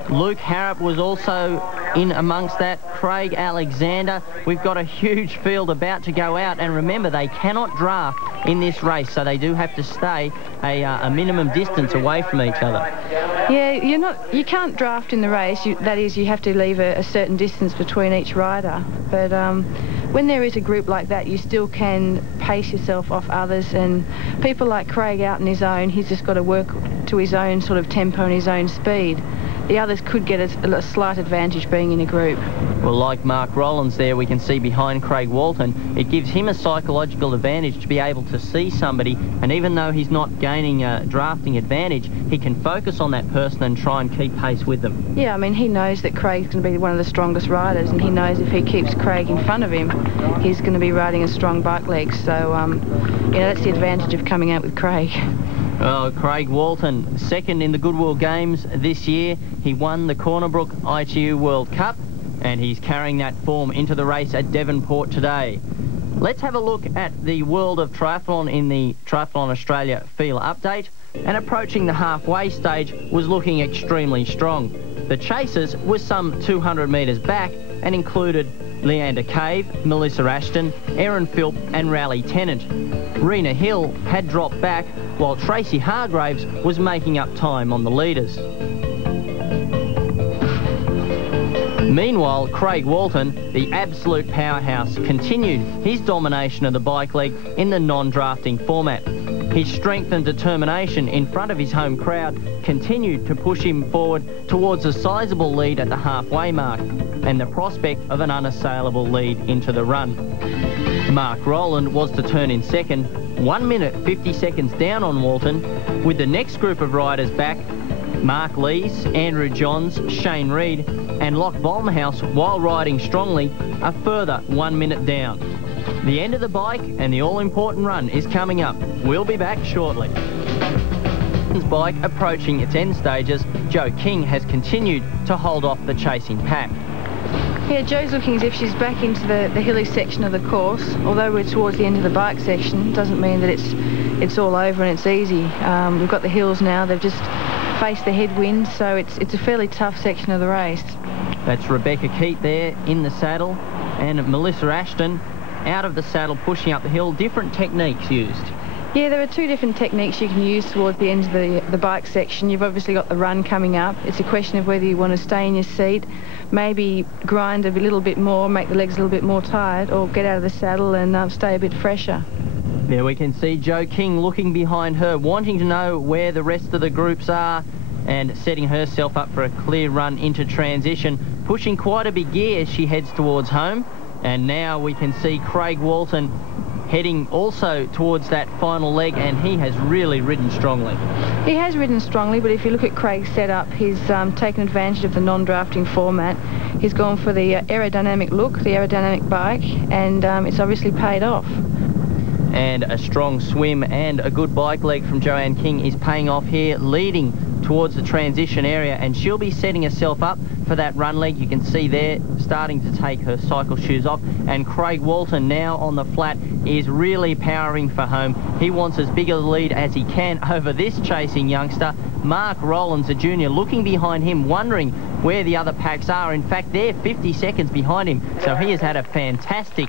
Luke Harrop was also in amongst that. Craig Alexander. We've got a huge field about to go out, and remember, they cannot draft in this race, so they do have to stay a minimum distance away from each other. Yeah, you can't draft in the race. That is, you have to leave a certain distance between each rider. But when there is a group like that, you still can pace yourself off others, and people like Craig out on his own, he's just got to work to his own sort of tempo and his own speed. The others could get a slight advantage being in a group. Well, like Mark Rowlands there, we can see behind Craig Walton, it gives him a psychological advantage to be able to see somebody, and even though he's not gaining a drafting advantage, he can focus on that person and try and keep pace with them. Yeah, I mean, he knows that Craig's going to be one of the strongest riders, and he knows if he keeps Craig in front of him, he's going to be riding a strong bike leg. So, that's the advantage of coming out with Craig. Oh, Craig Walton, second in the Goodwill Games this year. He won the Cornerbrook ITU World Cup, and he's carrying that form into the race at Davenport today. Let's have a look at the world of triathlon in the Triathlon Australia Feel Update. And approaching the halfway stage was looking extremely strong. The chasers were some 200 metres back and included Leander Cave, Melissa Ashton, Erin Philp and Raleigh Tennant. Rena Hill had dropped back, while Tracy Hargraves was making up time on the leaders. Meanwhile, Craig Walton, the absolute powerhouse, continued his domination of the bike leg in the non-drafting format. His strength and determination in front of his home crowd continued to push him forward towards a sizable lead at the halfway mark and the prospect of an unassailable lead into the run. Mark Rowland was to turn in second, 1 minute 50 seconds down on Walton, with the next group of riders back, Mark Lees, Andrew Johns, Shane Reed and Locke Volmerhouse, while riding strongly, a further 1 minute down. The end of the bike and the all-important run is coming up. We'll be back shortly. Bike approaching its end stages, Jo King has continued to hold off the chasing pack. Yeah, Jo's looking as if she's back into the hilly section of the course. Although we're towards the end of the bike section, doesn't mean that it's all over and it's easy. We've got the hills now. They've just faced the headwinds, so it's a fairly tough section of the race. That's Rebecca Keat there in the saddle, and Melissa Ashton out of the saddle pushing up the hill. Different techniques used. Yeah, there are two different techniques you can use towards the end of the bike section. You've obviously got the run coming up. It's a question of whether you want to stay in your seat, maybe grind a little bit more, make the legs a little bit more tired, or get out of the saddle and stay a bit fresher. There we can see Jo King looking behind her, wanting to know where the rest of the groups are and setting herself up for a clear run into transition, pushing quite a big gear as she heads towards home. And now we can see Craig Walton heading also towards that final leg, and he has really ridden strongly. He has ridden strongly, but if you look at Craig's setup, he's taken advantage of the non-drafting format. He's gone for the aerodynamic look, the aerodynamic bike, and it's obviously paid off. And a strong swim and a good bike leg from Joanne King is paying off here, leading towards the transition area, and she'll be setting herself up for that run leg. You can see there starting to take her cycle shoes off, and Craig Walton now on the flat is really powering for home. He wants as big a lead as he can over this chasing youngster. Mark Rowland's a junior, looking behind him, wondering where the other packs are. In fact, they're 50 seconds behind him, so he has had a fantastic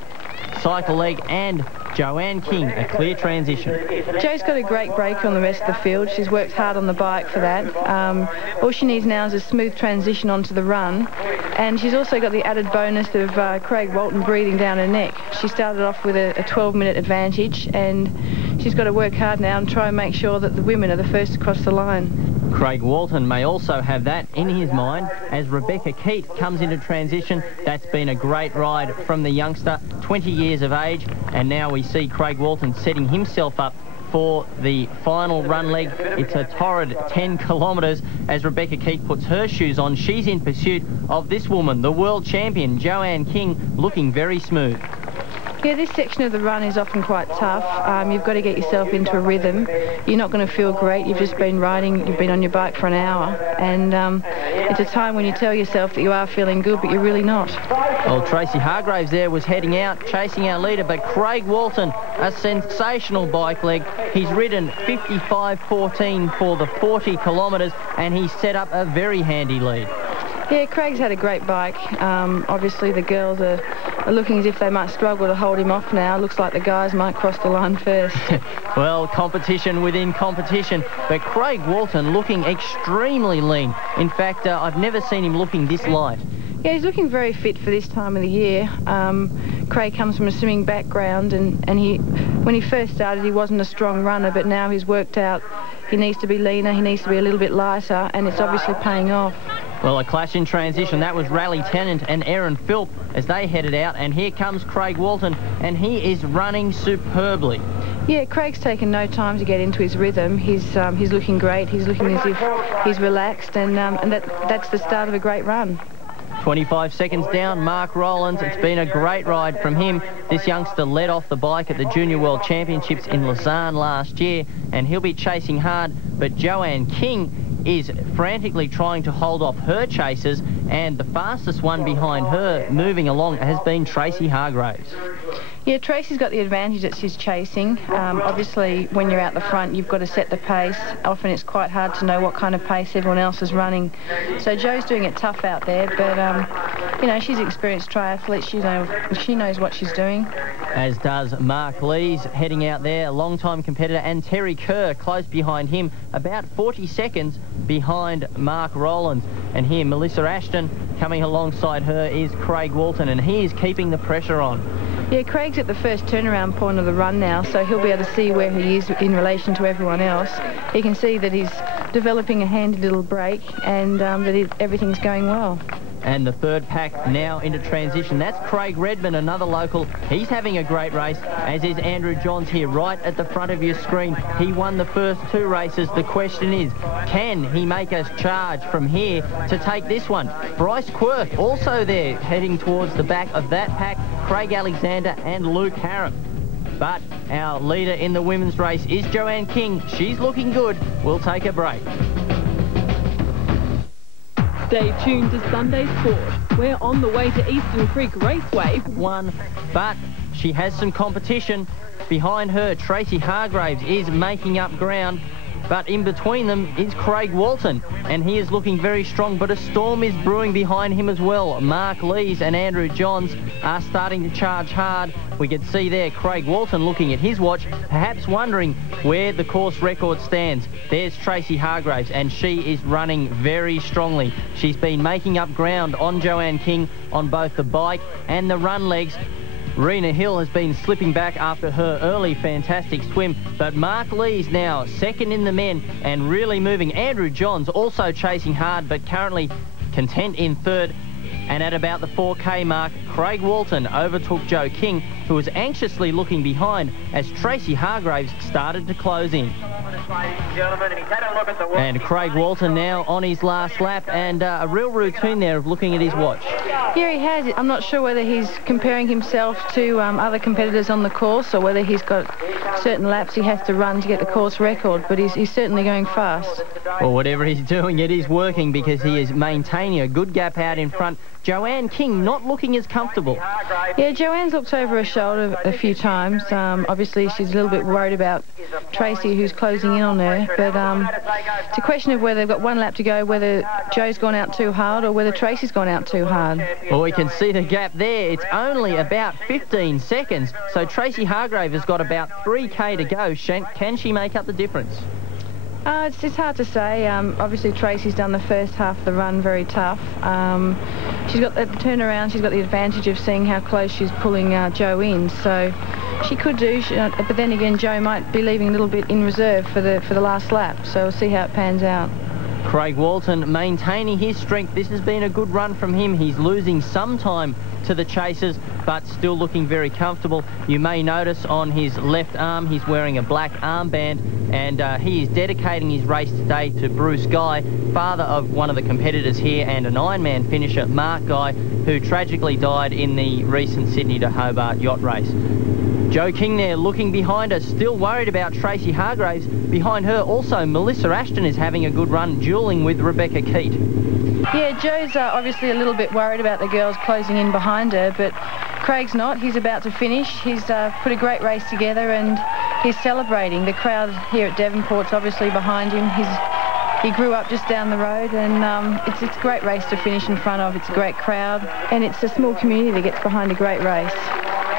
cycle leg, and Joanne King, a clear transition. Jo's got a great break on the rest of the field. She's worked hard on the bike for that. All she needs now is a smooth transition onto the run, and she's also got the added bonus of Craig Walton breathing down her neck. She started off with a 12-minute advantage, and she's got to work hard now and try and make sure that the women are the first to cross the line. Craig Walton may also have that in his mind as Rebecca Keat comes into transition. That's been a great ride from the youngster, 20 years of age, and now we see Craig Walton setting himself up for the final run leg. It's a torrid 10 kilometres as Rebecca Keat puts her shoes on. She's in pursuit of this woman, the world champion, Joanne King, looking very smooth. Yeah, this section of the run is often quite tough. You've got to get yourself into a rhythm. You're not going to feel great. You've just been riding, you've been on your bike for an hour, and it's a time when you tell yourself that you are feeling good, but you're really not. Well, Tracy Hargraves there was heading out, chasing our leader, but Craig Walton, a sensational bike leg. He's ridden 55.14 for the 40 kilometres, and he's set up a very handy lead. Yeah, Craig's had a great bike. Obviously, the girls are looking as if they might struggle to hold him off now. Looks like the guys might cross the line first. Well, competition within competition, but Craig Walton looking extremely lean. In fact, I've never seen him looking this light. Yeah, he's looking very fit for this time of the year. Craig comes from a swimming background, and when he first started, he wasn't a strong runner, but now he's worked out he needs to be leaner, he needs to be a little bit lighter, and it's obviously paying off. Well, a clash in transition. That was Raleigh Tennant and Erin Philp as they headed out, and here comes Craig Walton, and he is running superbly. Yeah, Craig's taken no time to get into his rhythm. He's looking great. He's looking as if he's relaxed, and that's the start of a great run. 25 seconds down, Mark Rowlands. It's been a great ride from him. This youngster led off the bike at the Junior World Championships in Lausanne last year, and he'll be chasing hard, but Joanne King is frantically trying to hold off her chasers, and the fastest one behind her moving along has been Tracy Hargraves. Yeah, Tracy's got the advantage that she's chasing. Obviously, when you're out the front, you've got to set the pace. Often it's quite hard to know what kind of pace everyone else is running. So Jo's doing it tough out there, but, you know, she's an experienced triathlete. She knows what she's doing. As does Mark Lees, heading out there, a long-time competitor, and Terry Kerr close behind him, about 40 seconds behind Mark Rowlands. And here, Melissa Ashton coming alongside her is Craig Walton, and he is keeping the pressure on. Yeah, Craig's at the first turnaround point of the run now, so he'll be able to see where he is in relation to everyone else. He can see that he's developing a handy little break and that everything's going well. And the third pack now into transition. That's Craig Redmond, another local. He's having a great race, as is Andrew Johns here, right at the front of your screen. He won the first 2 races. The question is, can he make us charge from here to take this one? Bryce Quirk also there, heading towards the back of that pack. Craig Alexander and Luke Harrop. But our leader in the women's race is Joanne King. She's looking good. We'll take a break. Stay tuned to Sunday Sport. We're on the way to Eastern Creek Raceway. One, but she has some competition. Behind her, Tracy Hargraves is making up ground. But in between them is Craig Walton, and he is looking very strong, but a storm is brewing behind him as well. Mark Lees and Andrew Johns are starting to charge hard. We can see there Craig Walton looking at his watch, perhaps wondering where the course record stands. There's Tracy Hargraves, and she is running very strongly. She's been making up ground on Joanne King on both the bike and the run legs. Rena Hill has been slipping back after her early fantastic swim, but Mark Lee's now second in the men and really moving. Andrew Johns also chasing hard, but currently content in third. And at about the 4K mark, Craig Walton overtook Joe King, who was anxiously looking behind as Tracy Hargraves started to close in. And Craig Walton now on his last lap, and a real routine there of looking at his watch. Yeah, he has. I'm not sure whether he's comparing himself to other competitors on the course, or whether he's got certain laps he has to run to get the course record, but he's certainly going fast. Well, whatever he's doing, it is working, because he is maintaining a good gap out in front. Joanne King not looking as comfortable. Yeah, Joanne's looked over her shoulder a few times. Obviously, she's a little bit worried about Tracy, who's closing in on her. But it's a question of whether they've got one lap to go, whether Joe's gone out too hard or whether Tracy's gone out too hard. Well, we can see the gap there. It's only about 15 seconds. So Tracy Hargrave has got about 3K to go. Can she make up the difference? It's hard to say. Obviously, Tracy's done the first half of the run very tough. She's got the turnaround. She's got the advantage of seeing how close she's pulling Joe in. So she could do. But then again, Joe might be leaving a little bit in reserve for the last lap. So we'll see how it pans out. Craig Walton maintaining his strength. This has been a good run from him. He's losing some time to the chasers, but still looking very comfortable. You may notice on his left arm he's wearing a black armband, and he is dedicating his race today to Bruce Guy, father of one of the competitors here and an Ironman finisher, Mark Guy, who tragically died in the recent Sydney to Hobart yacht race. Joe King there looking behind her, still worried about Tracy Hargraves. Behind her also Melissa Ashton is having a good run, duelling with Rebecca Keat. Yeah, Joe's obviously a little bit worried about the girls closing in behind her, but Craig's not. He's about to finish. He's put a great race together and he's celebrating. The crowd here at Davenport's obviously behind him. He grew up just down the road, and it's a great race to finish in front of. It's a great crowd, and it's a small community that gets behind a great race.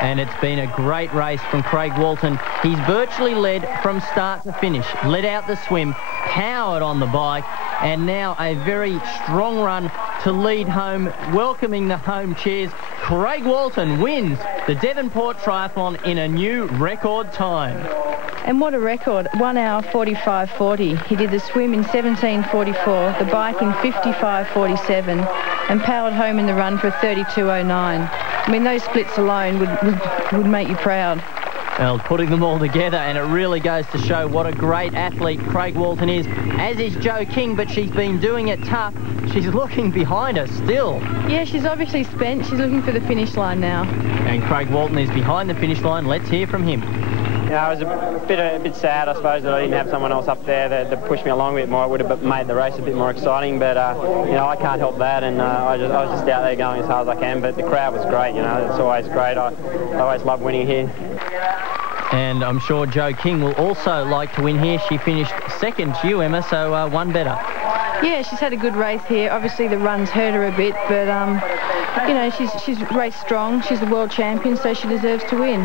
And it's been a great race from Craig Walton. He's virtually led from start to finish, led out the swim, powered on the bike, and now a very strong run to lead home, welcoming the home cheers. Craig Walton wins the Davenport Triathlon in a new record time. And what a record, 1 hour 45:40. He did the swim in 17:44, the bike in 55:47, and powered home in the run for 32:09. I mean, those splits alone would make you proud. Well, putting them all together, and it really goes to show what a great athlete Craig Walton is, as is Joe King, but she's been doing it tough. She's looking behind her still. Yeah, she's obviously spent. She's looking for the finish line now. And Craig Walton is behind the finish line. Let's hear from him. Yeah, I was a bit sad, I suppose, that I didn't have someone else up there that pushed me along a bit more. It would have made the race a bit more exciting, but, you know, I can't help that, and I was just out there going as hard as I can, but the crowd was great, you know, it's always great. I always love winning here. And I'm sure Joe King will also like to win here. She finished second to you, Emma, so one better. Yeah, she's had a good race here. Obviously, the run's hurt her a bit, but you know, she's raced strong. She's the world champion, so she deserves to win.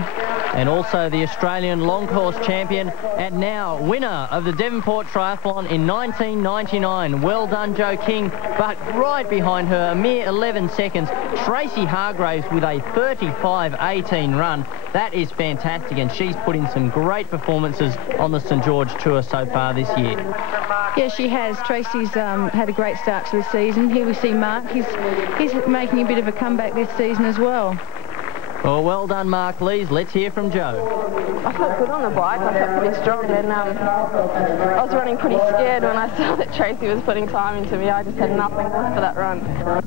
And also the Australian long course champion and now winner of the Davenport Triathlon in 1999. Well done, Jo King. But right behind her, a mere 11 seconds, Tracy Hargraves with a 35.18 run. That is fantastic, and she's put in some great performances on the St George Tour so far this year. Yeah, she has. Tracy's had a great start to the season. Here we see Mark. He's making a bit of a comeback this season as well. Well done, Mark Lees. Let's hear from Jo. I felt good on the bike. I felt pretty strong, and I was running pretty scared when I saw that Tracy was putting time into me. I just had nothing left for that run.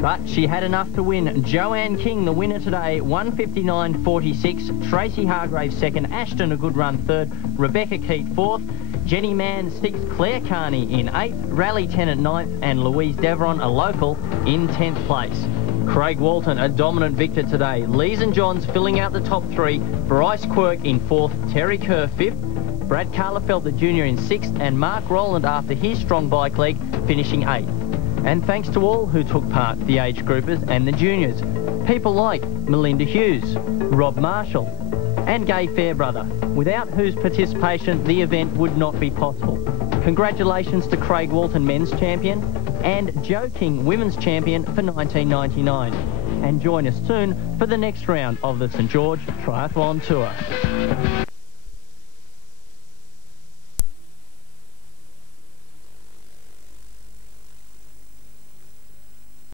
But she had enough to win. Joanne King, the winner today, 1:59.46. Tracy Hargraves second. Ashton, a good run, third. Rebecca Keat fourth. Jenny Mann sixth. Claire Carney in eighth. Raleigh Tennant ninth. And Louise Deveron, a local, in 10th place. Craig Walton, a dominant victor today. Lees and Johns filling out the top three. Bryce Quirk in fourth. Terry Kerr fifth. Brad Carlefelt, the junior, in sixth. And Mark Rowland, after his strong bike leg, finishing eighth. And thanks to all who took part, the age groupers and the juniors. People like Melinda Hughes, Rob Marshall and Gay Fairbrother, without whose participation the event would not be possible. Congratulations to Craig Walton, men's champion, and Jo King, women's champion for 1999. And join us soon for the next round of the St George Triathlon Tour.